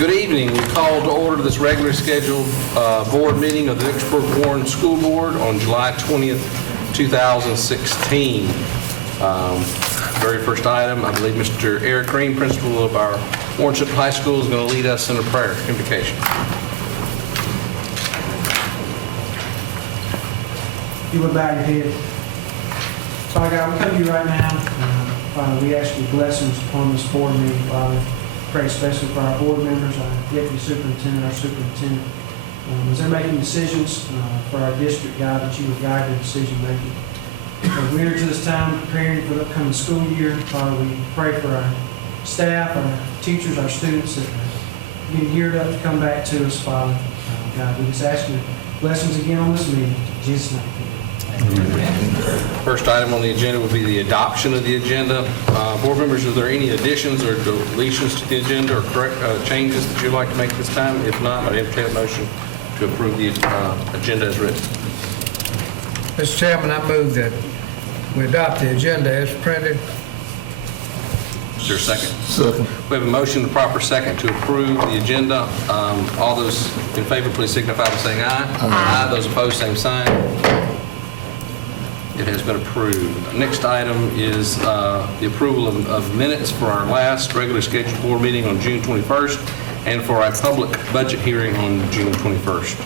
Good evening. We call to order this regularly scheduled board meeting of the Vicksburg Warren School Board on July 20th, 2016. Very first item, I believe Mr. Eric Green, principal of our Warren Central High School, is going to lead us in a prayer invocation. You would bow your head. Father God, we come to you right now. Father, we ask your blessings upon this board meeting, Father. Pray especially for our board members, our deputy superintendent, our superintendent. As they're making decisions for our district, God, that you would guide their decision making. As we enter to this time preparing for the upcoming school year, Father, we pray for our staff, our teachers, our students that are getting geared up to come back to us, Father. God, we just ask your blessings again on this meeting. In Jesus' name. First item on the agenda would be the adoption of the agenda. Board members, are there any additions or deletions to the agenda or correct changes that you'd like to make this time? If not, I'd entertain a motion to approve the agenda as written. Mr. Chairman, I move that we adopt the agenda as printed. Is there a second? Second. We have a motion, the proper second, to approve the agenda. All those in favor, please signify by saying aye. Aye. Those opposed, same sign. It has been approved. Next item is the approval of minutes for our last regularly scheduled board meeting on June 21st and for our public budget hearing on June 21st.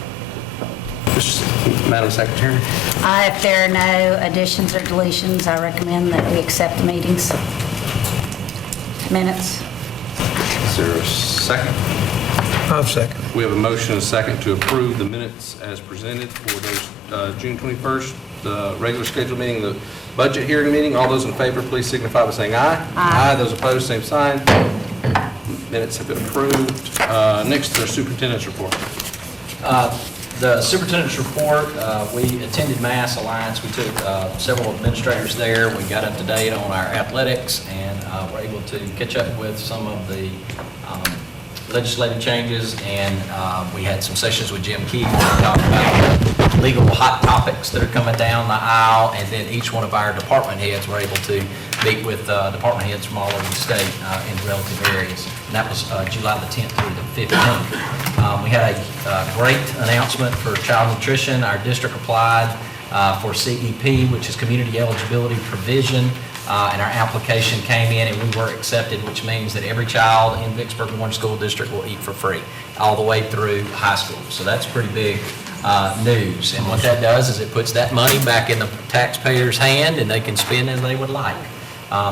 Madam Secretary. If there are no additions or deletions, I recommend that we accept the meetings minutes. Is there a second? I'll second. We have a motion and a second to approve the minutes as presented for those June 21st, the regular scheduled meeting, the budget hearing meeting. All those in favor, please signify by saying aye. Aye. Those opposed, same sign. Minutes have been approved. Next, the superintendent's report. The superintendent's report, we attended Mass Alliance. We took several administrators there. We got up to date on our athletics and were able to catch up with some of the legislative changes, and we had some sessions with Jim Keith to talk about the legal hot topics that are coming down the aisle, and then each one of our department heads were able to meet with department heads from all over the state in relative areas. And that was July the 10th through the 15th. We had a great announcement for child nutrition. Our district applied for CEP, which is Community Eligibility Provision, and our application came in and we were accepted, which means that every child in Vicksburg Warren School District will eat for free all the way through high school. So that's pretty big news. And what that does is it puts that money back in the taxpayer's hand and they can spend as they would like.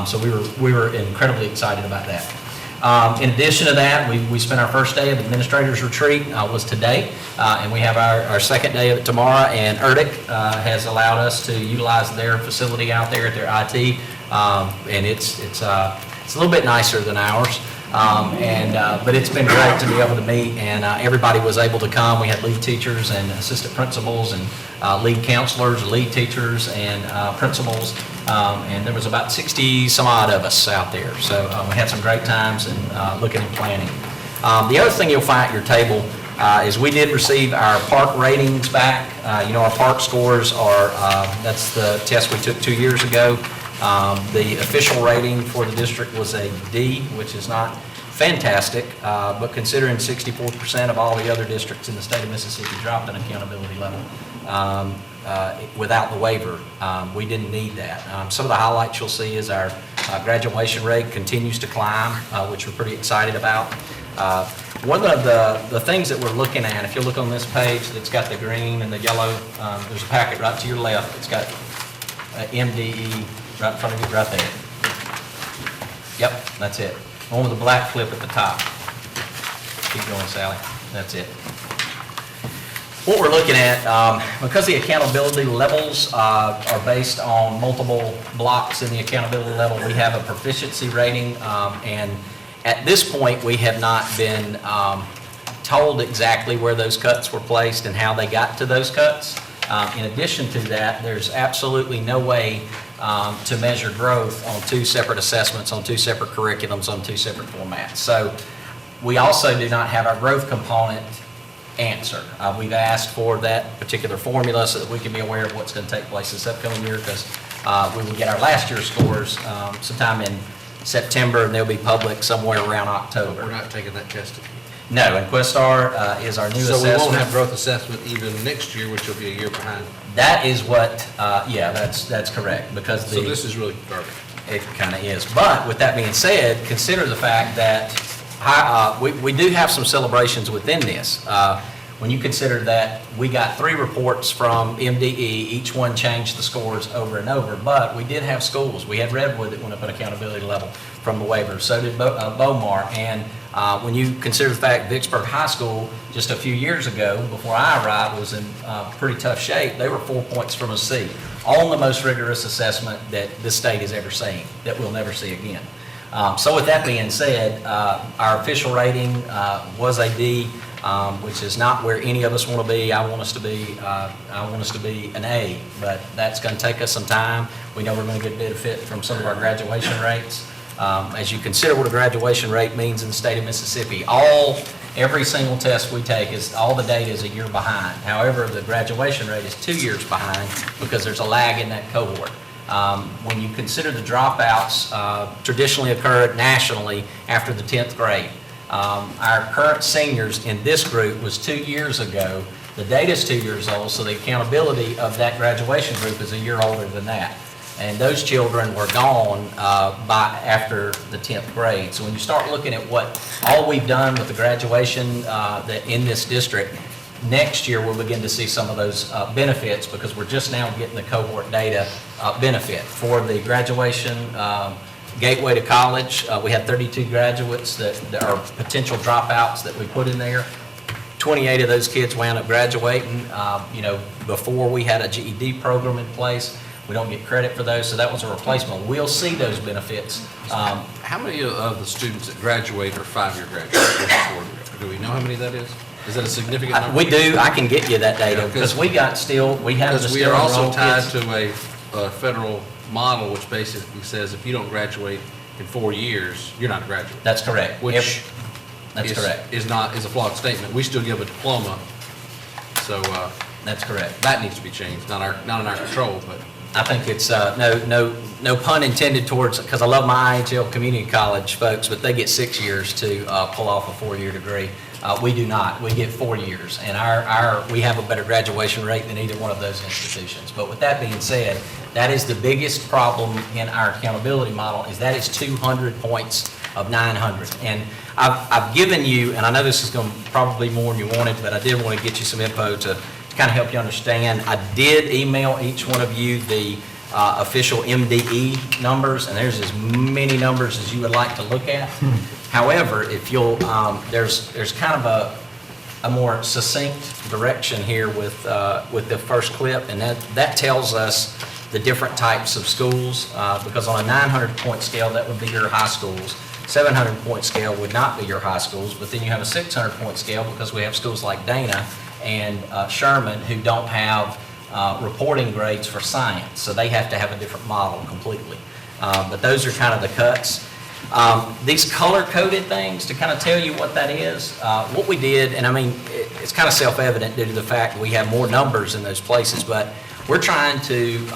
So we were incredibly excited about that. In addition to that, we spent our first day of administrators retreat was today, and we have our second day of it tomorrow, and ERDIC has allowed us to utilize their facility out there at their IT, and it's a little bit nicer than ours, but it's been great to be able to meet, and everybody was able to come. We had lead teachers and assistant principals and lead counselors, lead teachers, and principals. And there was about 60 some odd of us out there. So we had some great times and looking and planning. The other thing you'll find at your table is we did receive our park ratings back. Our park scores are, that's the test we took 2 years ago. The official rating for the district was a D, which is not fantastic, but considering 64% of all the other districts in the state of Mississippi dropped an accountability level, without the waiver, we didn't need that. Some of the highlights you'll see is our graduation rate continues to climb, which we're pretty excited about. One of the things that we're looking at, if you look on this page that's got the green and the yellow, there's a packet right to your left. It's got MDE right in front of you, right there. Yep, that's it. One with the black flip at the top. Keep going, Sally. That's it. What we're looking at, because the accountability levels are based on multiple blocks in the accountability level, we have a proficiency rating, and at this point we have not been told exactly where those cuts were placed and how they got to those cuts. In addition to that, there's absolutely no way to measure growth on two separate assessments, on two separate curriculums, on two separate formats. So we also do not have our growth component answer. We've asked for that particular formula so that we can be aware of what's going to take place this upcoming year, because we will get our last year's scores sometime in September, and they'll be public somewhere around October. We're not taking that test. No, and Questar is our new So we won't have assessment. growth assessment even next year, which will be a year behind. That is what, yeah, that's correct, because So this is really garbage. it kind of is. But with that being said, consider the fact that we do have some celebrations within this. When you consider that we got 3 reports from MDE, each one changed the scores over and over, but we did have schools. We had Redwood that went up an accountability level from the waiver, so did Beaumar. And when you consider the fact Vicksburg High School, just a few years ago, before I arrived, was in pretty tough shape, they were 4 points from a C on the most rigorous assessment that this state has ever seen, that we'll never see again. So with that being said, our official rating was a D, which is not where any of us want to be. I want us to be an A, but that's going to take us some time. We know we're going to get benefit from some of our graduation rates. As you consider what a graduation rate means in the state of Mississippi, every single test we take all the data is a year behind. However, the graduation rate is 2 years behind because there's a lag in that cohort. When you consider the dropouts traditionally occur nationally after the 10th grade. Our current seniors in this group was 2 years ago. The data is 2 years old, so the accountability of that graduation group is a year older than that. And those children were gone after the 10th grade. So when you start looking at what all we've done with the graduation that in this district, next year we'll begin to see some of those benefits because we're just now getting the cohort data benefit. For the graduation gateway to college, we had 32 graduates that are potential dropouts that we put in there. 28 of those kids wound up graduating. Before we had a GED program in place. We don't get credit for those, so that was a replacement. We'll see those benefits. How many of the students that graduate are 5-year graduates? Do we know how many that is? Is that a significant number? We do. I can get you that data Yeah, because we have Because the we still are also enrolled tied kids. to a federal model which basically says if you don't graduate in 4 years, you're not a graduate. That's correct. Which That's correct. is a flawed statement. We still give a diploma, so That's correct. that needs to be changed. Not in our control, but I think it's no pun intended towards, because I love my IHL community college folks, but they get 6 years to pull off a 4-year degree. We do not. We get 4 years, and we have a better graduation rate than either one of those institutions. But with that being said, that is the biggest problem in our accountability model. Is that is 200 points of 900, and I've given you, and I know this is going to probably more than you wanted, but I did want to get you some info to kind of help you understand. I did email each one of you the official MDE numbers, and there's as many numbers as you would like to look at. However, if you'll, there's kind of a more succinct direction here with the first clip, and that tells us the different types of schools, because on a 900-point scale, that would be your high schools. 700-point scale would not be your high schools, but then you have a 600-point scale because we have schools like Dana and Sherman who don't have reporting grades for science, so they have to have a different model completely. But those are kind of the cuts. These color-coded things, to kind of tell you what that is, what we did, and I mean, it's kind of self-evident due to the fact that we have more numbers in those places, but we're trying to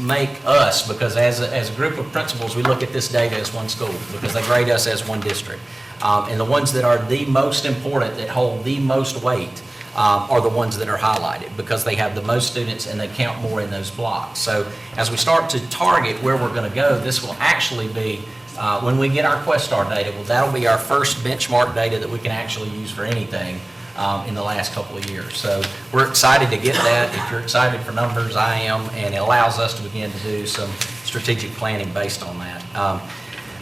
make us, because as a group of principals, we look at this data as one school, because they grade us as one district. And the ones that are the most important, that hold the most weight, are the ones that are highlighted, because they have the most students and they count more in those blocks. So as we start to target where we're going to go, this will actually be, when we get our Questar data, well, that'll be our first benchmark data that we can actually use for anything in the last couple of years. So we're excited to get that. If you're excited for numbers, I am, and it allows us to begin to do some strategic planning based on that.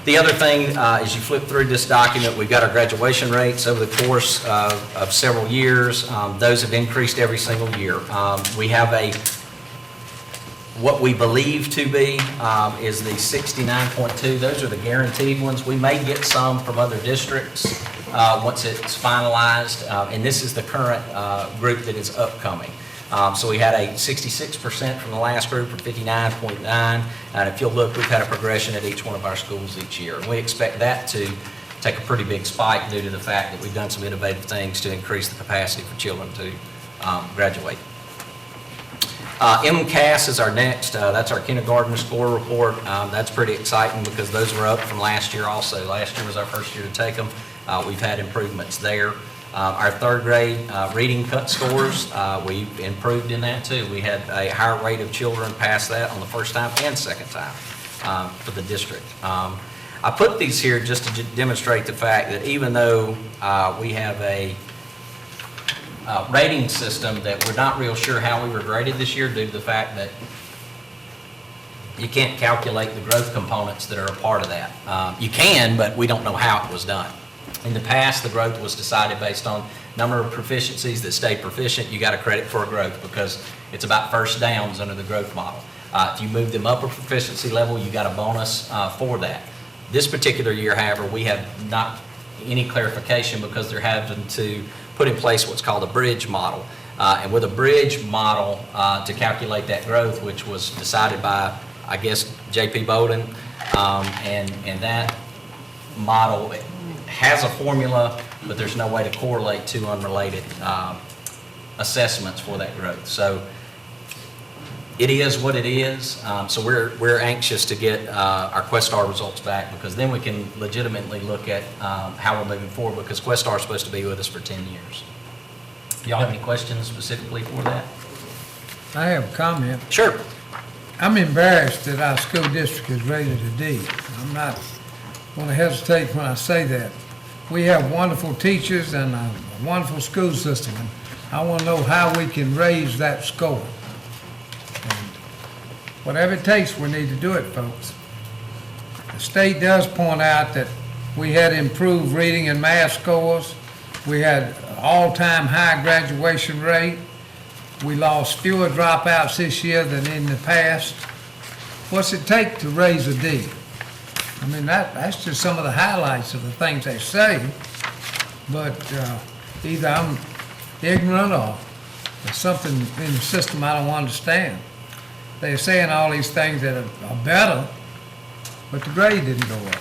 The other thing, as you flip through this document, we've got our graduation rates over the course of several years. Those have increased every single year. We have what we believe to be is the 69.2. Those are the guaranteed ones. We may get some from other districts once it's finalized, and this is the current group that is upcoming. So we had a 66% from the last group, or 59.9, and if you'll look, we've had a progression at each one of our schools each year. And we expect that to take a pretty big spike due to the fact that we've done some innovative things to increase the capacity for children to graduate. MCAS is our next, that's our kindergarten score report. That's pretty exciting because those were up from last year also. Last year was our first year to take them. We've had improvements there. Our third grade reading cut scores, we improved in that too. We had a higher rate of children pass that on the first time and second time for the district. I put these here just to demonstrate the fact that even though we have a rating system that we're not real sure how we were graded this year due to the fact that you can't calculate the growth components that are a part of that. You can, but we don't know how it was done. In the past, the growth was decided based on number of proficiencies that stayed proficient. You got a credit for a growth because it's about first downs under the growth model. If you move them up a proficiency level, you got a bonus for that. This particular year, however, we have not any clarification because they're having to put in place what's called a bridge model. And with a bridge model to calculate that growth, which was decided by, I guess, J.P. Bowden, and that model has a formula, but there's no way to correlate two unrelated assessments for that growth. So it is what it is. So we're anxious to get our Questar results back because then we can legitimately look at how we're moving forward because Questar is supposed to be with us for 10 years. Y'all have any questions specifically for that? I have a comment. Sure. I'm embarrassed that our school district is rated a D. I'm not going to hesitate when I say that. We have wonderful teachers and a wonderful school system, and I want to know how we can raise that score. And whatever it takes, we need to do it, folks. The state does point out that we had improved reading and math scores. We had all-time high graduation rate. We lost fewer dropouts this year than in the past. What's it take to raise a D? I mean, that's just some of the highlights of the things they say, but either I'm ignorant or there's something in the system I don't understand. They're saying all these things that are better, but the grade didn't go up.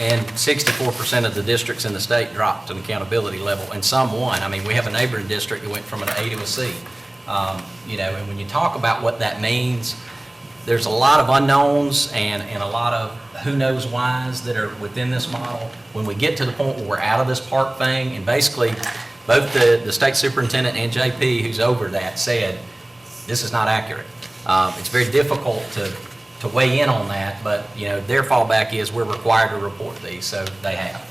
And 64% of the districts in the state dropped an accountability level, and some won. I mean, we have a neighboring district that went from an A to a C. And when you talk about what that means, there's a lot of unknowns and a lot of who knows whys that are within this model. When we get to the point where we're out of this park thing, and basically both the state superintendent and JP, who's over that, said this is not accurate. It's very difficult to weigh in on that, but their fallback is we're required to report these, so they have.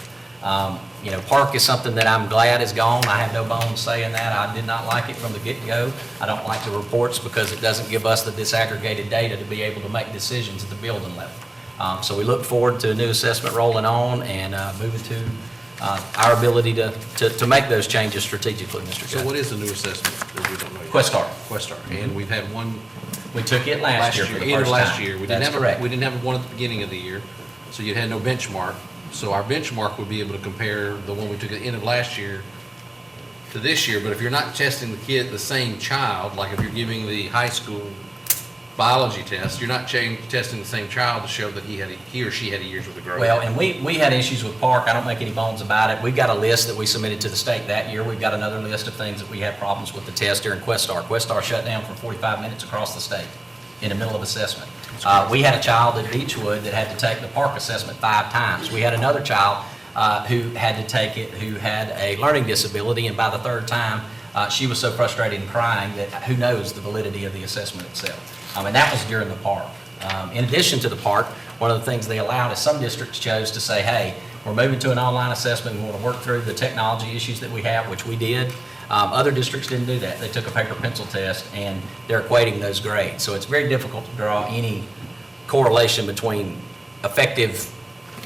Park is something that I'm glad is gone. I have no bones saying that. I did not like it from the get-go. I don't like the reports because it doesn't give us the disaggregated data to be able to make decisions at the building level. So we look forward to a new assessment rolling on and moving to our ability to make those changes strategically, Mr. Judge. So what is the new assessment that we don't know yet? Questar. Questar. And we've had one We took it last year for the end of first last time. year. We That's didn't have correct. we didn't have one at the beginning of the year, so you had no benchmark. So our benchmark would be able to compare the one we took at the end of last year to this year. But if you're not testing the same child, like if you're giving the high school biology test, you're not testing the same child to show that he or she had a year's worth of growth. Well, and we had issues with Park. I don't make any bones about it. We've got a list that we submitted to the state that year. We've got another list of things that we had problems with the test during Questar. Questar shut down for 45 minutes across the state in the middle of assessment. We had a child at Beechwood that had to take the Park assessment 5 times. We had another child who had to take it who had a learning disability, and by the 3rd time, she was so frustrated and crying that who knows the validity of the assessment itself. And that was during the Park. In addition to the Park, one of the things they allowed is some districts chose to say, hey, we're moving to an online assessment. We want to work through the technology issues that we have, which we did. Other districts didn't do that. They took a paper pencil test and they're equating those grades. So it's very difficult to draw any correlation between effective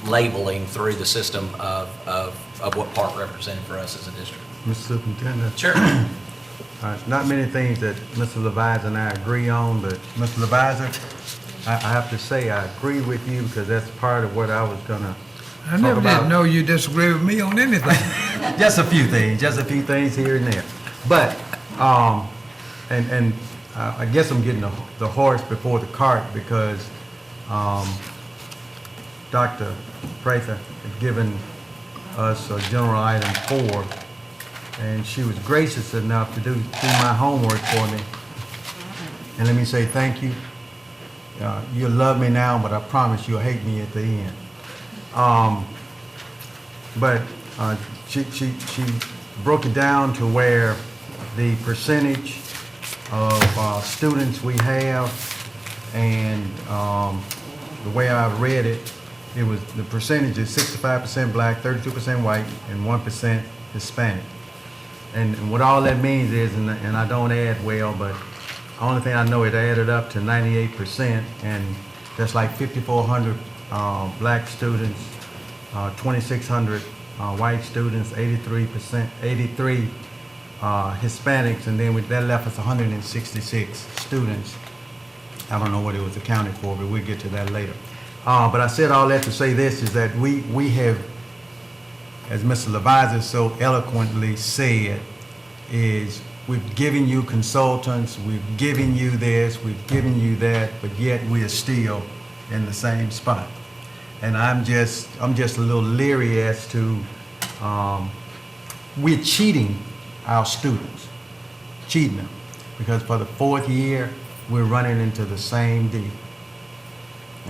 labeling through the system of what Park represented for us as a district. Mr. Superintendent, Sure. not many things that Mr. Levisor and I agree on, but Mr. Levisor, I have to say I agree with you because that's part of what I was gonna I never did know you disagree with me on anything. just a few things here and there. But, I guess I'm getting the horse before the cart because Dr. Prather had given us a general item 4, and she was gracious enough to do my homework for me. And let me say thank you. You'll love me now, but I promise you'll hate me at the end. But She broke it down to where the percentage of students we have, and the way I read it, it was, the percentage is 65% black, 32% white, and 1% Hispanic. And what all that means is, and I don't add well, but the only thing I know, it added up to 98%, and that's like 5,400 black students, 2,600 white students, 83 Hispanics, and then that left us 166 students. I don't know what it was accounted for, but we'll get to that later. But I said all that to say this, is that we have, as Mr. Leviza so eloquently said, is we've given you consultants, we've given you this, we've given you that, but yet we are still in the same spot. And I'm just a little leery as to, we're cheating our students, cheating them, because for the 4th year, we're running into the same deal,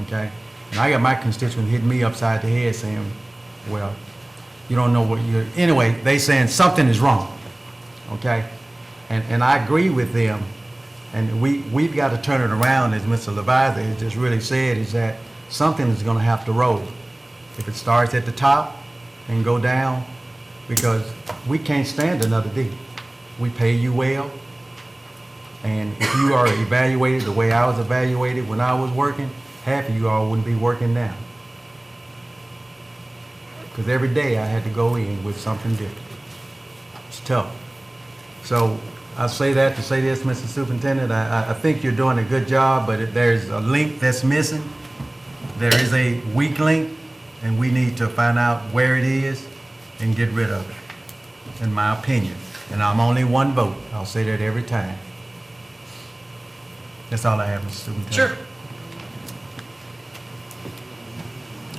okay? And I got my constituents hitting me upside the head saying, well, you don't know what you're, anyway, they saying something is wrong, okay? And I agree with them, and we've got to turn it around, as Mr. Leviza has just really said, is that something is gonna have to roll. If it starts at the top and go down, because we can't stand another D. We pay you well, and if you are evaluated the way I was evaluated when I was working, half of you all wouldn't be working now. Because every day I had to go in with something different. It's tough. So I say that to say this, Mr. Superintendent, I think you're doing a good job, but there's a link that's missing. There is a weak link, and we need to find out where it is and get rid of it, in my opinion. And I'm only one vote. I'll say that every time. That's all I have, Mr. Superintendent. Sure.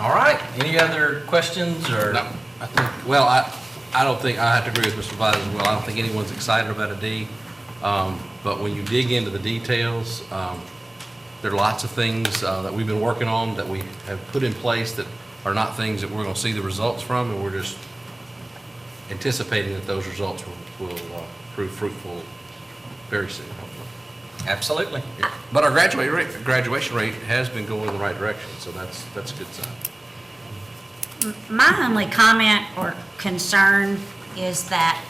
All right, any other questions or? No, I think, well, I don't think, I have to agree with Mr. Leviza as well. I don't think anyone's excited about a D. But when you dig into the details, there are lots of things that we've been working on that we have put in place that are not things that we're going to see the results from, and we're just anticipating that those results will prove fruitful very soon, hopefully. Absolutely. But our graduation rate has been going in the right direction, so that's a good sign. My only comment or concern is that,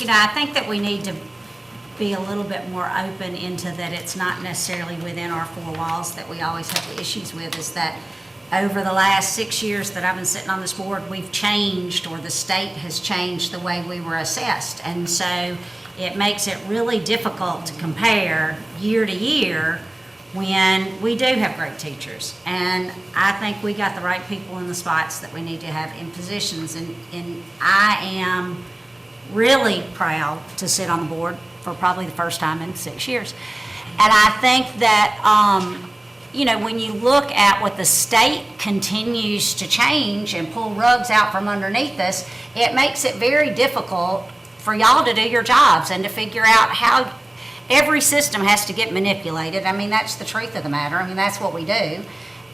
I think that we need to be a little bit more open into that it's not necessarily within our 4 walls that we always have the issues with, is that over the last 6 years that I've been sitting on this board, we've changed, or the state has changed the way we were assessed. And so it makes it really difficult to compare year to year when we do have great teachers. And I think we got the right people in the spots that we need to have in positions. And I am really proud to sit on the board for probably the first time in 6 years. And I think that, when you look at what the state continues to change and pull rugs out from underneath us, it makes it very difficult for y'all to do your jobs and to figure out how every system has to get manipulated. I mean, that's the truth of the matter. I mean, that's what we do.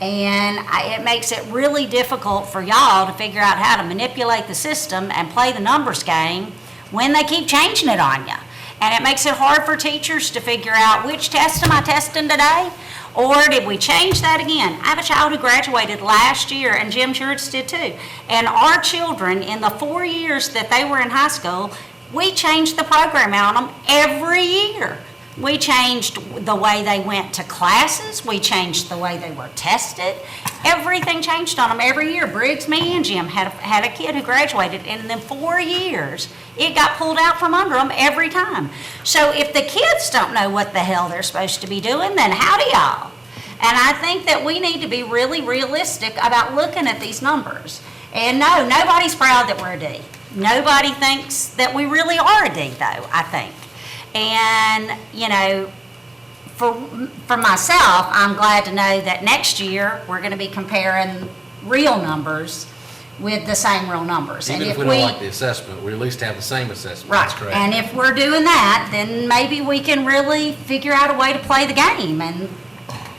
And it makes it really difficult for y'all to figure out how to manipulate the system and play the numbers game when they keep changing it on you. And it makes it hard for teachers to figure out, which test am I testing today? Or did we change that again? I have a child who graduated last year, and Jim Shurts did too. And our children, in the 4 years that they were in high school, we changed the program on them every year. We changed the way they went to classes. We changed the way they were tested. Everything changed on them every year. Briggs, me, and Jim had a kid who graduated, and in the 4 years, it got pulled out from under them every time. So if the kids don't know what the hell they're supposed to be doing, then how do y'all? And I think that we need to be really realistic about looking at these numbers. And no, nobody's proud that we're a D. Nobody thinks that we really are a D, though, I think. And, for myself, I'm glad to know that next year we're going to be comparing real numbers with the same real numbers. Even and if we don't like the assessment, we at least have the same assessment. Right. That's correct. And if we're doing that, then maybe we can really figure out a way to play the game. And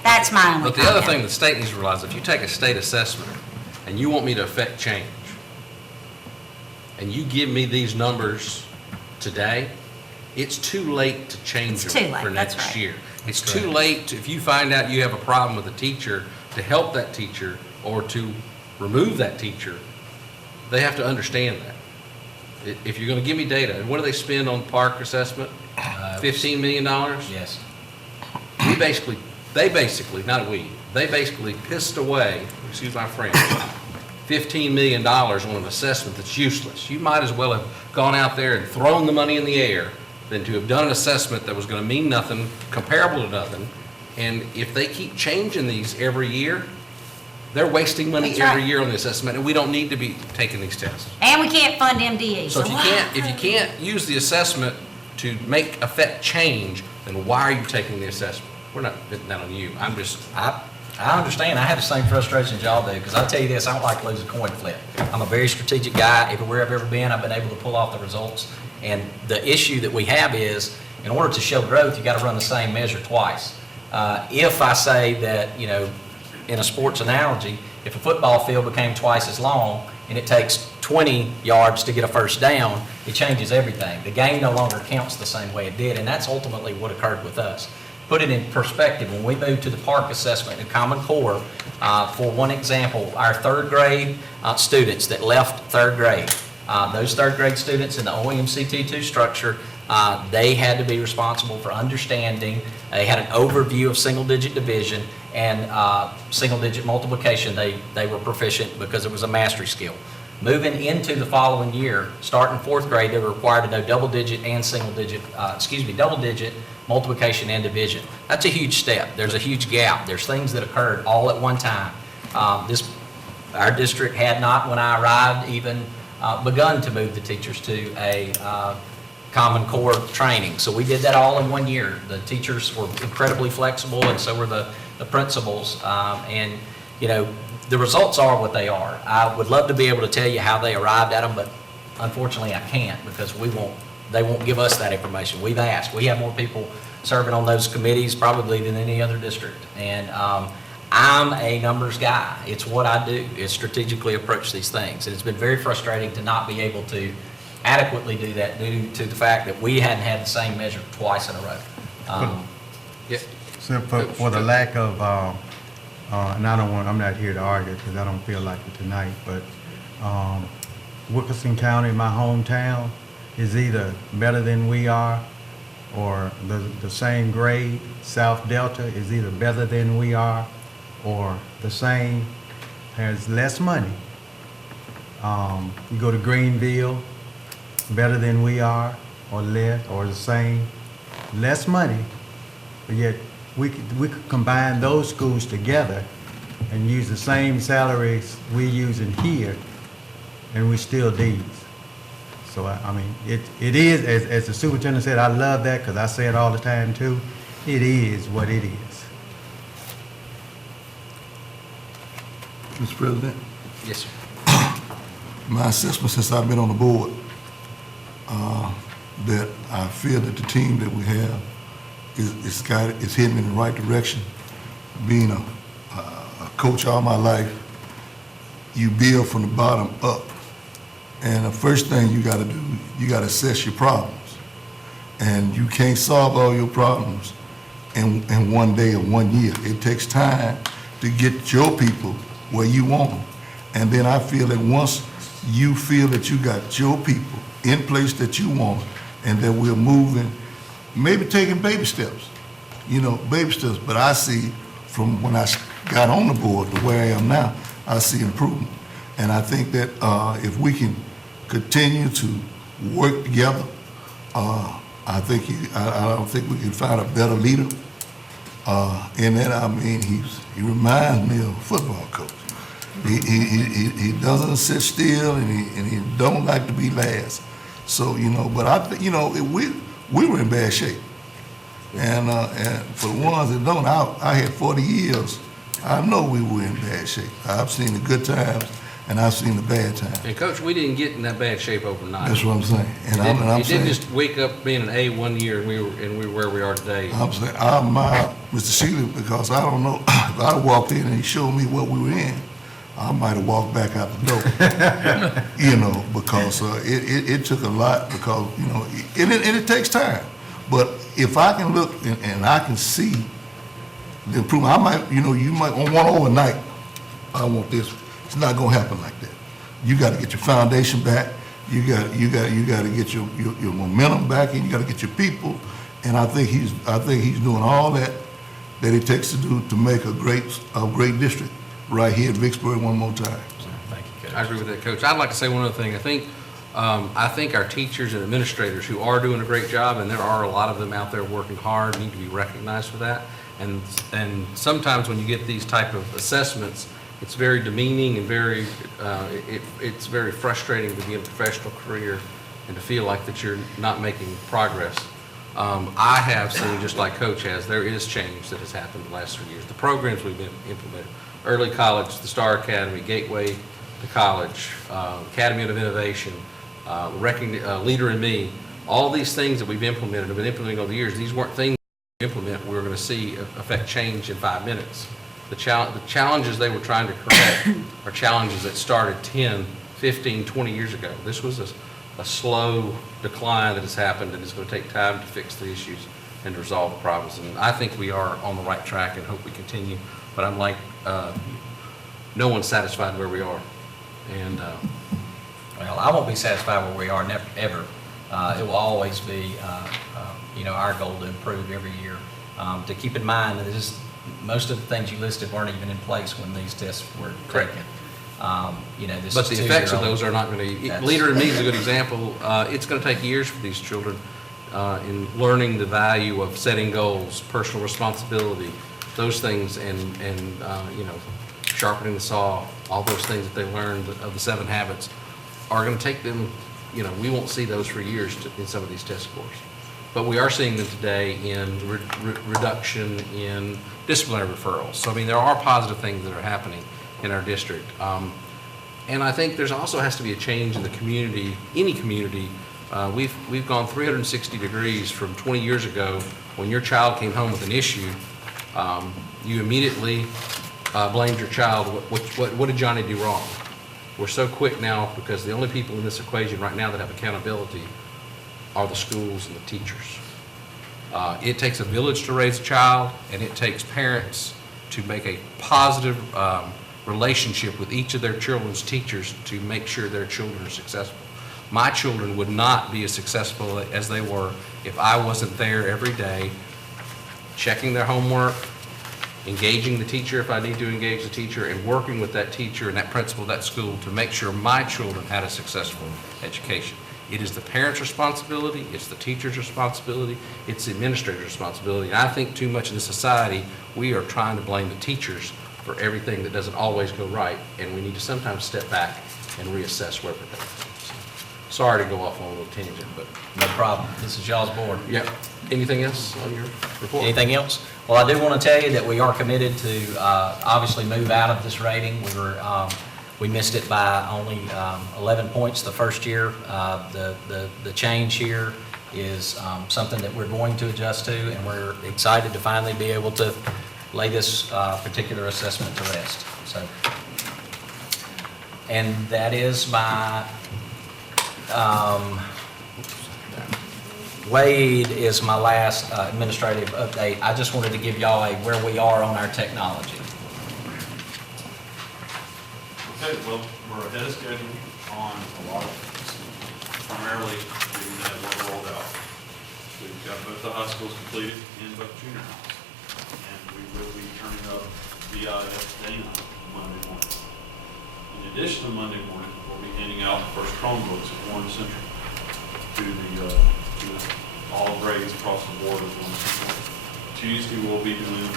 that's my only But the other comment. thing the state needs to realize, if you take a state assessment and you want me to affect change, and you give me these numbers today, it's too late to change It's too them late, for that's next right. year. It's too late, if you find out you have a problem with a teacher, to help that teacher or to remove that teacher. They have to understand that. If you're going to give me data, and what do they spend on park assessment? $15 million? Yes. They basically pissed away, excuse my French, $15 million on an assessment that's useless. You might as well have gone out there and thrown the money in the air than to have done an assessment that was going to mean nothing, comparable to nothing. And if they keep changing these every year, they're wasting money That's right. every year on the assessment, and we don't need to be taking these tests. And we can't fund MDE. So if you can't use the assessment to affect change, then why are you taking the assessment? We're not putting that on you. I understand. I have the same frustrations y'all do, because I'll tell you this, I don't like to lose a coin flip. I'm a very strategic guy. Everywhere I've ever been, I've been able to pull off the results. And the issue that we have is, in order to show growth, you got to run the same measure twice. If I say that, in a sports analogy, if a football field became twice as long and it takes 20 yards to get a first down, it changes everything. The game no longer counts the same way it did, and that's ultimately what occurred with us. Put it in perspective, when we moved to the park assessment and Common Core, for one example, our third grade students that left third grade, those third grade students in the OEMCT2 structure, they had to be responsible for understanding. They had an overview of single-digit division and single-digit multiplication. They were proficient because it was a mastery skill. Moving into the following year, starting fourth grade, they were required to know double-digit and double-digit multiplication and division. That's a huge step. There's a huge gap. There's things that occurred all at one time. Our district had not, when I arrived, even begun to move the teachers to a Common Core training. So we did that all in 1 year. The teachers were incredibly flexible, and so were the principals. The results are what they are. I would love to be able to tell you how they arrived at them, but unfortunately I can't, because they won't give us that information. We've asked. We have more people serving on those committees probably than any other district. And I'm a numbers guy. It's what I do, is strategically approach these things. And it's been very frustrating to not be able to adequately do that due to the fact that we hadn't had the same measure twice in a row. So for the lack of, and I'm not here to argue because I don't feel like it tonight, but Wilkinson County, my hometown, is either better than we are or the same grade. South Delta is either better than we are or the same, has less money. You go to Greenville, better than we are or less or the same, less money, but yet we could combine those schools together and use the same salaries we're using here, and we still D's. So I mean, it is, as the superintendent said, I love that because I say it all the time too. It is what it is. Mr. President, Yes, sir. my assessment since I've been on the board, that I feel that the team that we have is heading in the right direction. Being a coach all my life, you build from the bottom up. And the first thing you gotta do, you gotta assess your problems. And you can't solve all your problems in 1 day or 1 year. It takes time to get your people where you want them. And then I feel that once you feel that you got your people in place that you want, and that we're moving, maybe taking baby steps, baby steps. But I see from when I got on the board to where I am now, I see improvement. And I think that if we can continue to work together, I don't think we can find a better leader. In that, I mean, he reminds me of a football coach. He doesn't sit still, and he don't like to be last. So, but I think, we were in bad shape. And for the ones that don't, I had 40 years. I know we were in bad shape. I've seen the good times, and I've seen the bad times. And Coach, we didn't get in that bad shape overnight. That's what I'm saying. And You didn't just wake up being an A 1 year and we were where we are today. I'm saying, I admire Mr. Shealy because I don't know, if I walked in and he showed me what we were in, I might have walked back out the door. You know, because it took a lot because, you know, and it takes time. But if I can look and I can see the improvement, I might, you know, you might want one overnight. I want this. It's not gonna happen like that. You got to get your foundation back. You got to get your momentum back, and you got to get your people. And I think he's doing all that it takes to do to make a great district right here in Vicksburg one more time. Thank you, Coach. I agree with that, Coach. I'd like to say one other thing. I think our teachers and administrators who are doing a great job, and there are a lot of them out there working hard, need to be recognized for that. And sometimes when you get these type of assessments, it's very demeaning and it's very frustrating to be in a professional career and to feel like that you're not making progress. I have seen, just like Coach has, there is change that has happened the last 3 years. The programs we've implemented, early college, the Star Academy, Gateway to College, Academy of Innovation, Leader in Me, all these things that we've implemented, have been implementing over the years. These weren't things we implement we're going to see affect change in 5 minutes. The challenges they were trying to correct are challenges that started 10, 15, 20 years ago. This was a slow decline that has happened, and it's going to take time to fix the issues and to resolve the problems. And I think we are on the right track and hope we continue. But I'm like, no one's satisfied where we are. And Well, I won't be satisfied where we are, never, ever. It will always be, our goal to improve every year. To keep in mind that most of the things you listed weren't even in place when these tests were taken. This but the is effects of 2-year-old. those are not going to. That's- Leader in Me is a good example. It's going to take years for these children in learning the value of setting goals, personal responsibility, those things, and sharpening the saw. All those things that they learned of the 7 habits are going to take them. We won't see those for years in some of these test scores. But we are seeing them today in reduction in disciplinary referrals. So, I mean, there are positive things that are happening in our district. And I think there's also has to be a change in the community, any community. We've gone 360 degrees from 20 years ago when your child came home with an issue. You immediately blamed your child. What did Johnny do wrong? We're so quick now because the only people in this equation right now that have accountability are the schools and the teachers. It takes a village to raise a child, and it takes parents to make a positive relationship with each of their children's teachers to make sure their children are successful. My children would not be as successful as they were if I wasn't there every day checking their homework, engaging the teacher if I need to engage the teacher, and working with that teacher and that principal of that school to make sure my children had a successful education. It is the parent's responsibility, it's the teacher's responsibility, it's the administrator's responsibility. And I think too much in this society, we are trying to blame the teachers for everything that doesn't always go right, and we need to sometimes step back and reassess where we're going. So, sorry to go off on a little tangent, but. No problem. This is y'all's board. Yeah. Anything else on your report? Anything else? Well, I do want to tell you that we are committed to obviously move out of this rating. We missed it by only 11 points the first year. The change here is something that we're going to adjust to, and we're excited to finally be able to lay this particular assessment to rest. So, and that is my Wade is my last administrative update. I just wanted to give y'all where we are on our technology. Okay, well, we're ahead of schedule on a lot of things. Primarily, getting the network rolled out. We've got both the high schools completed and both junior highs. And we will be turning up VIS Dana Monday morning. In addition to Monday morning, we'll be handing out the first Chromebooks at Warren Central to all grades across the board at Warren Central. Tuesday, we'll be doing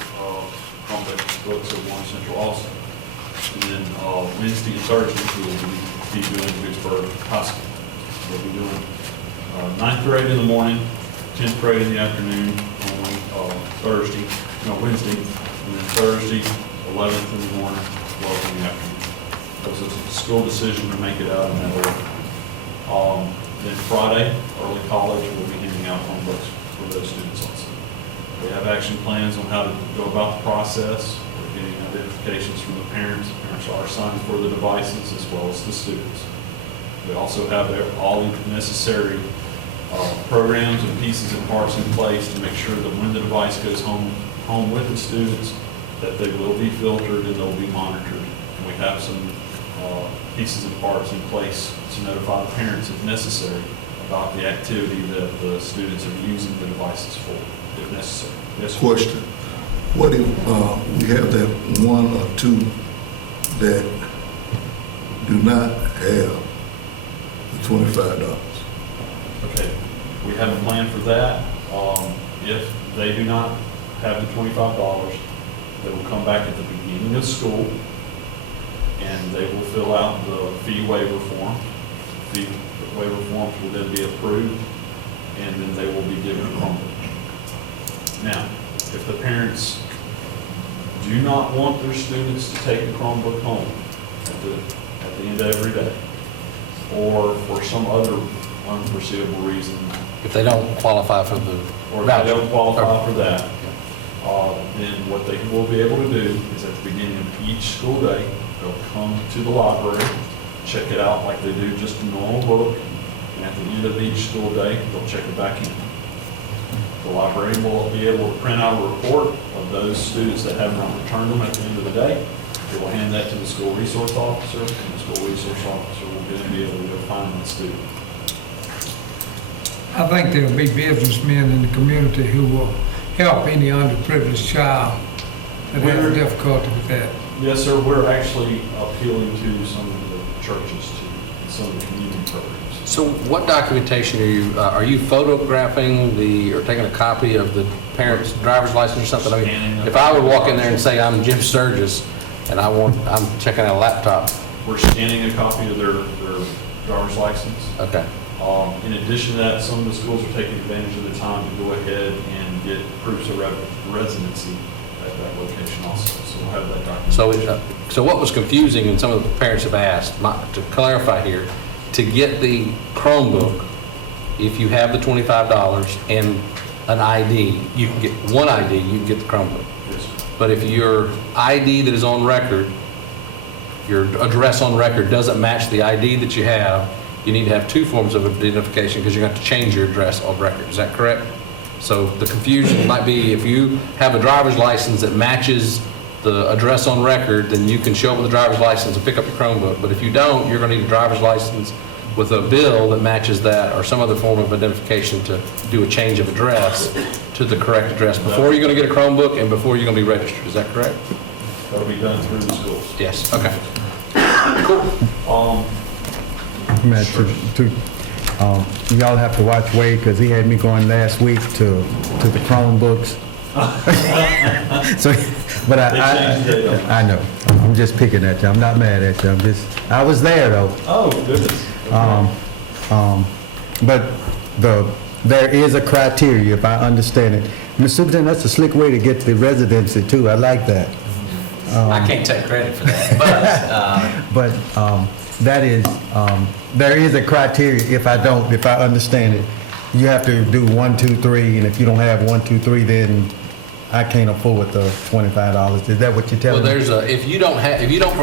Chromebooks at Warren Central also. And then Wednesday and Thursday, we will be doing Vicksburg High School. We'll be doing 9th grade in the morning, 10th grade in the afternoon on Wednesday, and then Thursday, 11th in the morning, 12th in the afternoon. Because it's a school decision to make it out in that order. Then Friday, early college, we'll be handing out Chromebooks for those students also. We have action plans on how to go about the process. We're getting identifications from the parents. Parents are signed for the devices as well as the students. We also have all the necessary programs and pieces and parts in place to make sure that when the device goes home with the students, that they will be filtered and they'll be monitored. And we have some pieces and parts in place to notify the parents if necessary about the activity that the students are using the devices for, if necessary. Yes, sir. Question, what if we have that one or two that do not have the $25? Okay, we have a plan for that. If they do not have the $25, they will come back at the beginning of school and they will fill out the fee waiver form. Fee waiver forms will then be approved and then they will be given a Chromebook. Now, if the parents do not want their students to take the Chromebook home at the end of every day, or for some other unforeseeable reason, If they don't qualify for the or if voucher. they don't qualify for that, then what they will be able to do is at the beginning of each school day, they'll come to the library, check it out like they do just a normal book, and at the end of each school day, they'll check it back in. The librarian will be able to print out a report of those students that have not returned them at the end of the day. They will hand that to the school resource officer, and the school resource officer will then be able to go find that student. I think there'll be businessmen in the community who will help any underprivileged child that has difficulty with that. Yes, sir, we're actually appealing to some of the churches too, and some of the community programs. So what documentation are you photographing or taking a copy of the parent's driver's license or something? I Scanning mean, the- if I would walk in there and say I'm Jim Sturgis and I'm checking out a laptop, We're scanning a copy of their driver's license. okay. In addition to that, some of the schools are taking advantage of the time to go ahead and get proofs of residency at that location also. So we'll have that documentation. So what was confusing, and some of the parents have asked, to clarify here, to get the Chromebook, if you have the $25 and an ID, you can get one ID, you can get the Chromebook. Yes, sir. But if your ID that is on record, your address on record doesn't match the ID that you have, you need to have two forms of identification because you're going to have to change your address on record. Is that correct? So the confusion might be if you have a driver's license that matches the address on record, then you can show up with a driver's license and pick up your Chromebook. But if you don't, you're going to need a driver's license with a bill that matches that or some other form of identification to do a change of address to the correct address before you're going to get a Chromebook and before you're going to be registered. Is that correct? That'll be done through the schools. Yes. Okay. Matt, y'all have to watch Wade, because he had me going last week to the Chromebooks. So, but I know, I'm just picking at you, I'm not mad at you, I was there though. Oh, goodness. But there is a criteria, if I understand it. Mr. Superintendent, that's a slick way to get the residency too, I like that. I can't take credit for that, but, But that is, there is a criteria, if I understand it. You have to do 1, 2, 3, and if you don't have 1, 2, 3, then I can't afford the $25. Is that what you're telling Well, me?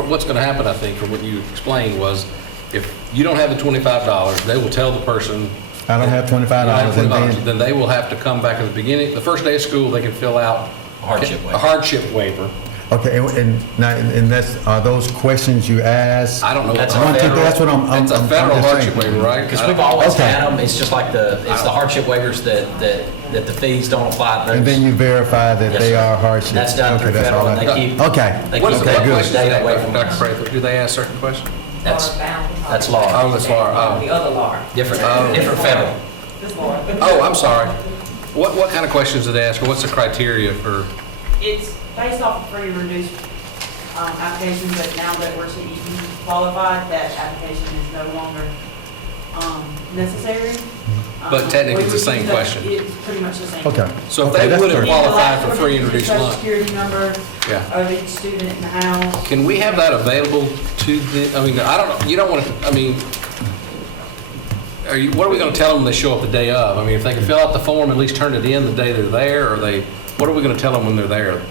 what's going to happen, I think, from what you explained was, if you don't have the $25, they will tell the person. I don't have $25, and then, Then they will have to come back at the beginning, the first day of school, they can fill out. Hardship waiver. A hardship waiver. okay, and that's, are those questions you ask? I don't know. That's what- a federal- That's what I'm It's a I'm federal just hardship saying. waiver, right? because we've always Okay. had them, it's just like it's the hardship waivers that the fees don't apply to those. And then you verify that Yes, they sir. are hardship. That's done Okay, through that's all federal, and I- they keep. Okay, They What is keep the okay, good. question data away from Dr. us. Prather? Do they ask certain questions? That's law. Oh, that's law. Oh. The other law. Different federal. This law. Oh, I'm sorry. What kind of questions do they ask, or what's the criteria for? It's based off of free and reduced applications, but now that we're CEP qualified, that application is no longer necessary. But technically, it's the We same use that- question. It's pretty much the same. Okay. So if Okay, they that's would have good. qualified for free and reduced Social lunch, security number yeah. of each student in the house. Can we have that available to the, I mean, I don't know, you don't want to, I mean, what are we going to tell them when they show up the day of? I mean, if they can fill out the form, at least turn it in the day they're there, or what are we going to tell them when they're there?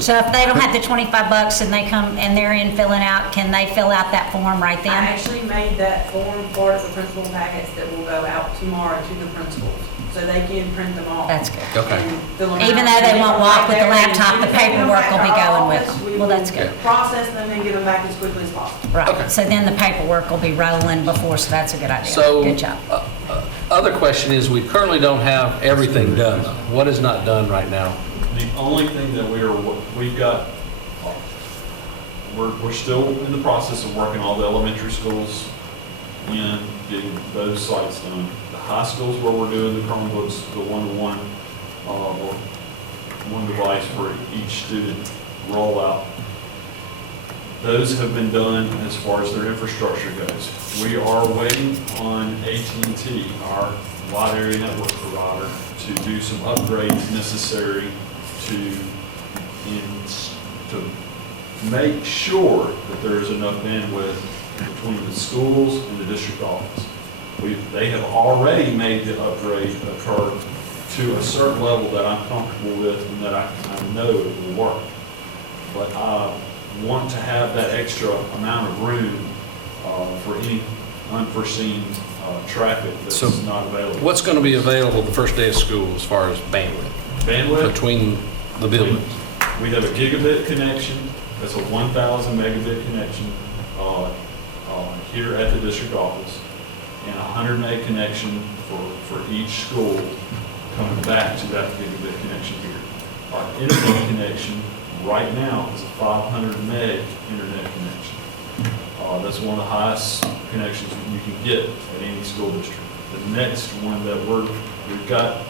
So if they don't have the $25 and they come and they're in filling out, can they fill out that form right I then? actually made that form part of the principal packets that will go out tomorrow to the principals, so they can print them off. That's good. Okay. and fill them Even out. though they won't walk with the Right there, laptop, and the if they come paperwork back will be to our going with office, them. we Well, will that's good. Process them and get them back as quickly as possible. Right, so then the paperwork will be rolling before, so that's a good idea. So, Good job. Other question is, we currently don't have everything done. What is not done right now? The only thing that we've got, we're still in the process of working all the elementary schools in, getting those sites done. The high schools where we're doing the Chromebooks, the one-to-one, or one device for each student rollout, those have been done as far as their infrastructure goes. We are waiting on AT&T, our wide area network provider, to do some upgrades necessary to make sure that there is enough bandwidth between the schools and the district office. They have already made the upgrade occur to a certain level that I'm comfortable with and that I know it will work. But I want to have that extra amount of room for any unforeseen traffic that's So not available. What's going to be available the first day of school as far as bandwidth Bandwidth? between the buildings? We have a gigabit connection, that's a 1,000 megabit connection here at the district office, and a 100 meg connection for each school coming back to that gigabit connection here. Our internet connection right now is a 500 meg internet connection. That's one of the highest connections you can get at any school district. The next one that we've got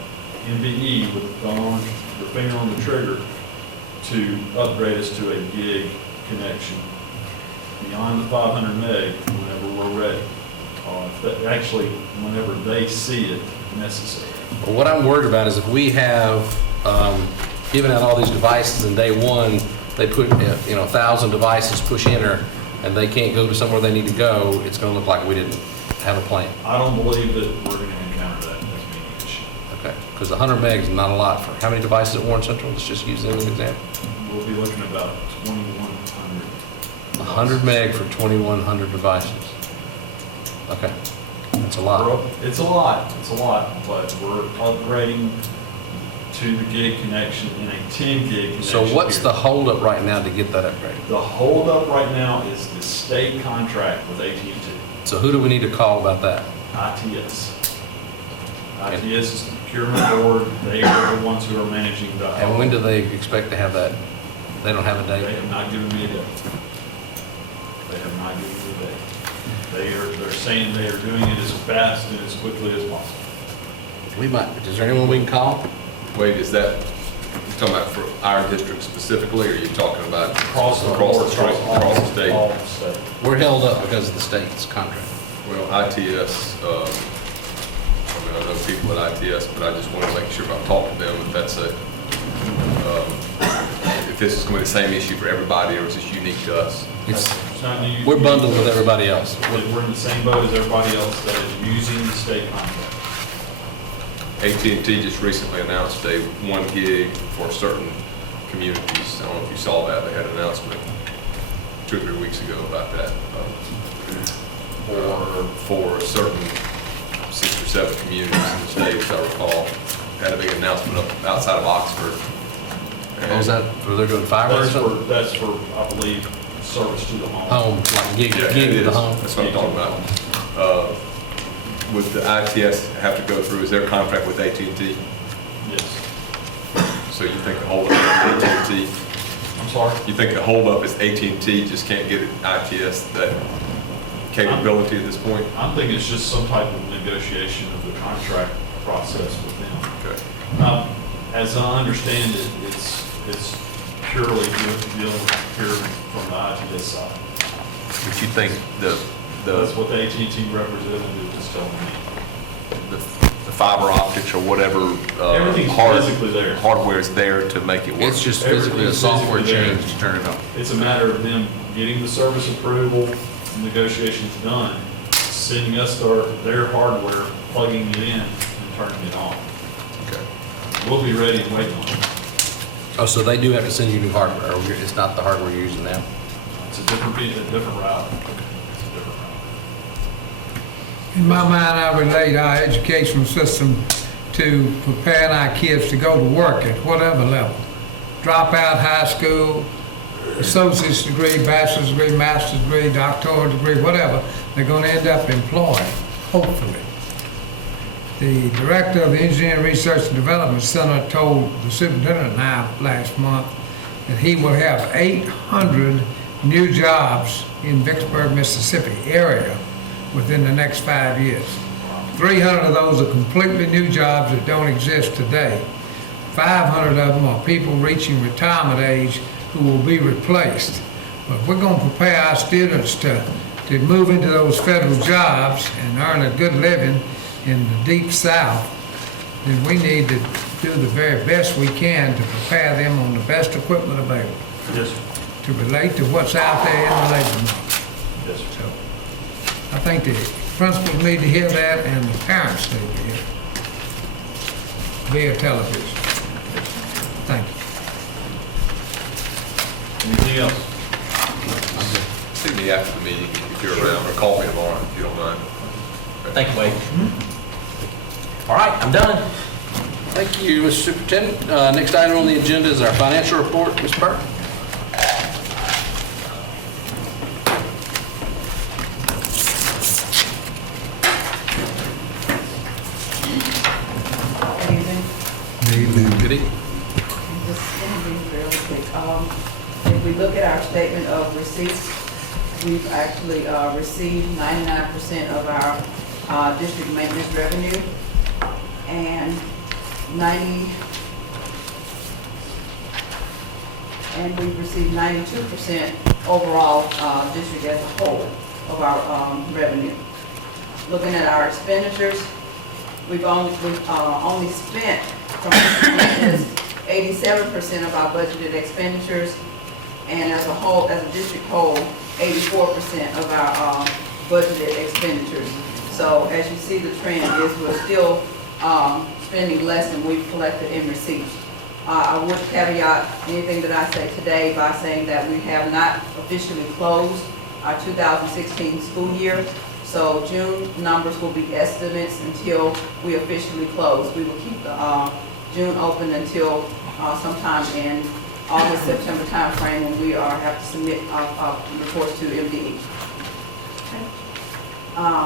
MBE with the finger on the trigger to upgrade us to a gig connection beyond the 500 meg whenever we're ready. Actually, whenever they see it necessary. Well, what I'm worried about is if we have given out all these devices and day one, they put 1,000 devices, push enter, and they can't go to somewhere they need to go, it's going to look like we didn't have a plan. I don't believe that we're going to encounter that as being an issue. Okay, because 100 meg is not a lot for how many devices at Warren Central? Let's just use them as an example. We'll be looking at about 2,100. 100 meg for 2,100 devices. Okay, that's a lot. It's a lot, but we're upgrading to the gig connection in a 10 gig connection. So what's the here. holdup right now to get that upgrade? The holdup right now is the state contract with AT&T, So who do we need to call about that? ITS. ITS is the procurement board, they are the ones who are managing the. And when do they expect to have that? They don't have a They date? have not given me a date. They have not given me a date. They're saying they are doing it as fast and as quickly as possible. We might, is there anyone we can call? Wade, is that, you talking about for our district specifically, or are you talking about Across the across board, the street, across the state? All the state. We're held up because of the state's contract. Well, ITS, I know people at ITS, but I just want to make sure I've talked to them, if that's if this is going to be the same issue for everybody, or is this unique to us? It's, It's not new. we're bundled with everybody else. We're in the same boat as everybody else that is using the state contract. AT&T just recently announced a 1 gig for certain communities. I don't know if you saw that. They had an announcement 2 or 3 weeks ago about that. For certain 6 or 7 communities in the state, as I recall, had a big announcement up outside of Oxford. What was that, were they doing fiber or something? That's for, I believe, service to the home. Home, like gig Yeah, to it the is. home. That's what I'm talking about. Would the ITS have to go through, is their contract with AT&T? Yes. So you think the holdup is AT&T? I'm sorry? You think the holdup is AT&T just can't get ITS that capability at this point? I'm thinking it's just some type of negotiation of the contract process with them. Okay. As I understand it, it's purely dealing with procurement from the ITS side. But you think That's what the AT&T representative is telling me. the fiber optics or whatever Everything's physically there. hardware is there to make it work? It's just physically a Everything's software physically there. change to turn it on. It's a matter of them getting the service approval, negotiations done, sending us their hardware, plugging it in, and turning it on. Okay. We'll be ready and waiting on it. Oh, so they do have to send you new hardware, or it's not the hardware you're using now? It's a different route. It's a different route. In my mind, I relate our educational system to preparing our kids to go to work at whatever level. Drop out high school, associate's degree, bachelor's degree, master's degree, doctoral degree, whatever, they're going to end up employed, hopefully. The director of the Engineering Research and Development Center told the superintendent and I last month that he will have 800 new jobs in Vicksburg, Mississippi area within the next 5 years. 300 of those are completely new jobs that don't exist today. 500 of them are people reaching retirement age who will be replaced. But if we're going to prepare our students to move into those federal jobs and earn a good living in the deep South, then we need to do the very best we can to prepare them on the best equipment available Yes, sir. to relate to what's out there in the labor market. Yes, sir. So I think the principals need to hear that and the parents need to hear it via television. Thank you. Anything else? See me after the meeting if you're around, or call me tomorrow if you don't mind. Thank you, Wade. All right, I'm done. Thank you, Mr. Superintendent. Next item on the agenda is our financial report. Ms. Burke? Good evening. Good evening. Just going to be really quick. If we look at our statement of receipts, we've actually received 99% of our district maintenance revenue, and we've received 92% overall district as a whole of our revenue. Looking at our expenditures, we've only spent from 87% of our budgeted expenditures, and as a whole, as a district whole, 84% of our budgeted expenditures. So as you see, the trend is we're still spending less than we've collected in receipts. I would caveat anything that I say today by saying that we have not officially closed our 2016 school year. So June numbers will be estimates until we officially close. We will keep the June open until sometime in August, September timeframe when we have to submit our reports to MDE.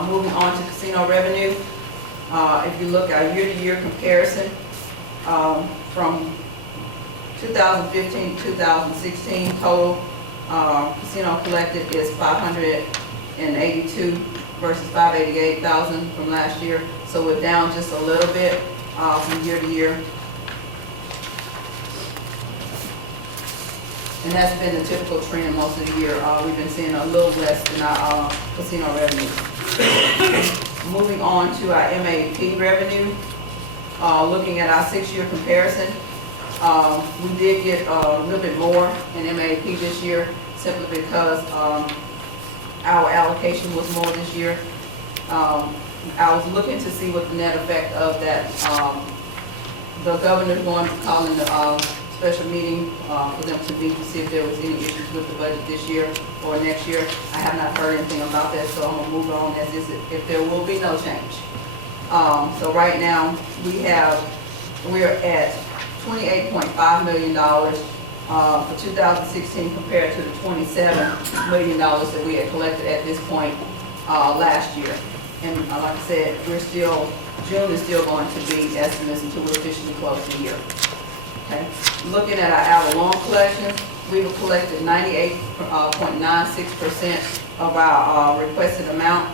Moving on to casino revenue. If you look at year-to-year comparison, from 2015 to 2016, total casino collected is 582 versus 588,000 from last year. So we're down just a little bit from year to year. And that's been the typical trend most of the year. We've been seeing a little less in our casino revenue. Moving on to our MAP revenue, looking at our 6-year comparison, we did get a little bit more in MAP this year simply because our allocation was more this year. I was looking to see what the net effect of that, the governor's calling the special meeting for them to meet to see if there was any issues with the budget this year or next year. I have not heard anything about that, so I'm gonna move on as if there will be no change. So right now, we're at $28.5 million for 2016 compared to the $27 million that we had collected at this point last year. And like I said, June is still going to be estimates until we officially close the year. Okay. Looking at our Avalon collections, we've collected 98.96% of our requested amount.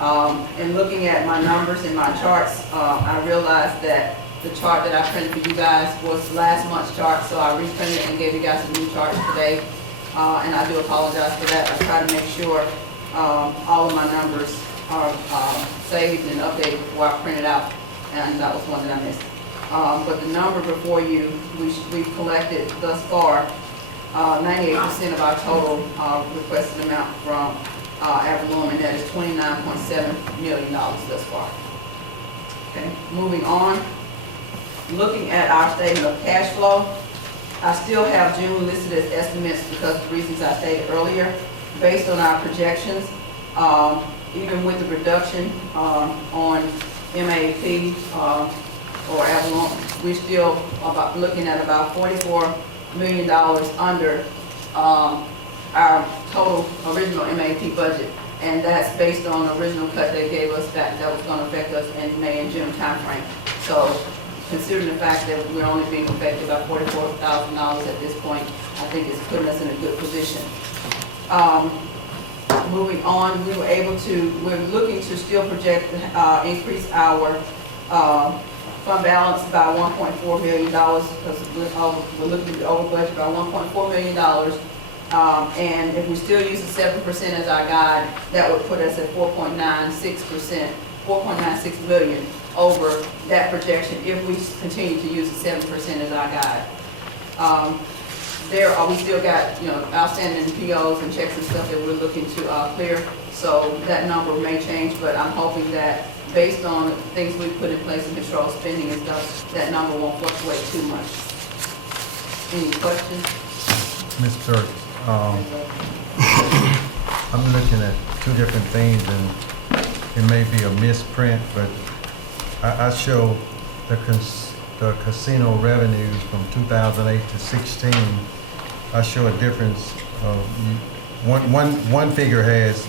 And looking at my numbers in my charts, I realized that the chart that I printed for you guys was last month's chart, so I reprinted and gave you guys a new chart today. And I do apologize for that. I try to make sure all of my numbers are saved and updated before I print it out, and that was one that I missed. But the number before you, we've collected thus far 98% of our total requested amount from Avalon, and that is $29.7 million thus far. Okay, moving on. Looking at our statement of cash flow, I still have June listed as estimates because of the reasons I stated earlier. Based on our projections, even with the reduction on MAP or Avalon, we're still looking at about $44 million under our total original MAP budget. And that's based on the original cut they gave us that was going to affect us in May and June timeframe. So considering the fact that we're only being affected by $44,000 at this point, I think it's putting us in a good position. Moving on, we're looking to still project, increase our fund balance by $1.4 million because we're looking to over budget by $1.4 million. And if we still use the 7% as our guide, that would put us at 4.96 million over that projection if we continue to use the 7% as our guide. We still got, outstanding POs and checks and stuff that we're looking to clear. So that number may change, but I'm hoping that based on the things we've put in place in control spending and stuff, that number won't fluctuate too much. Any questions? Mr. I'm looking at two different things, and it may be a misprint, but I show the casino revenues from 2008 to 16. I show a difference of, one figure has,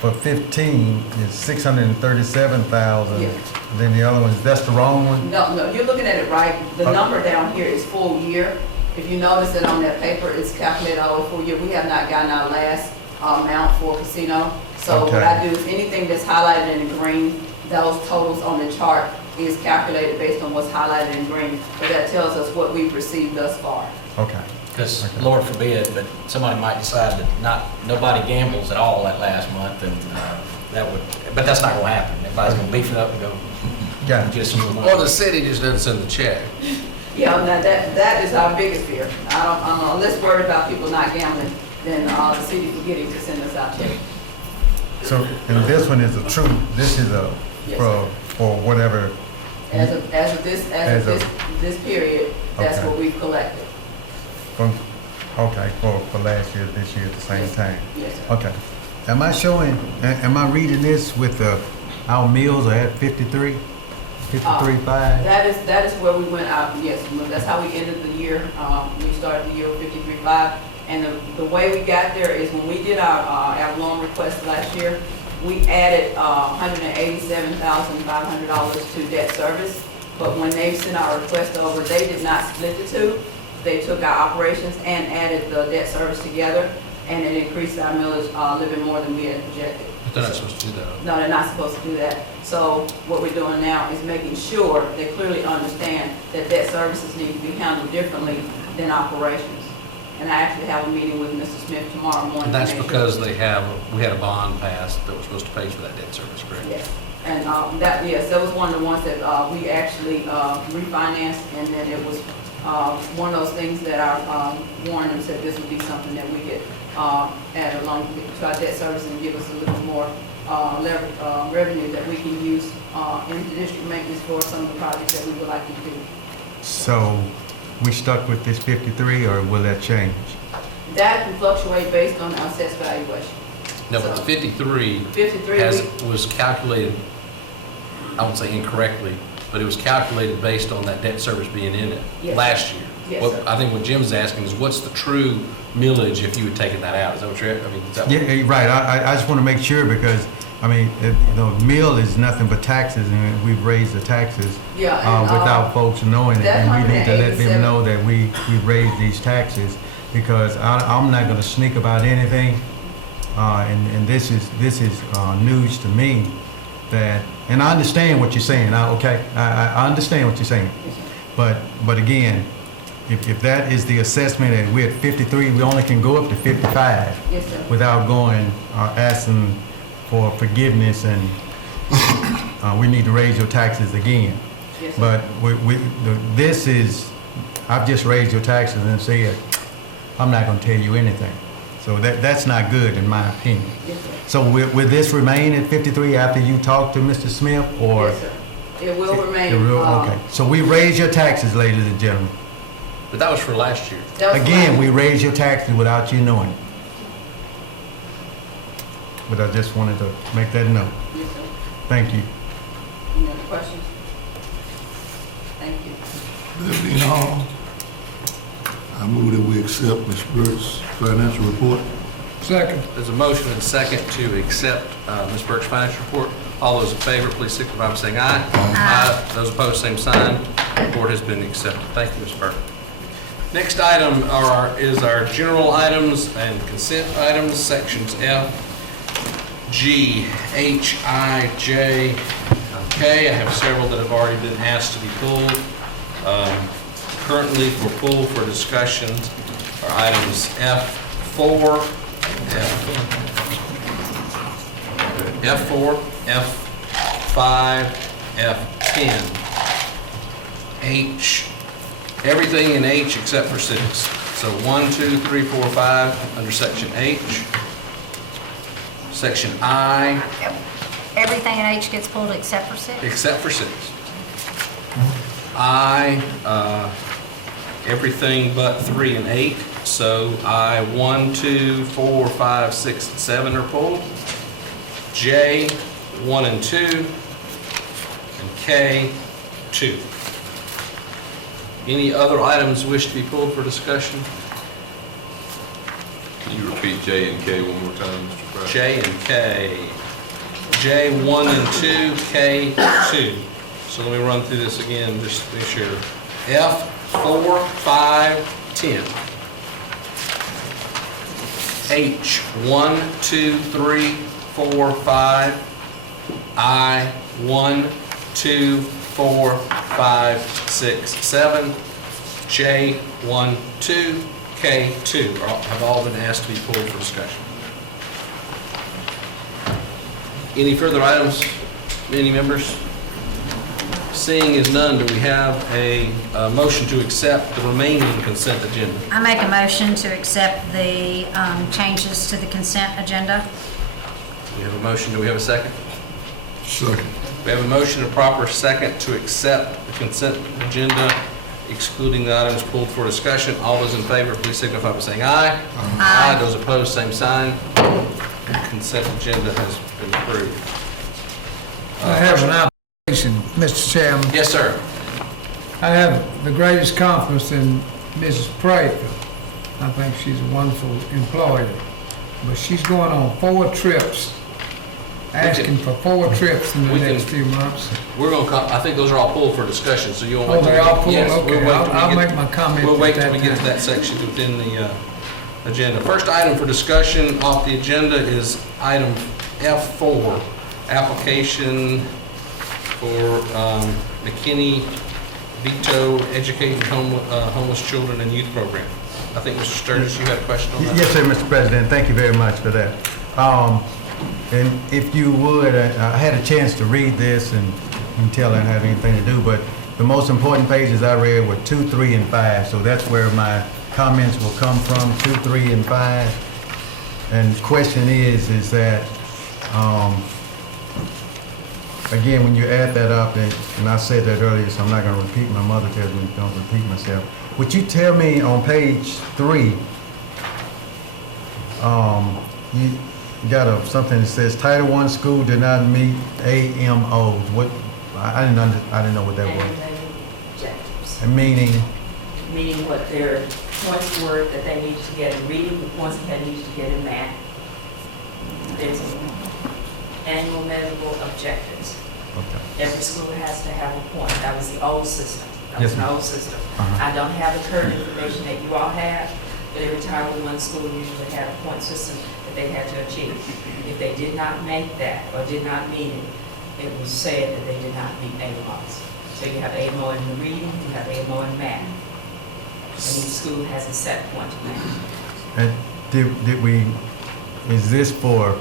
for 15 is 637,000. Yeah. Then the other one, that's the wrong one? No, you're looking at it right. The number down here is full year. If you notice that on that paper, it's calculated all over full year. We have not gotten our last amount for casino. So what I do is anything that's highlighted in green, those totals on the chart is calculated based on what's highlighted in green. But that tells us what we've received thus far. Okay. Because Lord forbid, but somebody might decide that nobody gambles at all that last month, and but that's not gonna happen. Everybody's gonna beef it up and go, just move on. Or the city just doesn't send the check. Yeah, now that is our biggest fear. I'm less worried about people not gambling than the city forgetting to send us our check. So, and this one is a true, this is a, Yes, for whatever. As of this period, that's Okay. what we've collected. From, okay, for last year, this year at the same time. Yes, sir. Okay. Am I reading this with our meals are at 53? 53.5? That is where we went out, yes, that's how we ended the year. We started the year with 53.5. And the way we got there is when we did our loan request last year, we added $187,500 to debt service. But when they sent our request over, they did not split the two. They took our operations and added the debt service together, and it increased our millage a little bit more than we had projected. But they're not supposed to do that. No, they're not supposed to do that. So what we're doing now is making sure they clearly understand that debt services need to be handled differently than operations. And I actually have a meeting with Mr. Smith tomorrow morning. And that's to make because sure. we had a bond passed that was supposed to pay for that debt service, correct? Yes, and that was one of the ones that we actually refinanced, and then it was one of those things that our warned them said this would be something that we could add along to our debt service and give us a little more revenue that we can use in the district maintenance for some of the projects that we would like to do. So we stuck with this 53, or will that change? That can fluctuate based on our assessed valuation. No, but the 53 53, was calculated, I won't say incorrectly, but it was calculated based on that debt service being in it Yes, last year. Yes, What sir. I think what Jim's asking is what's the true millage if you had taken that out? Is that what you're, I mean, is that what? Yeah, right. I just want to make sure because, mill is nothing but taxes, and we've raised the taxes Yeah, and, without folks knowing it. that And we need to let them 187 know that we raised these taxes because I'm not going to sneak about anything. And this is news to me that, and I understand what you're saying. I understand what you're saying. But again, if that is the assessment and we're at 53, we only can go up to 55 Yes, sir. without going, asking for forgiveness and we need to raise your taxes again. Yes, sir. But this is, I've just raised your taxes and said, I'm not going to tell you anything. So that's not good in my opinion. Yes, sir. So will this remain at 53 after you talk to Mr. Smith or? Yes, sir. It will remain. Okay. So we raise your taxes, ladies and gentlemen. But that was for last year. That was Again, fine. we raised your taxes without you knowing it. But I just wanted to make that note. Yes, sir. Thank you. Any other questions? Thank you. There being all, I move that we accept Ms. Burke's financial report. Second. There's a motion and a second to accept Ms. Burke's financial report. All those in favor, please signify by saying aye. Aye. Those opposed, same sign. Report has been accepted. Thank you, Ms. Burke. Next item is our general items and consent items, sections F, G, H, I, J, K. I have several that have already been asked to be pulled. Currently for pull for discussions are items F4, F4, F5, F10, H, everything in H except for 6. So 1, 2, 3, 4, 5 under section H. Section I, Everything in H gets pulled except for 6? except for 6. I, everything but 3 and 8. So I, 1, 2, 4, 5, 6, and 7 are pulled. J, 1 and 2. And K, 2. Any other items wish to be pulled for discussion? Can you repeat J and K one more time, Mr. President? J and K. J, 1 and 2, K, 2. So let me run through this again, just to be sure. F, 4, 5, 10. H, 1, 2, 3, 4, 5. I, 1, 2, 4, 5, 6, 7. J, 1, 2, K, 2 have all been asked to be pulled for discussion. Any further items, any members? Seeing as none, do we have a motion to accept the remaining consent agenda? I make a motion to accept the changes to the consent agenda. We have a motion, do we have a second? Second. We have a motion, a proper second to accept the consent agenda, excluding the items pulled for discussion. All those in favor, please signify by saying aye. Aye. Those opposed, same sign. Consent agenda has been approved. I have an observation, Mr. Chairman. Yes, sir. I have the greatest confidence in Mrs. Prather. I think she's a wonderful employee. But she's going on 4 trips, asking for 4 trips in the we can- next few months. We're going to, I think those are all pulled for discussion, so you won't wait Oh, till they we- all pulled? Yes, we'll Okay, wait till we I'll get- make my comment We'll wait at till we that get to time. that section within the agenda. First item for discussion off the agenda is item F4, application for McKinney Vito Educating Homeless Children and Youth Program. I think, Mr. Sturgis, you had a question on that? Yes, sir, Mr. President, thank you very much for that. And if you would, I had a chance to read this, and you can tell I didn't have anything to do, but the most important pages I read were 2, 3, and 5, so that's where my comments will come from, 2, 3, and 5. And the question is that, again, when you add that up, and I said that earlier, so I'm not gonna repeat, my mother tells me don't repeat myself. Would you tell me on page 3, you got something that says Title I school did not meet AMOs. What, I didn't know what that was. Academic objectives, Meaning, meaning what their points were that they needed to get in reading, the points that they needed to get in math. There's annual measurable objectives. okay. Every school has to have a point. That was the old system. That Yes, was an ma'am. old system. Uh-huh. I don't have the current information that you all have, but every Title I school usually had a point system that they had to achieve. If they did not make that or did not meet it, it was said that they did not meet AMOs. So you have AMO in the reading, you have AMO in math. And each school has a set point in math. And did we, is this for,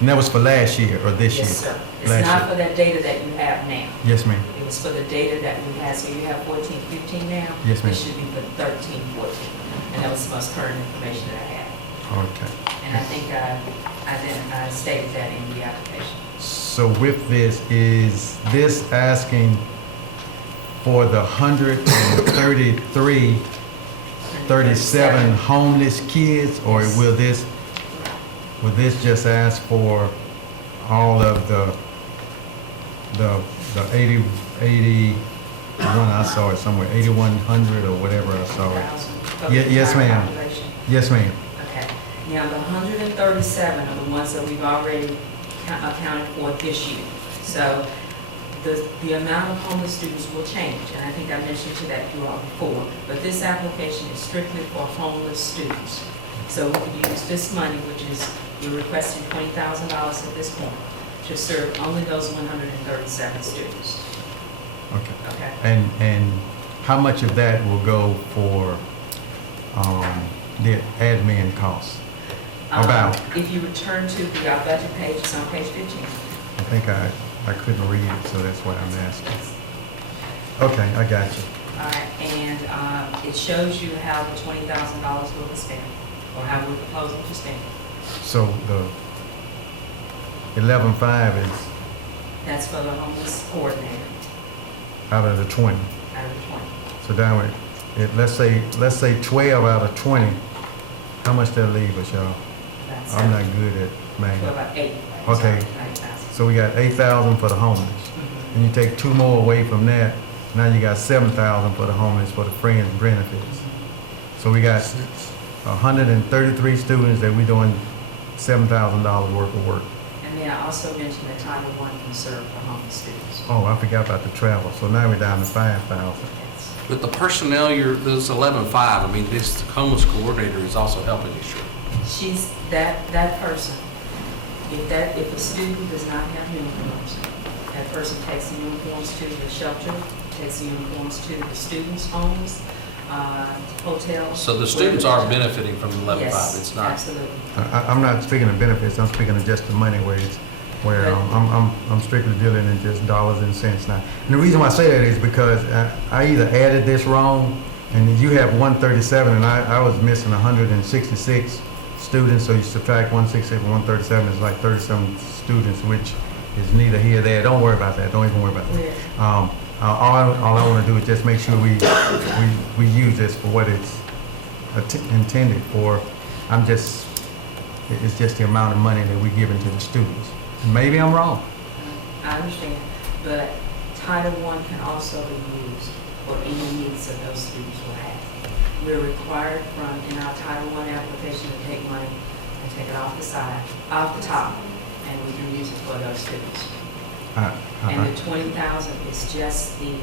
and that was for last year or this year? Yes, sir. It's Last not year. for that data that you have now. Yes, ma'am. It was for the data that we had, so you have 14, 15 now? Yes, ma'am. It should be for 13, 14. And that was the most current information that I had. Okay. And I think I stated that in the application. So with this, is this asking for the 133 137 homeless kids, or will this just ask for all of the 81, I saw it somewhere, 8,100 or whatever I saw it. Yes, ma'am. Population. Yes, ma'am. Okay. Now, the 137 are the ones that we've already accounted for this year. So the amount of homeless students will change, and I think I mentioned to that you all before, but this application is strictly for homeless students. So we could use this money, which is, we're requesting $20,000 at this point, to serve only those 137 students. Okay. Okay? And how much of that will go for the admin costs? About? If you return to the budget page, it's on page 15. I think I couldn't read it, so that's why I'm asking. Okay, I got you. All right, and it shows you how the $20,000 will be spent, or how we're proposing to spend. So the 11.5 is That's for the homeless coordinator, out of the 20. out of the 20. So down with, let's say 12 out of 20, how much that leave us, y'all? That's I'm not good at So math. about 8. Okay. 9,000. So we got 8,000 for the homeless. And you take 2 more away from that, now you got 7,000 for the homeless, for the friends benefits. So we got 133 students that we're doing $7,000 worth of work. And then I also mentioned that Title I can serve for homeless students. Oh, I forgot about the travel. So now we're down to 5,000. Yes. With the personnel, this 11.5, I mean, this homeless coordinator is also helping you, sure. She's, that person, if a student does not have uniforms, that person takes the uniforms to the shelter, takes the uniforms to the students' homes, hotels. So the students are benefiting from the 11.5, Yes, it's not. absolutely. I'm not speaking of benefits, I'm speaking of just the money where I'm strictly dealing in just dollars and cents now. And the reason why I say that is because I either added this wrong, and you have 137, and I was missing 166 students, so you subtract 166 from 137, it's like 37 students, which is neither here nor there. Don't worry about that, don't even worry about that. All I want to do is just make sure we use this for what it's intended for. It's just the amount of money that we're giving to the students. Maybe I'm wrong. I understand, but Title I can also be used for any needs that those students will have. We're required in our Title I application to take money and take it off the top, and we can use it for those students. And the 20,000 is just the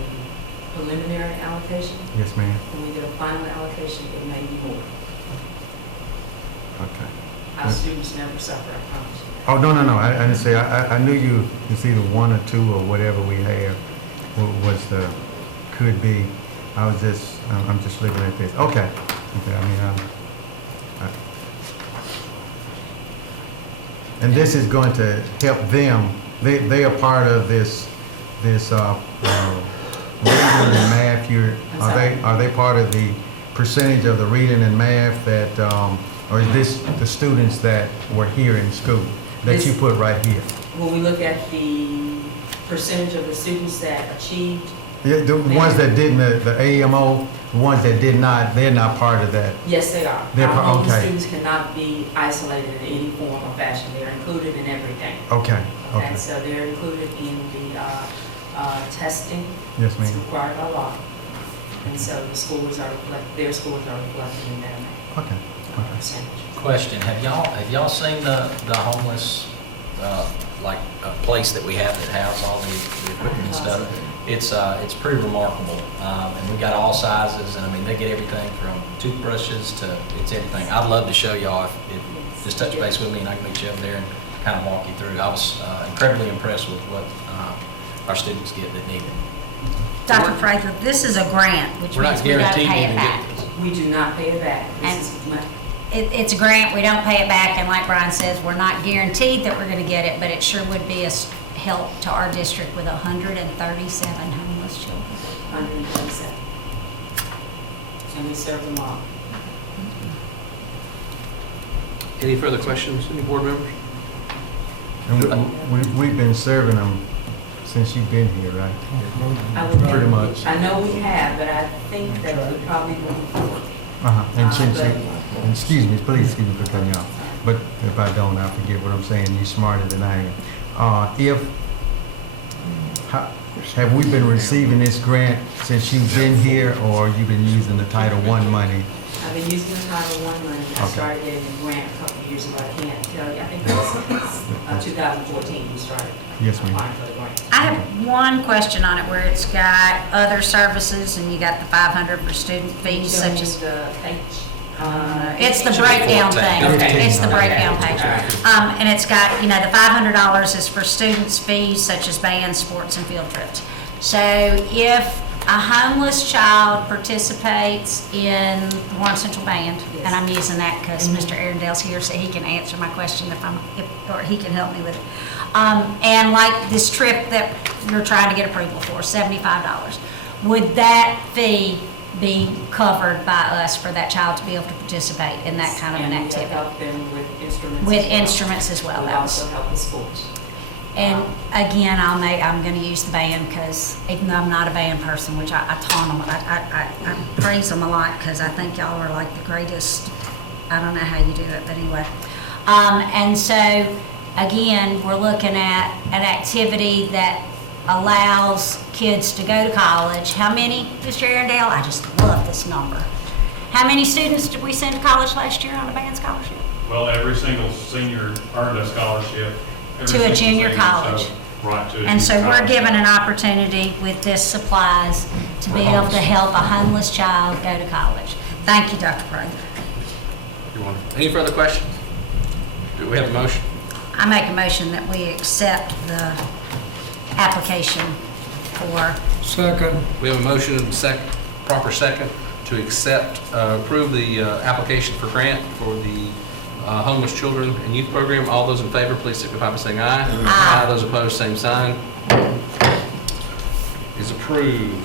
preliminary allocation. Yes, ma'am. When we get a final allocation, it may be more. Okay. Our students never suffer, I promise you. Oh, no. I didn't say, I knew it's either 1 or 2 or whatever we have could be. I'm just looking at this. Okay. And this is going to help them. They are part of this reading and math. Are they part of the percentage of the reading and math that, or is this the students that were here in school that you put right here? When we look at the percentage of the students that achieved. Yeah, the ones that didn't, the AMO, the ones that did not, they're not part of that. Yes, they are. They're Our homeless okay. students cannot be isolated in any form or fashion. They're included in everything. Okay. And so they're included in the testing. Yes, It's ma'am. required by law. And so their schools are reflected in their Okay. percentage. Question, have y'all seen the homeless, like, place that we have that house all the equipment and stuff? It's pretty remarkable, and we got all sizes, and I mean, they get everything from toothbrushes to, it's everything. I'd love to show y'all, if just touch base with me and I can meet you up there and kind of walk you through. I was incredibly impressed with what our students get that need it. Dr. Prather, this is a grant, which We're means not we don't guaranteed pay to it even back. get this. We do not pay it back. And- This is money. It's a grant, we don't pay it back, and like Brian says, we're not guaranteed that we're gonna get it, but it sure would be a help to our district with 137 homeless children. 127. And we serve them all. Any further questions, any board members? And we've been serving them since you've been here, right? I would Pretty much. I know we have, but I think that we probably going forward. And excuse me, please excuse me for cutting you off, but if I don't, I forget what I'm saying, you're smarter than I am. Have we been receiving this grant since you've been here, or you've been using the Title I money? I've been using the Title I money. I Okay. started getting the grant a couple of years ago. I can't tell you. I think it was 2014 we started Yes, ma'am. applying for the grant. I have one question on it where it's got other services and you got the 500 for student fees such as, the page. it's the breakdown thing. Okay. It's the Okay. breakdown page. And it's got, you know, the $500 is for students' fees such as band, sports, and field trips. So if a homeless child participates in the Warren Central Band, and I'm using that because Mr. Arundel's here, so he can answer my question or he can help me with it. And like this trip that you're trying to get approval for, $75, would that fee be covered by us for that child to be able to participate in that kind of an And we activity? help them with instruments. With as well. instruments as well, We that was. also help with sports. And again, I'm gonna use the band because even though I'm not a band person, which I taunt them, I praise them a lot because I think y'all are like the greatest. I don't know how you do it, but anyway. And so, again, we're looking at an activity that allows kids to go to college. How many, Mr. Arundel? I just love this number. How many students did we send to college last year on a band scholarship? Well, every single senior earned a scholarship. Every To a single junior senior, college. so- Right, to a And so junior we're college. given an opportunity with this supplies to be able to help a homeless child go to college. Thank you, Dr. Prather. You're wonderful. Any further questions? Do we have a motion? I make a motion that we accept the application for, Second. We have a motion and proper second to approve the application for grant for the homeless children and youth program. All those in favor, please signify by saying aye. Aye. Those opposed, same sign. Is approved.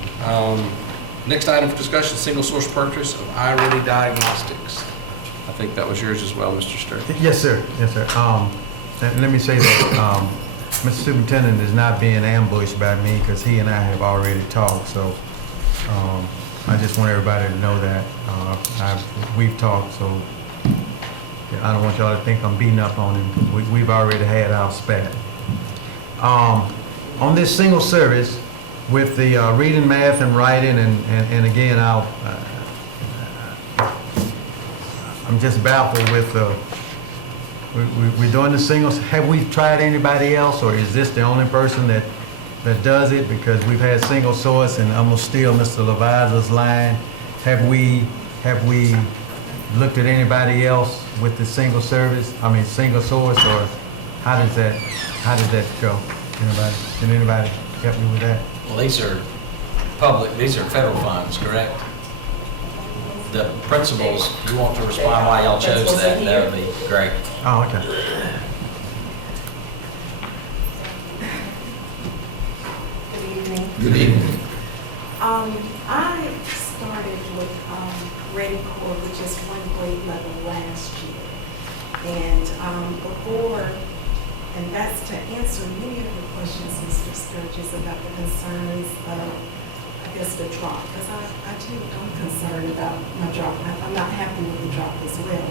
Next item for discussion, single source purchase of iReady Diagnostics. I think that was yours as well, Mr. Sturr. Yes, sir. Yes, sir. Let me say that Mr. Superintendent is not being ambushed by me because he and I have already talked. So I just want everybody to know that we've talked. So I don't want y'all to think I'm beating up on him. We've already had our spat. On this single service with the reading, math, and writing, and again, I'm just baffled with we're doing the singles. Have we tried anybody else, or is this the only person that does it? Because we've had single source, and I'm gonna steal Mr. Levisa's line. Have we looked at anybody else with the single service? I mean, single source, or how does that go? Can anybody help me with that? Well, these are federal funds, correct? The principals, you want to respond why y'all chose that would be great. Oh, okay. Good evening. Good evening. I started with Ready Core, which is one grade level last year. And and that's to answer many of the questions, Mr. Sturgis, about the concerns of, I guess, the drop. Because I'm concerned about my drop. I'm not happy with the drop as well.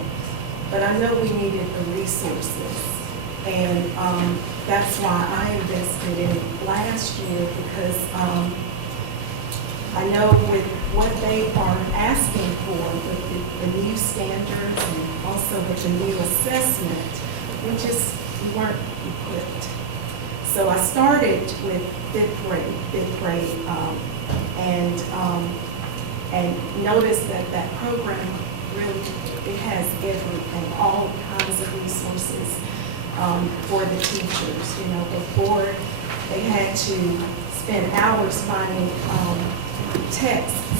But I know we needed the resources. And that's why I invested in it last year, because I know with what they are asking for, with the new standards and also with the new assessment, we weren't equipped. So I started with fifth grade, and noticed that program really, it has everything, all kinds of resources for the teachers. You know, before they had to spend hours finding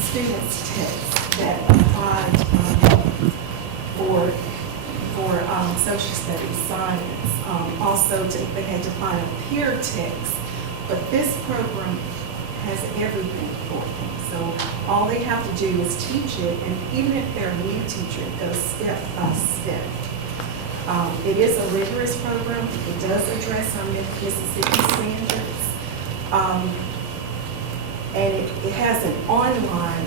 students' texts that applied for social studies, science. Also, they had to find a peer text. But this program has everything for them. So all they have to do is teach it, and even if they're a new teacher, it goes step by step. It is a rigorous program. It does address our Mississippi standards. And it has an online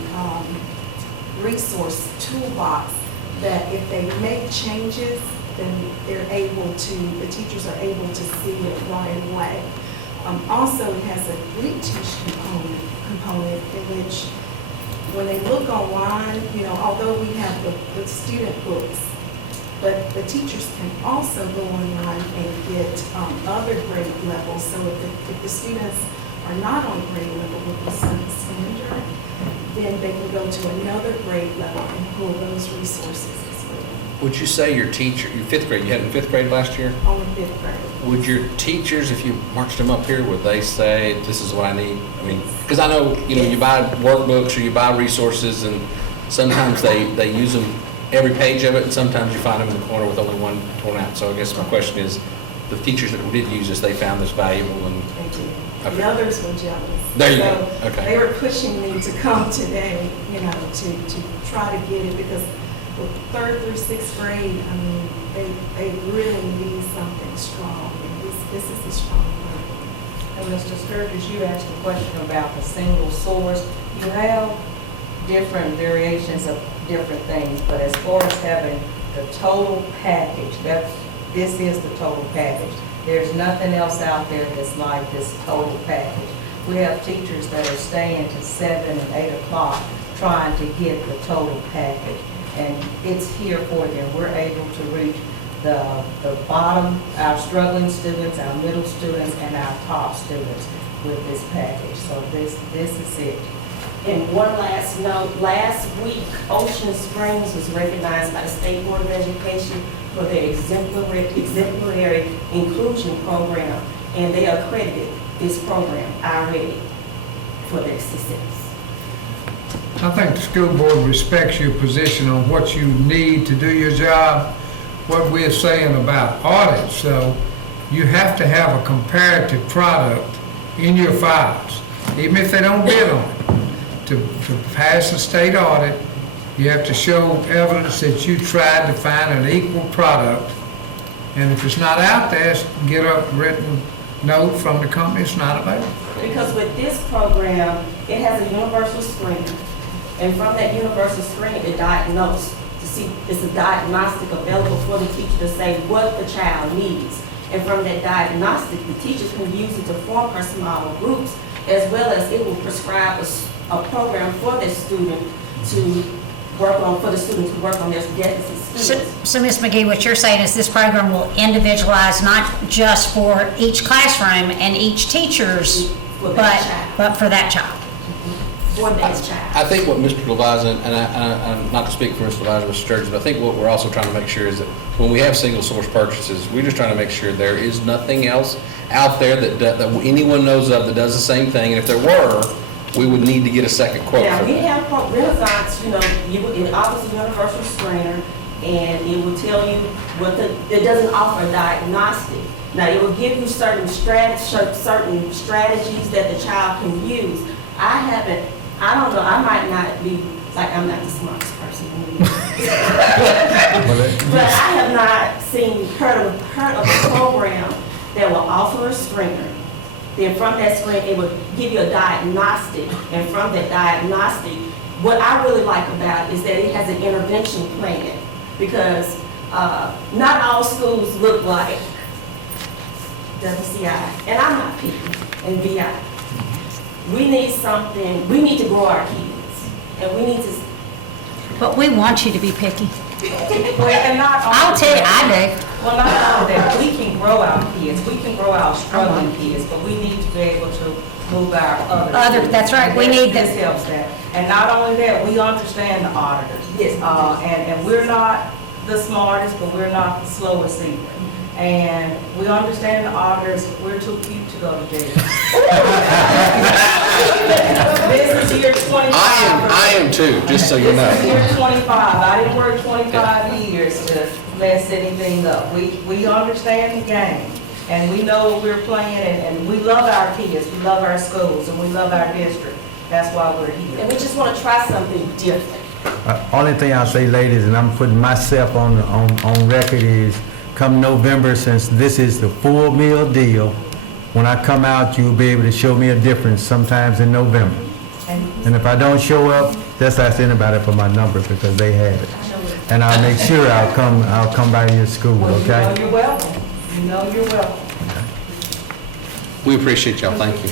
resource toolbox that if they make changes, then the teachers are able to see it right away. Also, it has a reteach component in which when they look online, although we have the student books, but the teachers can also go online and get other grade levels. So if the students are not on grade level with the standard, then they can go to another grade level and pull those resources as well. Would you say your fifth grade, you had in fifth grade last year? Only fifth grade. Would your teachers, if you marched them up here, would they say, this is what I need? I mean, because I know, you buy workbooks or you buy resources and sometimes they use them every page of it, and sometimes you find them in the corner with only one torn out. So I guess my question is, the teachers that did use this, they found this valuable and... They did. Okay. The others were jealous. There you So go. Okay. They were pushing me to come today, to try to get it, because with third through sixth grade, I mean, they really need something strong, and this is a strong program. And Mr. Sturgis, you asked a question about the single source. You have different variations of different things, but as far as having the total package, this is the total package. There's nothing else out there that's like this total package. We have teachers that are staying to 7 and 8 o'clock trying to get the total package, and it's here for them. We're able to reach the bottom, our struggling students, our middle students, and our top students with this package. So this is it. And one last note, last week, Ocean Springs was recognized by the State Board of Education for their exemplary inclusion program, and they accredited this program already for their success. I think the school board respects your position on what you need to do your job, what we're saying about audits. So you have to have a comparative product in your files, even if they don't bid on it. To pass a state audit, you have to show evidence that you tried to find an equal product. And if it's not out there, get a written note from the company it's not available. Because with this program, it has a universal screener. And from that universal screener, it diagnoses to see, it's a diagnostic available for the teacher to say what the child needs. And from that diagnostic, the teachers can use it to form her small groups, as well as it will prescribe a program for the student to work on, for the student to work on their deficit skills. So Ms. McGee, what you're saying is this program will individualize not just for each classroom and each teacher's, but for that child. For that child. I think what Mr. Levisan, and I'm not to speak for Mr. Levisan, Mr. Sturgis, but I think what we're also trying to make sure is that when we have single source purchases, we're just trying to make sure there is nothing else out there that anyone knows of that does the same thing. And if there were, we would need to get a second quote Now, for we that. have Renaissance, it offers a universal screener, and it will tell you it doesn't offer a diagnostic. Now, it will give you certain strategies that the child can use. I don't know, I might not be, I'm not the smartest person in the world. But I have not heard of a program that will offer a screener. Then from that screen, it will give you a diagnostic. And from that diagnostic, what I really like about it is that it has an intervention plan. Because not all schools look like WCI. And I'm not picking, and VI. We need to grow our kids. And we need to... But we want you to be picky. Well, and not only I'll tell you, that- I do. Well, not only that, we can grow our kids, we can grow our struggling kids, but we need to be able to move our other kids. That's right, And we need this that. helps that. And not only that, we understand the auditors. Yes. And we're not the smartest, but we're not the slowest either. And we understand the auditors, we're too cute to go to jail. This is year 25. I am too, just so you know. This is year 25. I didn't work 25 years to mess anything up. We understand the game, and we know what we're playing, and we love our kids, we love our schools, and we love our district. That's why we're here. And we just want to try something different. Only thing I'll say, ladies, and I'm putting myself on record, is come November, since this is the full meal deal, when I come out, you'll be able to show me a difference sometimes in November. And if I don't show up, just ask anybody for my number because they have it. And I'll make sure I'll come by your school, Well, you know okay? you're welcome. You know you're welcome. We appreciate y'all, thank you.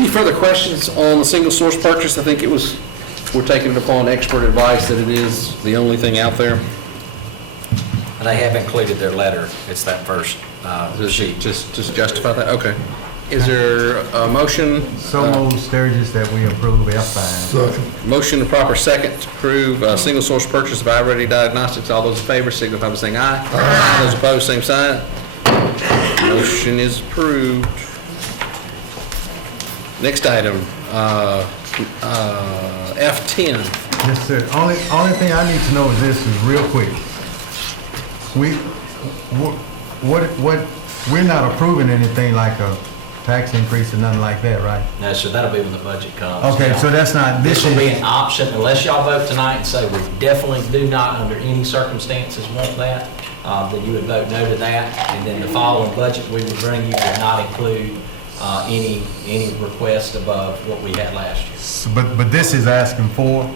Any further questions on the single source purchase? I think we're taking it upon expert advice that it is the only thing out there. And they have included their letter. It's that first sheet. Just justify that, okay. Is there a motion? So moved, Sturgis, that we approve F5. Second. Motion and proper second to approve single source purchase of iReady Diagnostics. All those in favor signify by saying aye. Aye. Those opposed, same sign. Motion is approved. Next item, F10. Yes, sir. Only thing I need to know is this is real quick. We're not approving anything like a tax increase or nothing like that, right? No, sir, that'll be when the budget comes. Okay, so that's not, This this will be is, an option unless y'all vote tonight and say we definitely do not under any circumstances want that, then you would vote no to that. And then the following budget we would bring you would not include any request above what we had last year. but this is asking for,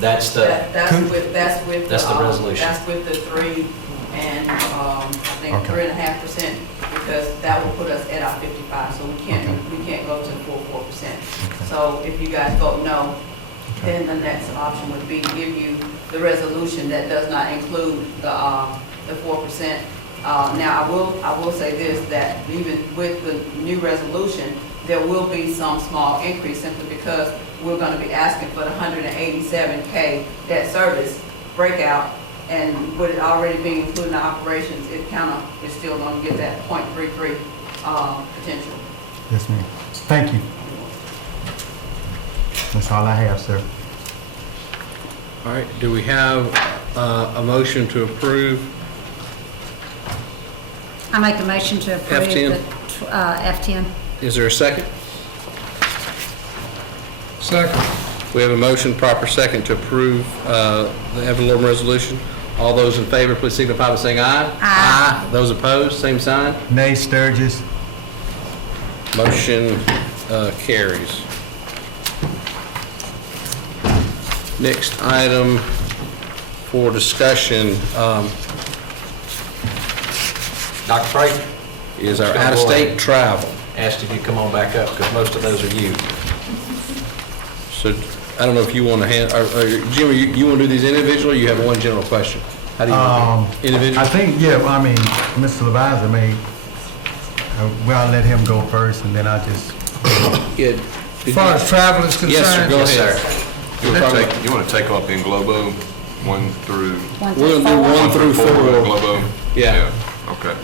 That's the, That's with That's the resolution. That's with the 3 and, I think Okay. 3.5%, because that will put us at our 55, so we can't go to the full 4%. So if you guys vote no, then the next option would be to give you the resolution that does not include the 4%. Now, I will say this, that even with the new resolution, there will be some small increase simply because we're gonna be asking for the 187K debt service breakout, and with it already being included in the operations, it is still gonna get that 0.33 potential. yes, ma'am. Thank you. That's all I have, sir. All right, do we have a motion to approve? I make a motion to approve F10. the F10. Is there a second? Second. We have a motion, proper second to approve the ad valorem resolution. All those in favor, please signify by saying aye. Aye. Those opposed, same sign. Nay, Sturgis. Motion carries. Next item for discussion Dr. Creighton is our out-of-state travel. asked if you come on back up because most of those are you. So I don't know if you want to Jimmy, you want to do these individually, or you have one general question? How do you want to do it? Individual? I think, I mean, Mr. Levisor may, well, I'll let him go first, and then I'll just, Yeah. As far as travel is concerned. Yes, sir, go ahead. You want to take off in Globo, 1 through? We're going to do 1 through 4. Globo? Yeah. Okay.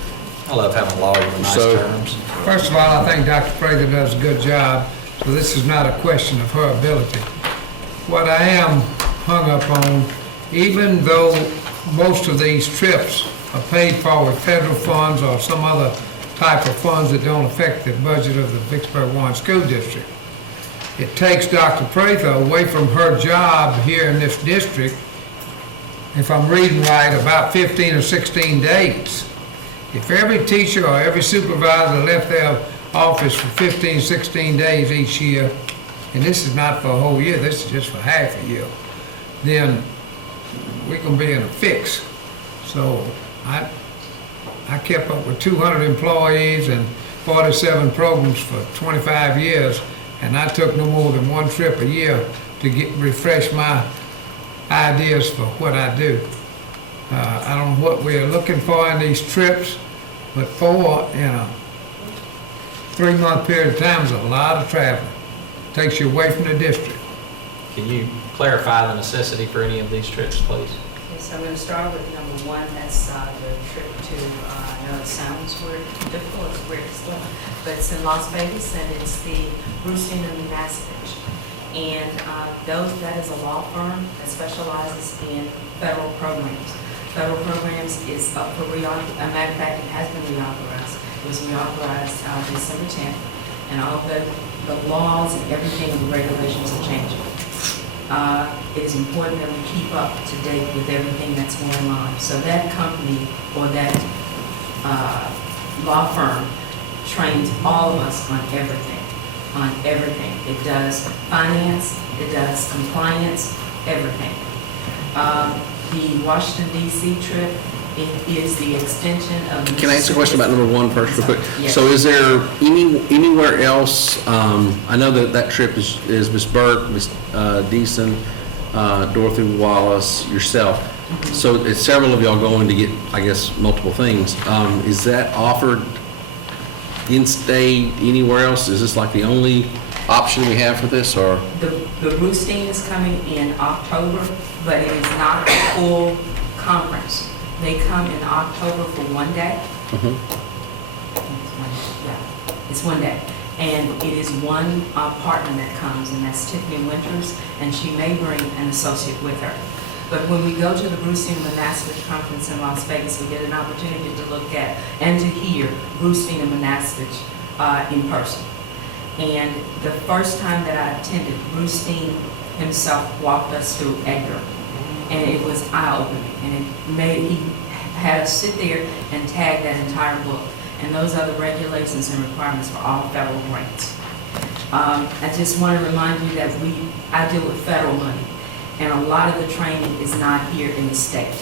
I love having a lawyer with nice So- terms. First of all, I think Dr. Prather does a good job, so this is not a question of her ability. What I am hung up on, even though most of these trips are paid for with federal funds or some other type of funds that don't affect the budget of the Vicksburg Warren School District, it takes Dr. Prather away from her job here in this district, if I'm reading right, about 15 or 16 days. If every teacher or every supervisor left their office for 15, 16 days each year, and this is not for a whole year, this is just for half a year, then we're gonna be in a fix. So I kept up with 200 employees and 47 programs for 25 years, and I took no more than one trip a year to refresh my ideas for what I do. I don't know what we're looking for in these trips, but 4 in a 3-month period of time is a lot of traveling. Takes you away from the district. Can you clarify the necessity for any of these trips, please? Yes, I'm going to start with number 1, that's the trip to, I know it sounds weird, difficult, it's weird stuff, but it's in Las Vegas, and it's the Brucein and the Massage. And that is a law firm that specializes in federal programs. Federal programs is up for a matter of fact, it has been reauthorized. It was reauthorized December 10th, and all the laws and everything and the regulations are changing. It is important that we keep up to date with everything that's going on. So that company or that law firm trains all of us on everything. on everything. It does finance, it does compliance, everything. The Washington DC trip, it is the extension of. Can I ask a question about number one first, real quick? Yes. So is there anywhere else, I know that trip is Ms. Burke, Ms. Deason, Dorothy Wallace, yourself. So it's several of y'all going to get, I guess, multiple things. Is that offered in-state, anywhere else? Is this like the only option we have for this, or? The Brustein is coming in October, but it is not a full conference. They come in October for one day. It's one day. And it is one partner that comes, and that's Tiffany Winters, and she may bring an associate with her. But when we go to the Brustein and Manassas Conference in Las Vegas, we get an opportunity to look at and to hear Brustein and Manassas in person. And the first time that I attended, Brustein himself walked us through Edgar, and it was eye-opening. And he had us sit there and tag that entire book. And those are the regulations and requirements for all federal grants. I just want to remind you that I deal with federal money, and a lot of the training is not here in the state.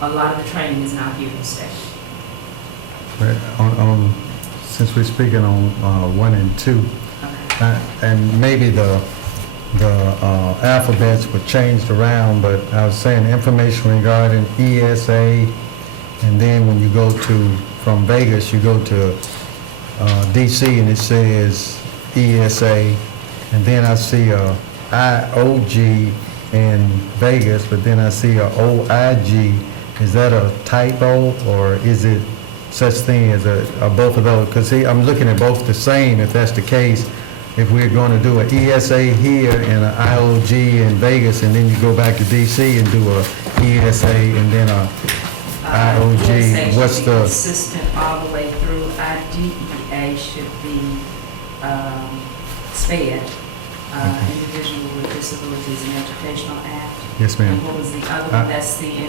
A lot of the training is not here in the state. Right, since we're speaking on 1 and 2, and maybe the alphabets were changed around, but I was saying information regarding ESA, and then when you go from Vegas, you go to DC and it says ESA, and then I see a IOG in Vegas, but then I see a OIG. Is that a typo, or is it such thing as both of those? Because see, I'm looking at both the same, if that's the case. If we're going to do an ESA here and an IOG in Vegas, and then you go back to DC and do a ESA and then a IOG, ESA what's should be the? consistent all the way through. IDEA should be SPED, Individual with Disabilities and Educational Act. Yes, ma'am. And what was the other one? That's the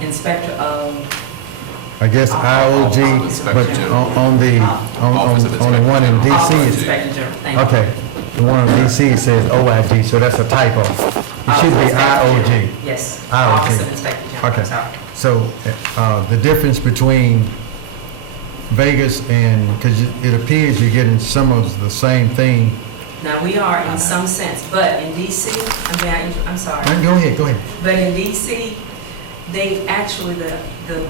inspector of. I guess IOG, but on the one in DC, Inspector General. Thank you. okay, the one in DC says OIG, so that's a typo. It should be IOG. Yes. IOG. Office of Inspector General. Okay. Sorry. So the difference between Vegas and, because it appears you're getting some of the same thing. Now, we are in some sense, but in DC, I'm sorry. Go ahead. But in DC, they actually, the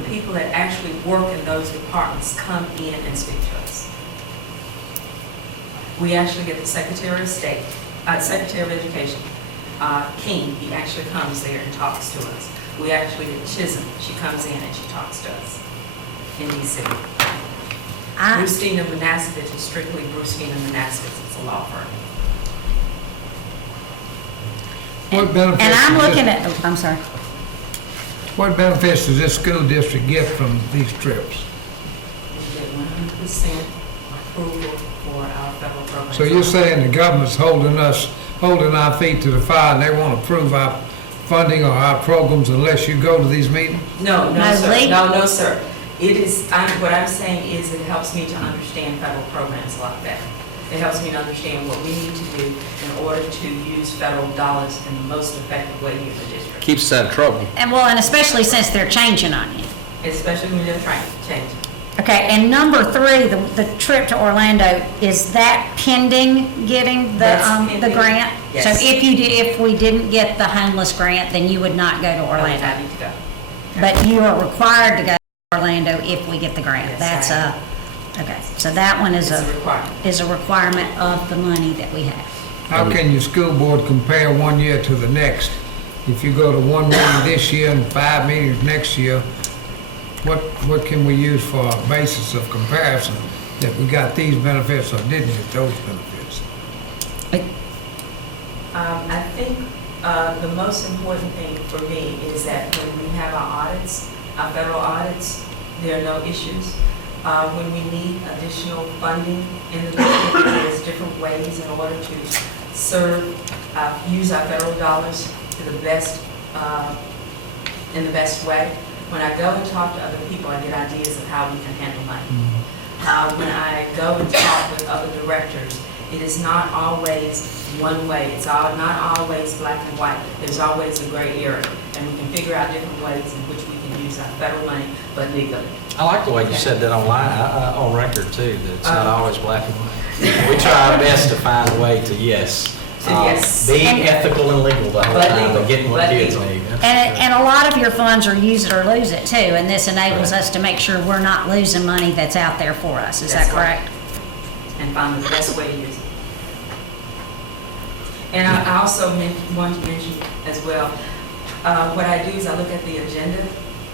people that actually work in those departments come in and speak to us. We actually get the Secretary of State, Secretary of Education, King, he actually comes there and talks to us. We actually get Chisholm, she comes in and she talks to us in DC. Brustein and Manassas is strictly Brustein and Manassas, it's a law firm. What benefits? And I'm does looking this- at, I'm sorry. What benefits does this school district get from these trips? We get 100% approval for our federal programs. So you're saying the government's holding our feet to the fire, and they won't approve our funding or our programs unless you go to these meetings? No, No, sir. they- No, sir. It is, what I'm saying is it helps me to understand federal programs a lot better. It helps me to understand what we need to do in order to use federal dollars in the most effective way here in the district. Keeps us out of trouble. And especially since they're changing on you. Especially when they're trying to change. Okay, and number 3, the trip to Orlando, is that pending getting That's the pending, grant? yes. So if we didn't get the homeless grant, then you would not go to Orlando? I need to go. But you are required to go to Orlando if we get the grant? Yes, That's I am. okay, so that one is It's a requirement. is a requirement of the money that we have. How can your school board compare one year to the next? If you go to 1 meeting this year and 5 meetings next year, what can we use for a basis of comparison that we got these benefits or didn't get those benefits? I think the most important thing for me is that when we have our audits, our federal audits, there are no issues. When we need additional funding in the district, there's different ways in order to use our federal dollars to the best, in the best way. When I go and talk to other people, I get ideas of how we can handle money. When I go and talk with other directors, It is not always one way. It's not always black and white. There's always a gray area, and we can figure out different ways in which we can use our federal money, but legally. I like the way you said that online, on record too, that it's not always black and white. We try our best to find a way to, yes, Yes. being ethical and legal the whole But time, legal. but getting what But kids legal. need. And a lot of your funds are use it or lose it too, and this enables us to make sure we're not losing money that's out there for us. Is that That's right. correct? And find the best way to use it. And I also want to mention as well, what I do is I look at the agenda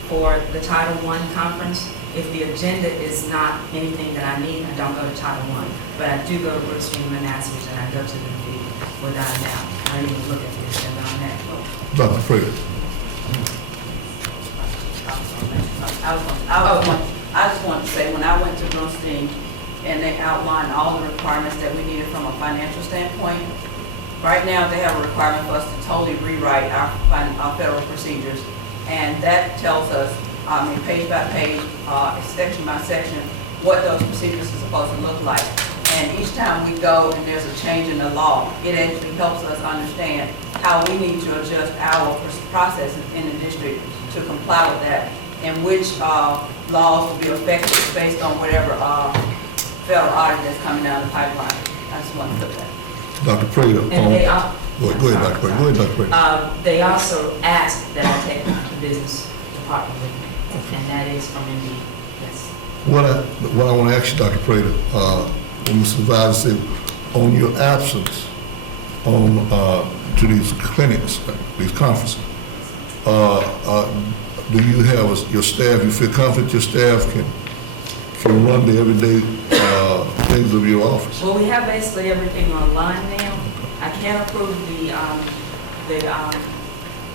for the Title I conference. If the agenda is not anything that I need, I don't go to Title I. But I do go to Brook Street and Manassas, and I go to the meeting without a doubt. I didn't even look at the agenda on that. Dr. Prater. I just want to say, when I went to Brunstein and they outlined all the requirements that we needed from a financial standpoint, right now they have a requirement for us to totally rewrite our federal procedures. And that tells us, page by page, section by section, what those procedures are supposed to look like. And each time we go and there's a change in the law, it actually helps us understand how we need to adjust our processes in the district to comply with that, and which laws will be effective based on whatever federal audit that's coming down the pipeline. I just want to put that. Dr. Prater. And they Go ahead, Dr. Prater. Go ahead, Dr. Prater. They also ask that I take the business department with me, and that is from Indeed, yes. What I want to ask you, Dr. Prater, when the supervisor said, on your absence to these clinics, these conferences, do you have your staff, you feel confident your staff can run the everyday things of your office? Well, we have basically everything online now. I can't approve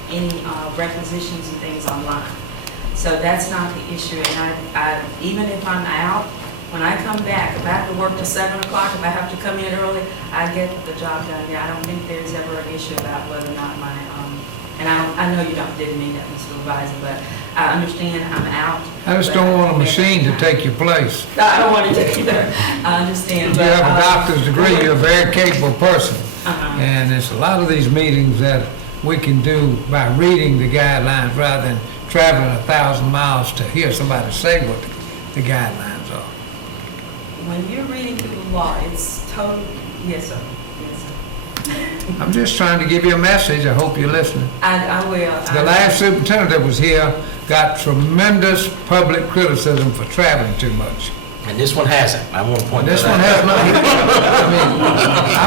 any requisitions and things online. So that's not the issue, and I even if I'm out, when I come back, if I have to work till 7 o'clock, if I have to come in early, I get the job done there. I don't think there's ever an issue about whether or not my, and I know you didn't mean that, Mr. Supervisor, but I understand I'm out. I just don't want a machine to take your place. No, I don't want to take either. I understand. If you but, have a doctor's degree, you're a very capable person. Uh-huh. And it's a lot of these meetings that we can do by reading the guidelines rather than traveling 1,000 miles to hear somebody say what the guidelines are. When you're reading through the law, it's totally, yes, sir. Yes, sir. I'm just trying to give you a message. I hope you're listening. I will. The last superintendent that was here got tremendous public criticism for traveling too much. And this one hasn't. I want to point This that one out. has not.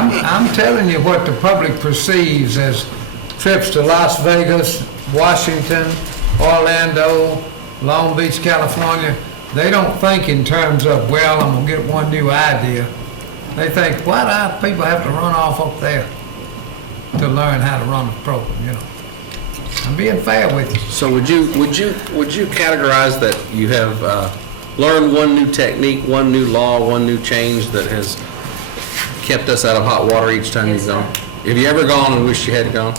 I mean, I'm telling you what the public perceives as trips to Las Vegas, Washington, Orlando, Long Beach, California. They don't think in terms of, well, I'm gonna get one new idea. They think, why do our people have to run off up there to learn how to run the program, you know? I'm being fair with you. So would you categorize that you have learned one new technique, one new law, one new change that has kept us out of hot water each time Yes, you've gone? sir. Have you ever gone and wished you hadn't gone?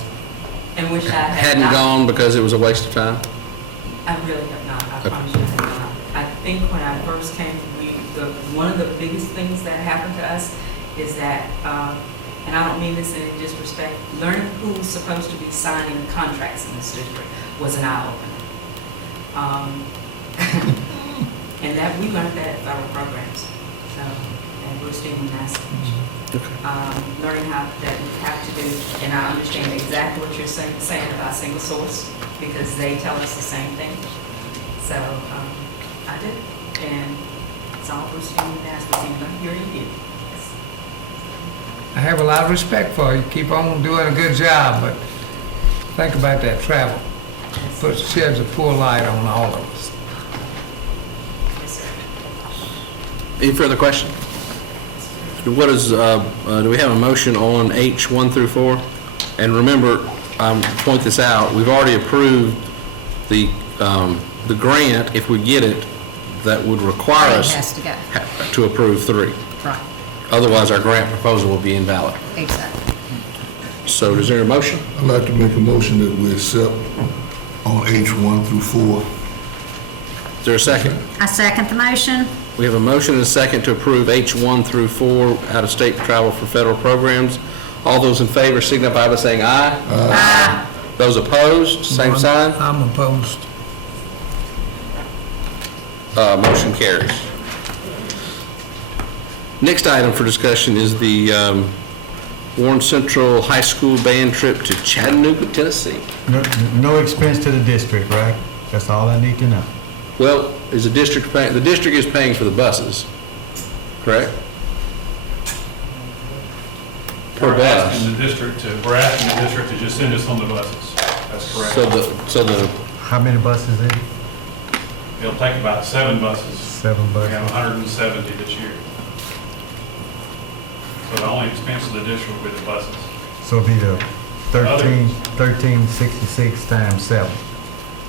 And which I have Hadn't not. gone because it was a waste of time? I really have not, I Okay. promise you I have not. I think when I first came, one of the biggest things that happened to us is that, and I don't mean this in any disrespect, learning who's supposed to be signing contracts in this district was an eye-opener. And that, we learned that at federal programs, so, and we're still in Manassas. Learning how, that we have to do, and I understand exactly what you're saying about single source, because they tell us the same thing. So, I did, and it's all we're still in Manassas, you're in here. Yes. I have a lot of respect for you. Keep on doing a good job, but think about that travel. Sheds a poor light on all of us. Yes, sir. Any further questions? Do we have a motion on H 1 through 4? And remember, point this out, we've already approved the grant, if we get it, that would require It us has to go. to approve 3. Right, Otherwise, our grant proposal will be invalid. exactly. So is there a motion? I'd like to make a motion that we accept on H 1 through 4. Is there a second? I second the motion. We have a motion and a second to approve H1 through 4 out-of-state travel for federal programs. All those in favor signify by saying aye. Aye. Those opposed, same sign. I'm opposed. Motion carries. Next item for discussion is the Warren Central High School band trip to Chattanooga, Tennessee. No expense to the district, right? That's all I need to know. Well, is the district paying, the district is paying for the buses, correct? Per We're bus. asking the district to just send us on the buses. That's correct. So the, How many buses is it? It'll take about 7 buses. 7 We buses. have 170 this year. So the only expense of the district will be the buses. So it'll be the 1366 times 7.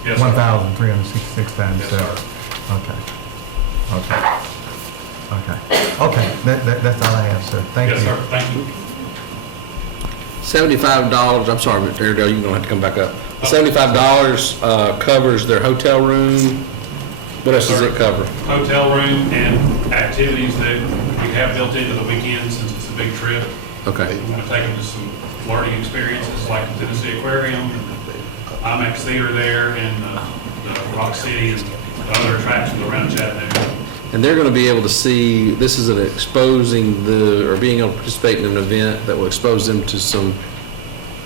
Yes, sir. 1,366 times Yes, 7. sir. Okay. That's all I have, sir. Thank you. Yes, sir. Thank you. $75, I'm sorry, Mr. Airedale, you're gonna have to come back up. $75 covers their hotel room. What else does it cover? Hotel room and activities that we have built into the weekend since it's a big trip. Okay, We're going to take them to some learning experiences like the Tennessee Aquarium, IMAX Theater there, and the Rock City and the other attractions around Chattanooga. and they're gonna be able to see, this is an exposing or being able to participate in an event that will expose them to some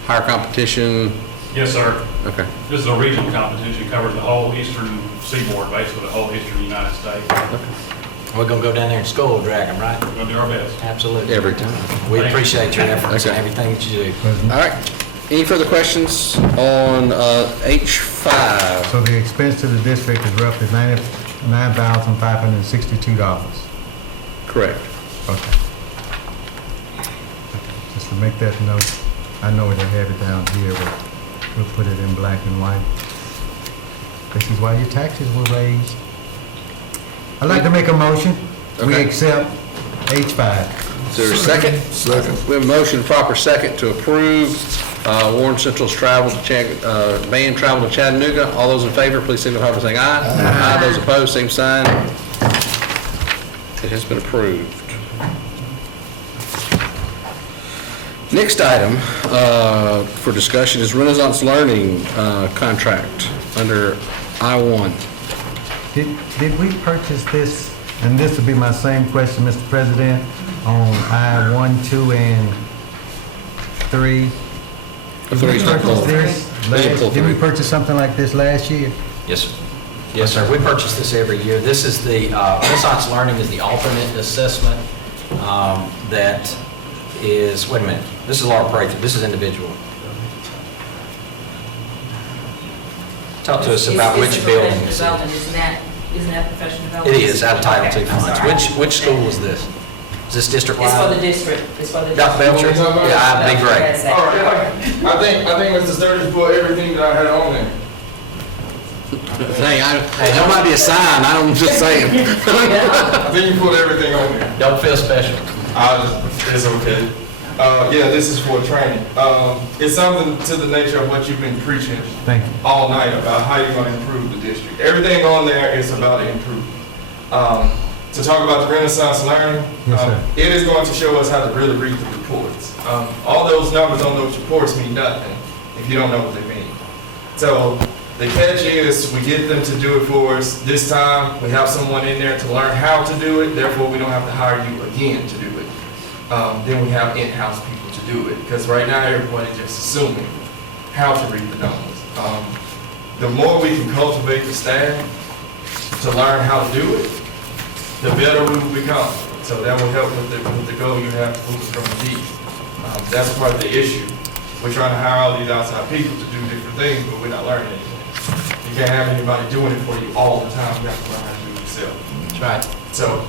higher competition. Yes, sir. Okay, This is a regional competition, covers the whole eastern seaboard, basically the whole eastern United States. We're gonna go down there in school, drag them, right? We're going to do our best. Absolutely. every time. We appreciate your efforts and Okay. everything that you do. All right, any further questions on H5? So the expense to the district is roughly $99,562. Correct. Okay. Just to make that note, I know they have it down here, but we'll put it in black and white. This is why your taxes were raised. I'd like to make a motion. We Okay. accept H5. Is there a second? Second. We have a motion, proper second, to approve Warren Central's band travel to Chattanooga. All those in favor, please signify by saying aye. Aye. Those opposed, same sign. It has been approved. Next item for discussion is Renaissance Learning contract under I-1. Did we purchase this, and this would be my same question, Mr. President, on I-1, 2, and 3? Did we purchase this Did we purchase something like this last year? Yes, sir. Yes, sir. We purchase this every year. This is the, Renaissance Learning is the alternate assessment that is, wait a minute, this is Laura Prather, this is individual. Talk to us about which building Professional this is. development, isn't that professional It development? is, out of Title II Okay, I'm funds. sorry. Which school was this? Is this district-wide? It's for the district, it's for the Dr. district. Belcher? Yeah, I'd be great. That's it. All right, I think Mr. Sturgis put everything that I had on there. Hey, that might be a sign, I'm just saying. I think you put everything on there. Don't feel special. It's okay. Yeah, this is for training. It's something to the nature of what you've been preaching Thank you. all night about how you're going to improve the district. Everything on there is about improvement. To talk about the Renaissance Learning, Yes, sir. it is going to show us how to really read the reports. All those numbers on those reports mean nothing if you don't know what they mean. So the catch is we get them to do it for us. This time we have someone in there to learn how to do it, therefore we don't have to hire you again to do it. Then we have in-house people to do it, because right now everybody's just assuming how to read the numbers. The more we can cultivate the staff to learn how to do it, the better we will become. So that will help with the goal you have to move from D. That's part of the issue. We're trying to hire all these outside people to do different things, but we're not learning anything. You can't have anybody doing it for you all the time. You have to learn how to do it yourself. That's right. So